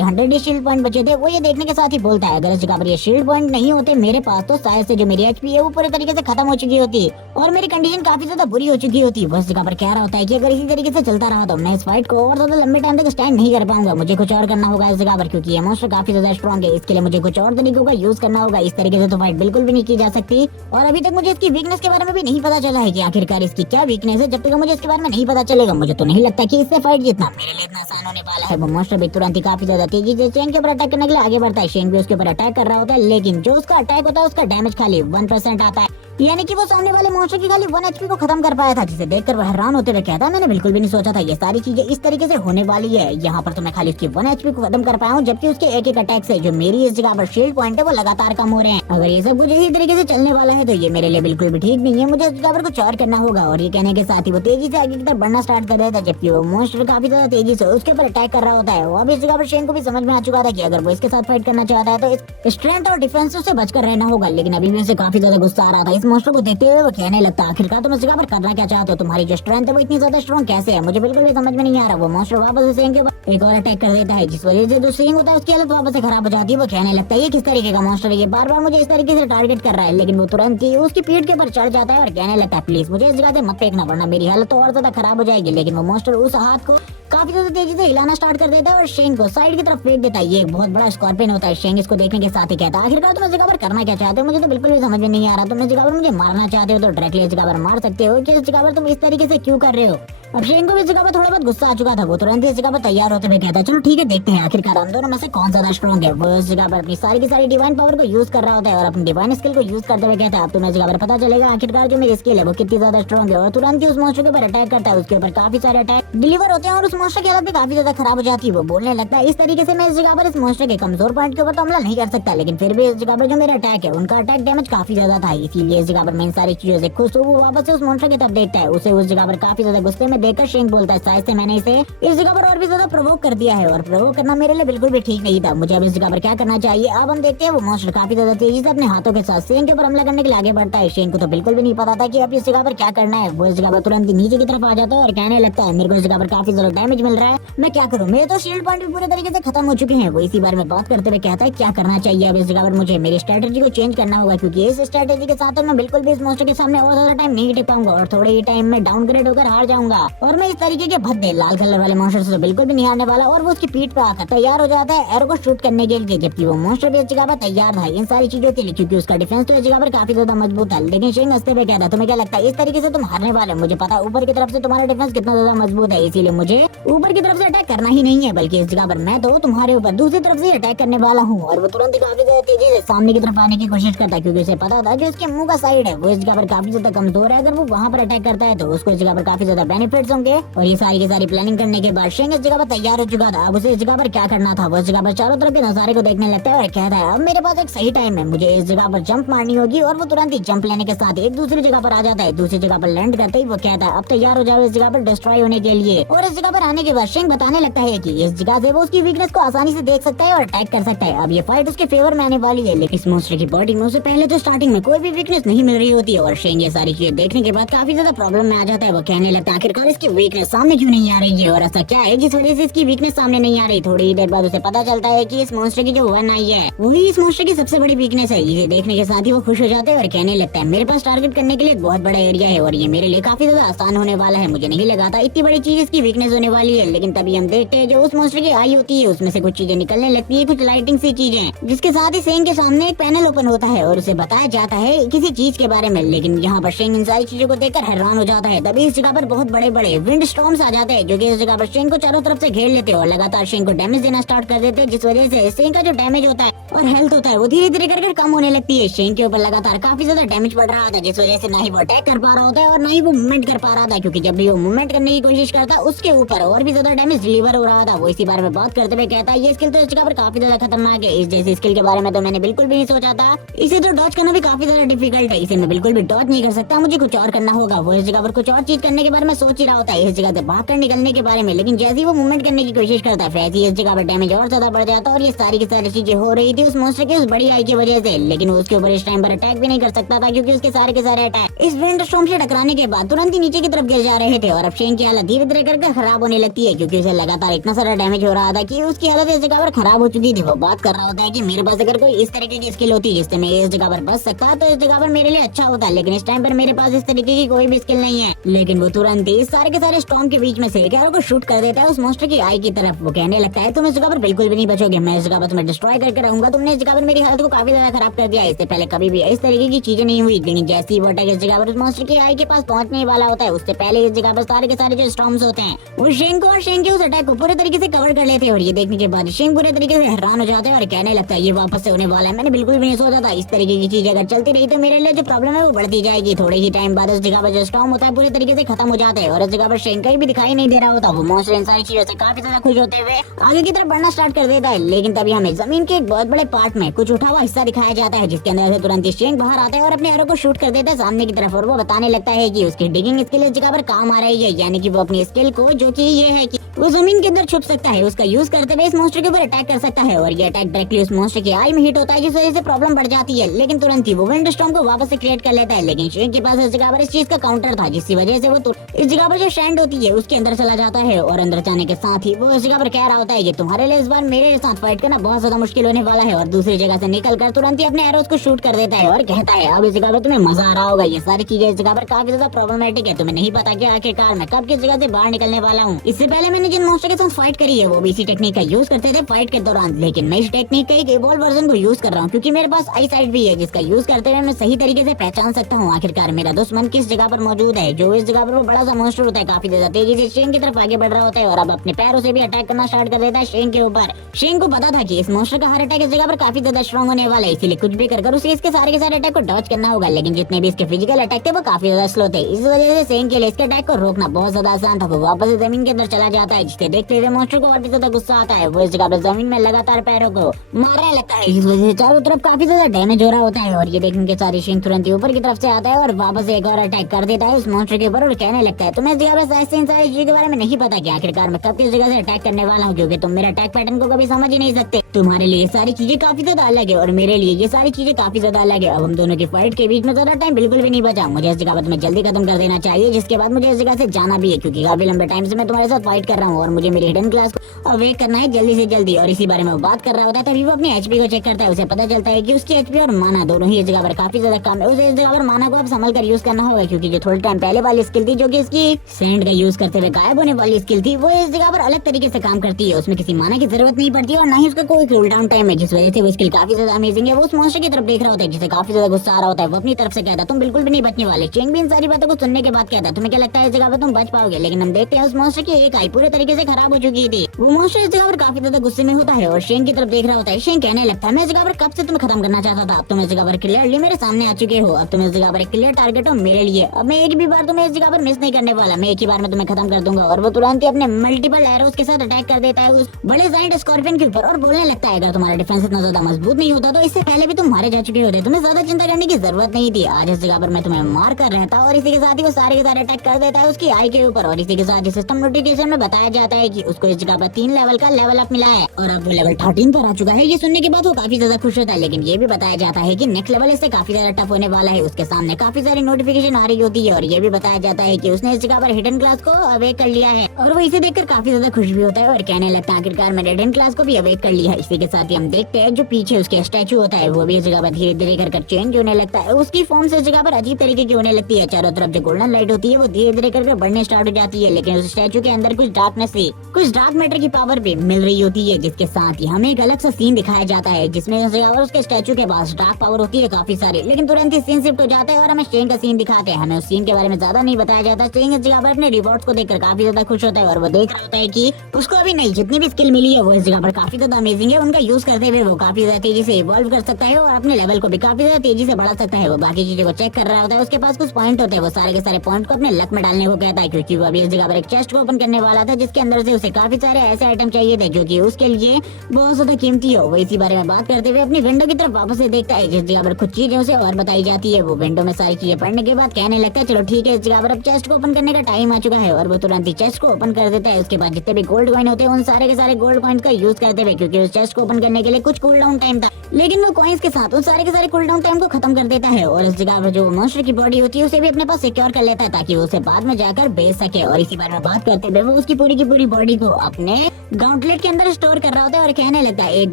100 शील्ड पॉइंट बचे थे। वो ये देखने के साथ ही बोलता है अगर इस जगह पर ये शील्ड पॉइंट नहीं होते मेरे पास तो शायद से जो मेरी एचपी है वो पूरे तरीके से खत्म हो चुकी होती और मेरी कंडीशन काफी ज्यादा बुरी हो चुकी होती। वो इस जगह पर कह रहा होता है कि अगर इसी तरीके से चलता रहा तो मैं इस फाइट को और ज्यादा लंबे टाइम तक स्टैंड नहीं कर पाऊंगा, मुझे कुछ और करना होगा इस जगह पर क्योंकि ये मॉन्स्टर काफी ज्यादा स्ट्रॉन्ग है। इसके लिए मुझे कुछ और तरीकों का यूज करना होगा, इस तरीके से तो फाइट बिल्कुल भी नहीं की जा सकती। और अभी तक मुझे इसकी वीकनेस के बारे में भी नहीं पता चला है कि आखिरकार इसकी क्या वीकनेस है। जब तक मुझे इसके बारे में नहीं पता चलेगा मुझे तो नहीं लगता कि इससे फाइट जीतना मेरे लिए इतना आसान होने वाला है। वो मॉन्स्टर भी तुरंत ही काफी ज्यादा तेजी से शेन के ऊपर अटैक करने के लिए आगे बढ़ता है। शेन भी उसके ऊपर अटैक कर रहा होता है, लेकिन जो उसका अटैक होता है उसका डैमेज खाली 1% आता है। यानी कि वो सामने वाले मॉन्स्टर की खाली 1 HP को खत्म कर पाया था, जिसे देखकर वो हैरान होते हुए कहता मैंने बिल्कुल भी नहीं सोचा था ये सारी चीजें इस तरीके से होने वाली है। यहाँ पर तो मैं खाली उसकी 1 HP को खत्म कर पाया हूँ, जबकि उसके एक अटैक से जो मेरी इस जगह पर शील्ड पॉइंट है वो लगातार कम हो रहे हैं। अगर ये सब कुछ इसी तरीके से चलने वाला है तो ये मेरे लिए बिल्कुल भी ठीक नहीं है, मुझे इस जगह पर कुछ और करना होगा। और ये कहने के साथ ही वो तेजी से आगे की तरफ बढ़ना स्टार्ट कर देता है, जबकि वो मॉन्स्टर काफी ज्यादा तेजी से उसके ऊपर अटैक कर रहा होता है। अब इस जगह पर शेन को भी समझ में आ चुका था कि अगर वो इसके साथ फाइट करना चाहता है तो स्ट्रेंथ और डिफेंस से बचकर रहना होगा, लेकिन अभी भी उसे काफी ज्यादा गुस्सा आ रहा था। इस मॉन्स्टर को देखते हुए वो कहने लगता आखिरकार तुम इस जगह पर करना क्या चाहते हो, तुम्हारी जो स्ट्रेंथ है वो इतनी ज्यादा स्ट्रॉन्ग कैसे है, मुझे बिल्कुल भी समझ में नहीं आ रहा। वो मॉन्स्टर वापस से शेन के ऊपर एक और अटैक कर देता है, जिस वजह से जो शेन होता है उसकी हालत वापस से खराब हो जाती है। वो कहने लगता है ये किस तरीके का मॉन्स्टर है, ये बार बार मुझे इस तरीके से टारगेट कर रहा है। लेकिन वो तुरंत ही उसकी पीठ के ऊपर चढ़ जाता है और कहने लगता है प्लीज मुझे इस जगह से मत फेंकना, वरना मेरी हालत तो और ज्यादा खराब हो जाएगी। लेकिन वो मॉन्स्टर उस हाथ को काफी ज्यादा तेजी से हिलाना स्टार्ट कर देता है और शेन को साइड की तरफ फेंक देता है। ये एक बहुत बड़ा स्कॉर्पियन होता है। शेन इसको देखने के साथ ही कहता है आखिरकार तुम इस जगह पर करना क्या चाहते हो, मुझे तो बिल्कुल भी समझ में नहीं आ रहा। तुम इस जगह पर मुझे मारना चाहते हो तो डायरेक्टली इस जगह पर मार सकते हो, कि इस जगह पर तुम इस तरीके से क्यों कर रहे हो। अब शेन को भी इस जगह पर थोड़ा बहुत गुस्सा आ चुका था, वो तुरंत इस जगह पर तैयार होते हुए कहता है चलो ठीक है देखते हैं आखिरकार हम दोनों में से कौन ज्यादा स्ट्रॉन्ग है। वो इस जगह पर अपनी सारी की सारी डिवाइन पावर को यूज कर रहा होता है और अपनी डिवाइन स्किल को यूज करते हुए कहता है अब तुम्हें इस जगह पर पता चलेगा आखिरकार जो मेरी स्किल है वो कितनी ज्यादा स्ट्रॉन्ग है। और तुरंत ही उस मॉन्स्टर के ऊपर अटैक करता है, उसके ऊपर काफी सारे अटैक डिलीवर होते हैं और उस मॉन्स्टर की हालत भी काफी ज्यादा खराब हो जाती है। वो बोलने लगता है इस तरीके से मैं इस जगह पर इस मॉन्स्टर के कमजोर पॉइंट के ऊपर तो हमला नहीं कर सकता, लेकिन फिर भी इस जगह पर जो मेरा अटैक है उनका अटैक डैमेज काफी ज्यादा था, इसीलिए इस जगह पर मैं इन सारी चीजों से खुश हूँ। वो वापस से उस मॉन्स्टर की तरफ देखता है, उसे उस जगह पर काफी ज्यादा गुस्से में देखकर शेन बोलता है शायद से मैंने इसे इस जगह पर और भी ज्यादा प्रोवोक कर दिया है और प्रोवोक करना मेरे लिए बिल्कुल भी ठीक नहीं था, मुझे अब इस जगह पर क्या करना चाहिए। अब हम देखते हैं वो मॉन्स्टर काफी ज्यादा तेजी से अपने हाथों के साथ शेन के ऊपर हमला करने के लिए आगे बढ़ता है। शेन को तो बिल्कुल भी नहीं पता था कि अब इस जगह पर क्या करना है। वो इस जगह पर तुरंत नीचे की तरफ आ जाता है और कहने लगता है मेरे को इस जगह पर काफी ज्यादा डैमेज मिल रहा है, मैं क्या करूँ, मेरे तो शील्ड पॉइंट भी पूरे तरीके से खत्म हो चुके हैं। वो इसी बारे में बात करते हुए कहता है क्या करना चाहिए अब इस जगह पर मुझे मेरी स्ट्रेटेजी को चेंज करना होगा, क्योंकि इस स्ट्रेटेजी के साथ मैं बिल्कुल भी इस मॉन्स्टर के सामने और ज्यादा टाइम नहीं टिक पाऊंगा और थोड़े ही टाइम में डाउनग्रेड होकर हार जाऊंगा। और मैं इस तरीके के भद्दे लाल कलर वाले मॉन्स्टर से बिल्कुल भी नहीं हारने वाला। और वो उसकी पीठ पे आकर तैयार हो जाता है एरो को शूट करने के लिए, जबकि वो मॉन्स्टर भी इस जगह पर तैयार था इन सारी चीजों के लिए, क्योंकि उसका डिफेंस तो इस जगह पर काफी ज्यादा मजबूत है। लेकिन शेन हंसते हुए कहता तुम्हें क्या लगता है इस तरीके से तुम हारने वाले हो, मुझे पता है ऊपर की तरफ से तुम्हारा डिफेंस कितना ज्यादा मजबूत है, इसीलिए मुझे ऊपर की तरफ से अटैक करना ही नहीं है, बल्कि इस जगह पर मैं तो तुम्हारे ऊपर दूसरी तरफ से अटैक करने वाला हूँ। और वो तुरंत ही काफी ज्यादा तेजी से सामने की तरफ आने की कोशिश करता है, क्योंकि उसे पता था कि उसके मुंह का साइड है वो इस जगह पर काफी ज्यादा कमजोर है, अगर वो वहाँ पर अटैक करता है तो उसको इस जगह पर काफी ज्यादा बेनिफिट्स होंगे। और ये सारी की सारी प्लानिंग करने के बाद शेन इस जगह पर तैयार हो चुका था। अब उसे इस जगह पर क्या करना था, वो इस जगह पर चारों तरफ के नजारे को देखने लगता है और कहता है अब मेरे पास एक सही टाइम है, मुझे इस जगह पर जंप मारनी होगी। और वो तुरंत ही जंप लेने के साथ एक दूसरी जगह पर आ जाता है। दूसरी जगह पर लैंड करते ही वो कहता है अब तैयार हो जाओ इस जगह पर डिस्ट्रॉय होने के लिए। और इस जगह पर आने के बाद शेन बताने लगता है कि इस जगह से वो उसकी वीकनेस को आसानी से देख सकता है और अटैक कर सकता है। अब ये फाइट उसके फेवर में आने वाली है, लेकिन इस मॉन्स्टर की बॉडी में उसे पहले तो स्टार्टिंग में कोई भी वीकनेस नहीं मिल रही होती है। और शेन ये सारी चीजें देखने के बाद काफी ज्यादा प्रॉब्लम में आ जाता है। वो कहने लगता है आखिरकार इसकी वीकनेस सामने क्यों नहीं आ रही है और ऐसा क्या है जिस वजह से इसकी वीकनेस सामने नहीं आ रही। थोड़ी ही देर बाद उसे पता चलता है कि इस मॉन्स्टर की जो वन आई है वही इस मॉन्स्टर की सबसे बड़ी वीकनेस है। इसे देखने के साथ ही वो खुश हो जाते हैं और कहने लगता है मेरे पास टारगेट करने के लिए बहुत बड़ा एरिया है और ये मेरे लिए काफी ज्यादा आसान होने वाला है, मुझे नहीं लगा था इतनी बड़ी चीज इसकी वीकनेस होने वाली है। लेकिन तभी हम देखते हैं जो उस मॉन्स्टर की आई होती है उसमें से कुछ चीजें निकलने लगती है, कुछ लाइटिंग सी चीजें, जिसके साथ ही शेन के सामने एक पैनल ओपन होता है और उसे बताया जाता है किसी चीज के बारे में। लेकिन यहाँ पर शेन इन सारी चीजों को देखकर हैरान हो जाता है। तभी इस जगह पर बहुत बड़े बड़े विंड स्टॉर्म्स आ जाते हैं जो कि इस जगह पर शेन को चारों तरफ से घेर लेते हैं और लगातार शेन को डैमेज देना स्टार्ट कर देते हैं, जिस वजह से शेन का जो डैमेज होता है और हेल्थ होता है वो धीरे धीरे करके कम होने लगती है। शेन के ऊपर लगातार काफी ज्यादा डैमेज पड़ रहा था, जिस वजह से ना ही वो अटैक कर पा रहा होता है और ना ही वो मूवमेंट कर पा रहा था, क्योंकि जब भी वो मूवमेंट करने की कोशिश करता उसके ऊपर और भी ज्यादा डैमेज डिलीवर हो रहा था। वो इसी बारे में बात करते हुए कहता है ये स्किल तो इस जगह पर काफी ज्यादा खतरनाक है, इस जैसी स्किल के बारे में तो मैंने बिल्कुल भी नहीं सोचा था, इसे तो डॉज करना भी काफी ज्यादा डिफिकल्ट है, इसे मैं बिल्कुल भी डॉज नहीं कर सकता, मुझे कुछ और करना होगा। वो इस जगह पर कुछ और चीज करने के बारे में सोच ही रहा होता है, इस जगह से भागकर निकलने के बारे में, लेकिन जैसे ही वो मूवमेंट करने की कोशिश करता है वैसे ही इस जगह पर डैमेज और ज्यादा बढ़ जाता है। और ये सारी की सारी चीजें हो रही थी उस मॉन्स्टर की उस बड़ी आई की वजह से, लेकिन वो उसके ऊपर इस टाइम पर अटैक भी नहीं कर सकता था, क्योंकि उसके सारे के सारे अटैक इस विंड स्टॉर्म से टकराने के बाद तुरंत ही नीचे की तरफ गिर जा रहे थे। और अब शेन की हालत धीरे धीरे करके खराब होने लगती है, क्योंकि उसे लगातार इतना सारा डैमेज हो रहा था कि उसकी हालत इस जगह पर खराब हो चुकी थी। वो बात कर रहा होता है कि मेरे पास अगर कोई इस तरीके की स्किल होती जिससे मैं इस जगह पर बच सकता तो इस जगह पर मेरे लिए अच्छा होता, लेकिन इस टाइम पर मेरे पास इस तरीके की कोई भी स्किल नहीं है। लेकिन वो तुरंत ही इस सारे के सारे स्टॉर्म के बीच में से एक एरो को शूट कर देता है उस मॉन्स्टर की आई की तरफ। वो कहने लगता है तुम इस जगह पर बिल्कुल भी नहीं बचोगे, मैं इस जगह पर तुम्हें डिस्ट्रॉय करके रहूंगा, तुमने इस जगह पर मेरी हालत को काफी ज्यादा खराब कर दिया। इससे पहले कभी भी इस तरीके की चीजें नहीं हुई, लेकिन जैसे ही वो अटैक इस जगह पर उस मॉन्स्टर के आई के पास पहुंचने ही वाला होता है, उससे पहले इस जगह पर सारे के सारे जो स्टॉर्म्स होते हैं वो शेंग को और शेंग के उस अटैक को पूरे तरीके से कवर कर लेते हैं। और ये देखने के बाद शेंग पूरे तरीके से हैरान हो जाता है और कहने लगता है ये वापस से होने वाला है, मैंने बिल्कुल भी नहीं सोचा था। इस तरीके की चीज अगर चलती रही तो मेरे लिए जो प्रॉब्लम है वो बढ़ती जाएगी। थोड़े ही टाइम बाद इस जगह पर जो स्टॉर्म होता है पूरे तरीके से खत्म हो जाता है और इस जगह पर शेंग कहीं भी दिखाई नहीं दे रहा होता। वो मॉन्स्टर इन सारी चीजों से काफी ज्यादा खुश होते हुए आगे की तरफ बढ़ना स्टार्ट कर देता है। लेकिन तभी हमें जमीन के एक बहुत बड़े पार्ट में कुछ उठा हुआ हिस्सा दिखाया जाता है, जिसके अंदर से तुरंत ही शेंग बाहर आता है और अपने एरो को शूट कर देता है सामने की तरफ। और वो बताने लगता है कि उसकी डिगिंग स्किल इस जगह पर काम आ रही है, यानी कि वो अपनी स्किल को, जो कि ये है कि वो जमीन के अंदर छुप सकता है, उसका यूज करते हुए इस मॉन्स्टर के ऊपर अटैक कर सकता है। और ये अटैक डायरेक्टली उस मॉन्स्टर की आई में हिट होता है, जिस वजह से प्रॉब्लम बढ़ जाती है। लेकिन तुरंत ही वो विंड स्टॉर्म को वापस से क्रिएट कर लेता है। लेकिन शेंग के पास इस जगह पर इस चीज का काउंटर था, जिसकी वजह से वो इस जगह पर जो शैंड होती है उसके अंदर चला जाता है। और अंदर जाने के साथ ही वो इस जगह पर कह रहा होता है कि तुम्हारे लिए इस बार मेरे साथ फाइट करना बहुत ज्यादा मुश्किल होने वाला है। और दूसरी जगह से निकल कर तुरंत ही अपने एरोस को शूट कर देता है और कहता है अब इस जगह पर तुम्हें मजा आ रहा होगा। ये सारी चीजें इस जगह पर काफी ज्यादा प्रॉब्लमेटिक है, तुम्हें नहीं पता कि आखिरकार मैं कब किस जगह से बाहर निकलने वाला हूँ। इससे पहले मैंने जिन मॉन्स्टर के साथ फाइट करी है वो भी इसी टेक्निक का यूज करते थे फाइट के दौरान, लेकिन मैं इस टेक्निक के एक इवॉल्व वर्जन को यूज कर रहा हूँ, क्योंकि मेरे पास आई साइट भी है, जिसका यूज करते हुए मैं सही तरीके से पहचान सकता हूँ आखिरकार मेरा दुश्मन किस जगह पर मौजूद है। जो इस जगह पर वो बड़ा सा मॉन्स्टर होता है, काफी ज्यादा तेजी से शेंग की तरफ आगे बढ़ रहा होता है और अब अपने पैरों से भी अटैक करना स्टार्ट कर देता है शेंग के ऊपर। शेंग को पता था कि इस मॉन्स्टर का हर अटैक इस जगह पर काफी ज्यादा स्ट्रॉन्ग होने वाला है, इसीलिए कुछ भी कर उसे इसके सारे के सारे अटैक को डॉज करना होगा। लेकिन जितने भी इसके फिजिकल अटैक थे वो काफी ज्यादा स्लो थे, इस वजह से शेंग के लिए इसके अटैक को रोकना बहुत ज्यादा आसान था। वो वापस से जमीन के अंदर चला जाता है, जिससे देखते हुए मॉन्स्टर को और भी ज्यादा गुस्सा आता है। वो इस जगह पर जमीन में लगातार पैरों को मारने लगता है, इस वजह से चारों तरफ काफी ज्यादा डैमेज हो रहा होता है। और ये देखने के साथ शेंग तुरंत ही ऊपर की तरफ से आता है और वापस एक और अटैक कर देता है उस मॉन्स्टर के ऊपर और कहने लगता है तुम्हें इस जगह पर ऐसे इन सारी चीजों के बारे में नहीं पता कि आखिरकार मैं कब किस जगह से अटैक करने वाला हूँ, क्योंकि तुम मेरे अटैक पैटर्न को कभी समझ ही नहीं सकते। तुम्हारे लिए सारी चीजें काफी ज्यादा अलग है और मेरे लिए ये सारी चीजें काफी ज्यादा अलग है। अब हम दोनों की फाइट के बीच में ज्यादा टाइम बिल्कुल भी नहीं बचा, मुझे इस जगह पर तुम्हें जल्दी खत्म कर देना चाहिए, जिसके बाद मुझे इस जगह से जाना भी है, क्योंकि काफी लंबे टाइम से मैं तुम्हारे साथ फाइट कर रहा हूँ और मुझे मेरी हिडन क्लास को अवेक करना है जल्दी से जल्दी। और इसी बारे में वो बात कर रहा होता है, तभी वो अपनी एचपी को चेक करता है। उसे पता चलता है कि उसकी एचपी और माना दोनों ही इस जगह पर काफी ज्यादा कम है। उसे इस जगह पर माना को अब संभल कर यूज करना होगा, क्योंकि जो थोड़े टाइम पहले वाली स्किल थी, जो कि इसकी सैंड का यूज करते हुए गायब होने वाली स्किल थी, वो इस जगह पर अलग तरीके से काम करती है। उसमें किसी माना की जरूरत नहीं पड़ती और ना ही उसका कोई कूल डाउन टाइम है, जिस वजह से वो स्किल काफी ज्यादा अमेजिंग है। वो उस मॉन्स्टर की तरफ देख रहा होता है, जिसे काफी ज्यादा गुस्सा आ रहा होता है। वो अपनी तरफ से कहता है तुम बिल्कुल भी नहीं बचने वाले। चेंग भी इन सारी बातों को सुनने के बाद कहता है तुम्हें क्या लगता है इस जगह पर तुम बच पाओगे? लेकिन हम देखते हैं उस मॉन्स्टर की एक आई पूरे तरीके से खराब हो चुकी थी। वो मॉन्स्टर इस जगह पर काफी ज्यादा गुस्से में होता है और शेंग की तरफ देख रहा होता है। शेंग कहने लगता है मैं इस जगह पर कब से तुम्हें खत्म करना चाहता था, अब तुम इस जगह पर क्लियरली मेरे सामने आ चुके हो। अब तुम इस जगह पर एक क्लियर टारगेट हो मेरे लिए। अब मैं एक भी बार तुम्हें इस जगह पर मिस नहीं करने वाला, मैं एक ही बार में तुम्हें खत्म कर दूंगा। और वो तुरंत ही अपने मल्टीपल एरोस के साथ अटैक कर देता है उस बड़े जायंट स्कॉर्पियन के ऊपर और बोलने लगता है अगर तुम्हारा डिफेंस इतना ज्यादा मजबूत नहीं होता तो इससे पहले भी तुम मारे जा चुके होते, तुम्हें ज्यादा चिंता करने की जरूरत नहीं थी। आज इस जगह पर मैं तुम्हें मार कर रहता। और इसी के साथ ही वो सारे के सारे अटैक कर देता है उसकी आई के ऊपर। और इसी के साथ सिस्टम नोटिफिकेशन में बताया जाता है कि उसको इस जगह पर 3 लेवल का लेवल अप मिला है और अब वो लेवल 13 पर आ चुका है। ये सुनने के बाद वो काफी ज्यादा खुश होता है, लेकिन ये भी बताया जाता है कि नेक्स्ट लेवल इससे काफी ज्यादा टफ होने वाला है। उसके सामने काफी सारी नोटिफिकेशन आ रही होती है और ये भी बताया जाता है कि उसने इस जगह पर हिडन क्लास को अवेक कर लिया है। और वो इसे देखकर काफी ज्यादा खुश भी होता है और कहने लगता है आखिरकार मैंने हिडन क्लास को भी अवेक कर लिया है। इसी के साथ ही हम देखते हैं जो पीछे उसके स्टैचू होता है वो भी इस जगह पर धीरे धीरे कर चेंज होने लगता है। उसकी फॉर्म से इस जगह पर अजीब तरीके की होने लगती है। चारों तरफ जो गोल्डन लाइट होती है वो धीरे धीरे करके बढ़ने स्टार्ट हो जाती है, लेकिन उस स्टैचू के अंदर कुछ डार्कनेस से कुछ डार्क मैटर की पावर भी मिल रही होती है, जिसके साथ ही हमें एक अलग सा सीन दिखाया जाता है जिसमें उसके स्टैचू के पास डार्क पावर होती है काफी सारी। लेकिन तुरंत ही सीन शिफ्ट हो जाता है और हमें शेंग का सीन दिखाते हैं। हमें उस सीन के बारे में ज्यादा नहीं बताया जाता। शेंग इस जगह पर अपने रिवॉर्ड्स को देखकर काफी ज्यादा खुश होता है और वो देख रहा होता है कि उसको अभी नहीं जितनी भी स्किल मिली है वो इस जगह पर काफी ज्यादा अमेजिंग है। उनका यूज करते हुए वो काफी ज्यादा तेजी से इवॉल्व कर सकता है और अपने लेवल को भी काफी ज्यादा तेजी से बढ़ा सकता है। वो बाकी चीजों को चेक कर रहा होता है। उसके पास कुछ पॉइंट होते हैं, वो सारे के सारे पॉइंट को अपने लक में डालने को कहता है, क्योंकि वो अभी इस जगह पर एक चेस्ट को ओपन करने वाला था जिसके अंदर से उसे काफी सारे ऐसे आइटम चाहिए थे जो कि उसके लिए बहुत ज्यादा कीमती हो। वो इसी बारे में बात करते हुए अपनी विंडो की तरफ वापस से देखता है जिस जगह पर कुछ चीजें उसे और बताई जाती है। वो विंडो में सारी चीजें पढ़ने के बाद कहने लगता है चलो ठीक है इस जगह पर अब चेस्ट को ओपन करने का टाइम आ चुका है। और वो तुरंत ही चेस्ट को ओपन कर देता है। उसके बाद जितने भी गोल्ड कॉइन होते हैं उन सारे के सारे गोल्ड कॉइन का यूज करते हुए, क्योंकि उस चेस्ट को ओपन करने के लिए कुछ कूल डाउन टाइम था, लेकिन वो कॉइन्स के साथ उन सारे के सारे कूल डाउन टाइम को खत्म कर देता है। और इस जगह पर जो मॉन्स्टर की बॉडी होती है उसे भी अपने पास सिक्योर कर लेता है ताकि वो उसे बाद में जाकर बेच सके। और इसी बारे में बात करते हुए वो उसकी पूरी की पूरी बॉडी को अपने अपने गाउंटलेट के अंदर स्टोर कर रहा होता है और कहने लगता है एक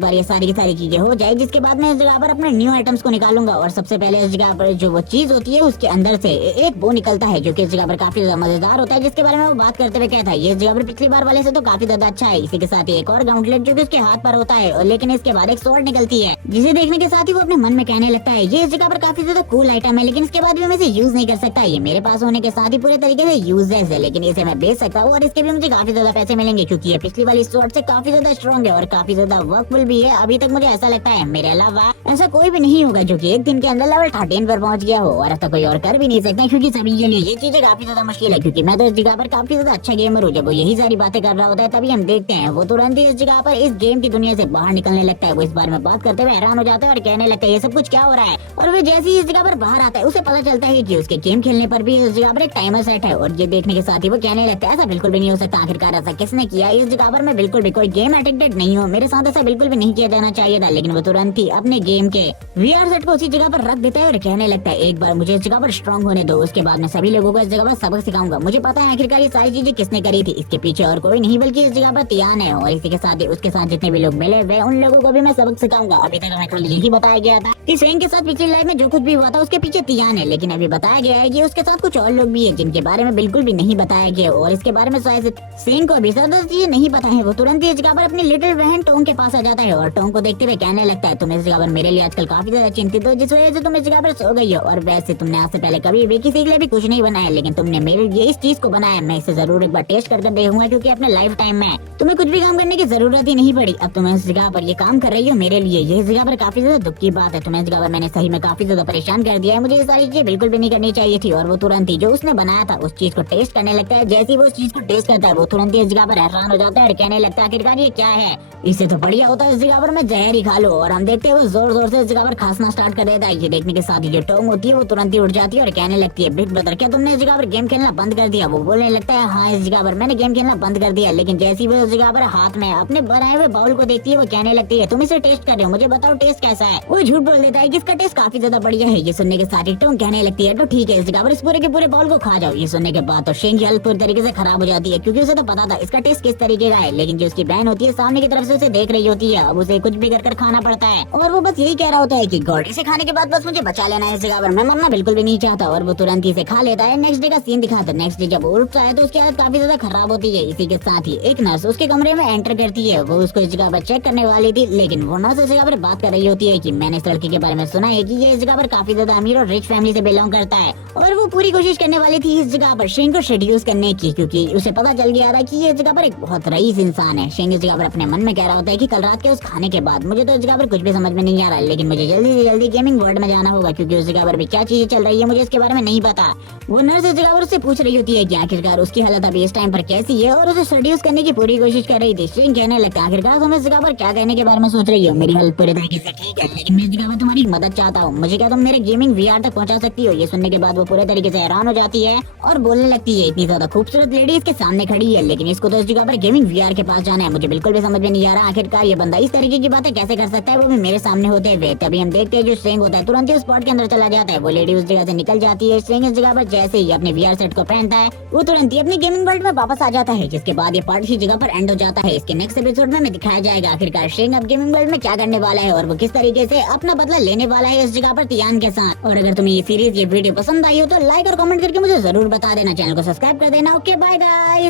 बार ये सारी की सारी चीजें हो जाए जिसके बाद मैं इस जगह पर अपने न्यू आइटम्स को निकालूंगा। और सबसे पहले इस जगह पर जो वो चीज होती है उसके अंदर से एक वो निकलता है जो कि इस जगह पर काफी ज्यादा मजेदार होता है, जिसके बारे में वो बात करते हुए कहता है ये इस जगह पर पिछली बार वाले से तो काफी ज्यादा अच्छा है। इसी के साथ ही एक और गाउंटलेट जो कि उसके हाथ पर होता है, और लेकिन इसके बाद एक स्वॉर्ड निकलती है जिसे देखने के साथ ही वो अपने मन में कहने लगता है ये इस जगह पर काफी ज्यादा कूल आइटम है, लेकिन इसके बाद भी मैं इसे यूज नहीं कर सकता। ये मेरे पास होने के साथ ही पूरे तरीके से यूजलेस है, लेकिन इसे मैं बेच सकता हूँ और इसके भी मुझे काफी ज्यादा पैसे मिलेंगे क्योंकि ये पिछली वाली स्वॉर्ड से काफी ज्यादा स्ट्रॉन्ग है और काफी ज्यादा वर्कफुल भी है। अभी तक मुझे ऐसा लगता है मेरे अलावा ऐसा कोई भी नहीं होगा जो कि एक दिन के अंदर लेवल 13 पर पहुंच गया हो, और ऐसा कोई और कर भी नहीं सकता क्योंकि सभी के लिए ये चीजें काफी ज्यादा मुश्किल है। क्योंकि मैं तो इस जगह पर काफी ज्यादा अच्छा गेमर हूँ। जब वो यही सारी बातें कर रहा होता है तभी हम देखते हैं वो तुरंत ही इस जगह पर इस गेम की दुनिया से बाहर निकलने लगता है। वो इस बारे में बात करते हुए हैरान हो जाता है और कहने लगता है ये सब कुछ क्या हो रहा है। और वो जैसे ही इस जगह पर बाहर आता है उसे पता चलता है कि उसके गेम खेलने पर भी इस जगह पर एक टाइमर सेट है। और ये देखने के साथ ही वो कहने लगता है ऐसा बिल्कुल भी नहीं हो सकता, आखिरकार ऐसा किसने किया। इस जगह पर मैं बिल्कुल भी कोई गेम एडिक्टेड नहीं हूँ, मेरे साथ ऐसा बिल्कुल भी नहीं किया जाना चाहिए था। लेकिन वो तुरंत ही अपने गेम के वीआर सेट को उसी जगह पर रख देता है और कहने लगता है एक बार मुझे इस जगह पर स्ट्रॉन्ग होने दो, उसके बाद मैं सभी लोगों को इस जगह पर सबक सिखाऊंगा। मुझे पता है आखिरकार ये सारी चीजें किसने करी थी, इसके पीछे और कोई नहीं बल्कि इस जगह पर तियान है। और इसी के साथ ही उसके साथ जितने भी लोग मिले हुए उन लोगों को भी मैं सबक सिखाऊंगा। अभी तक हमें कल यही बताया गया था कि सेंग के साथ पिछली लाइफ में जो कुछ भी हुआ था उसके पीछे तियान है, लेकिन अभी बताया गया है कि उसके साथ कुछ और लोग भी है जिनके बारे में बिल्कुल भी नहीं बताया गया और इसके बारे में शायद सेंग को अभी ज्यादा चीजें नहीं पता है। वो तुरंत ही इस जगह पर अपनी लिटिल बहन टोंग के पास आ जाता है और टोंग को देखते हुए कहने लगता है तुम इस जगह पर मेरे लिए आजकल काफी ज्यादा चिंतित हो, जिस वजह से तुम इस जगह पर सो गई हो। और वैसे तुमने आज से पहले कभी भी किसी के लिए भी कुछ नहीं बनाया, लेकिन तुमने मेरे लिए इस चीज को बनाया। मैं इसे जरूर एक बार टेस्ट करके देखूंगा क्योंकि अपने लाइफ टाइम में तुम्हें कुछ भी काम करने की जरूरत ही नहीं पड़ी। अब तुम इस जगह पर ये काम कर रही हो मेरे लिए, ये इस जगह पर काफी ज्यादा दुख की बात है। तुम्हें इस जगह पर मैंने सही में काफी ज्यादा परेशान कर दिया है, मुझे ये सारी चीजें बिल्कुल भी नहीं करनी चाहिए थी। और वो तुरंत ही जो उसने बनाया था उस चीज को टेस्ट करने लगता है। जैसे ही वो उस चीज को टेस्ट करता है वो तुरंत ही इस जगह पर हैरान हो जाता है और कहने लगता है आखिरकार ये क्या है, इससे तो बढ़िया होता है इस जगह पर मैं जहर ही खा लूं। और हम देखते हैं वो जोर जोर से इस जगह पर खांसना स्टार्ट कर देता है। ये देखने के साथ ही जो टोंग होती है वो तुरंत ही उठ जाती है और कहने लगती है बिग ब्रदर क्या तुमने इस जगह पर गेम खेलना बंद कर दिया। वो बोलने लगता है हाँ इस जगह पर मैंने गेम खेलना बंद कर दिया। लेकिन जैसी वो इस जगह पर हाथ में अपने बनाए हुए बाउल को देखती है वो कहने लगती है तुम इसे टेस्ट कर रहे हो, मुझे बताओ टेस्ट कैसा है। वो झूठ बोल देता है कि इसका टेस्ट काफी ज्यादा बढ़िया है। ये सुनने के साथ ही टोंग कहने लगती है तो ठीक है इस जगह पर इस पूरे के पूरे बाउल को खा जाओ। ये सुनने के बाद तो शेंग की हालत पूरी तरीके से खराब हो जाती है क्योंकि उसे तो पता था इसका टेस्ट किस तरीके का है, लेकिन जो उसकी बहन होती है सामने की तरफ से उसे देख रही होती है। अब उसे कुछ भी कर खाना पड़ता है और वो बस यही कह रहा होता है कि गॉड इसे खाने के बाद बस मुझे बचा लेना है इस जगह पर, मैं मरना बिल्कुल भी नहीं चाहता। और वो तुरंत ही इसे खा लेता है। नेक्स्ट डे का सीन दिखाता है। नेक्स्ट डे जब वो उठता है तो उसकी हालत काफी ज्यादा खराब होती है। इसी के साथ ही एक नर्स उसके कमरे में एंटर करती है। वो उसको इस जगह पर चेक करने वाली थी, लेकिन वो नर्स इस जगह पर बात कर रही होती है कि मैंने इस लड़के के बारे में सुना है कि ये इस जगह पर काफी ज्यादा अमीर और रिच फैमिली से बिलोंग करता है। और वो पूरी कोशिश करने वाली थी इस जगह पर शेंग को सेड्यूस करने की क्योंकि उसे पता चल गया था कि ये इस जगह पर एक बहुत रईस इंसान है। शेंग इस जगह पर अपने मन में कह रहा होता है कि कल रात के उस खाने के बाद मुझे तो इस जगह पर कुछ भी समझ में नहीं आ रहा है, लेकिन मुझे जल्दी से जल्दी गेमिंग वर्ल्ड में जाना होगा क्योंकि उस जगह पर भी क्या चीजें चल रही है मुझे इसके बारे में नहीं पता। वो नर्स इस जगह पर उससे पूछ रही होती है कि आखिरकार उसकी हालत अभी इस टाइम पर कैसी है और उसे सेड्यूस करने की पूरी कोशिश कर रही थी। शेंग कहने लगता है आखिरकार तुम इस जगह पर क्या कहने के बारे में सोच रही हो, मेरी हालत पूरी तरीके से ठीक है लेकिन मैं इस जगह पर तुम्हारी मदद चाहता हूँ, मुझे क्या तुम मेरे गेमिंग वीआर तक पहुंचा सकती हो। ये सुनने के बाद वो पूरे तरीके से हैरान हो जाती है और बोलने लगती है इतनी ज्यादा खूबसूरत लेडी इसके सामने खड़ी है लेकिन इसको तो इस जगह पर गेमिंग वीआर के पास जाना है, मुझे बिल्कुल भी समझ में नहीं आ रहा आखिरकार ये बंदा इस तरीके की बातें कैसे कर सकता है वो भी मेरे सामने होते हुए। तभी हम देखते हैं जो शेंग होता है तुरंत ही उस स्पॉट के अंदर चला जाता है। वो लेडी उस जगह से निकल जाती है। शेंग इस जगह पर जैसे ही अपने वीआर सेट को पहनता है वो तुरंत ही अपनी गेमिंग वर्ल्ड में वापस आ जाता है, जिसके बाद ये पार्ट इसी जगह पर एंड हो जाता है। इसके नेक्स्ट एपिसोड में हमें दिखाया जाएगा आखिरकार शेंग अब गेमिंग वर्ल्ड में क्या करने वाला है और वो किस तरीके से अपना बदला लेने वाला है इस जगह पर तियान के साथ। और अगर तुम्हें ये सीरीज ये वीडियो पसंद आई हो तो लाइक और कमेंट करके मुझे जरूर बता देना, चैनल को सब्सक्राइब कर देना। Okay bye guys.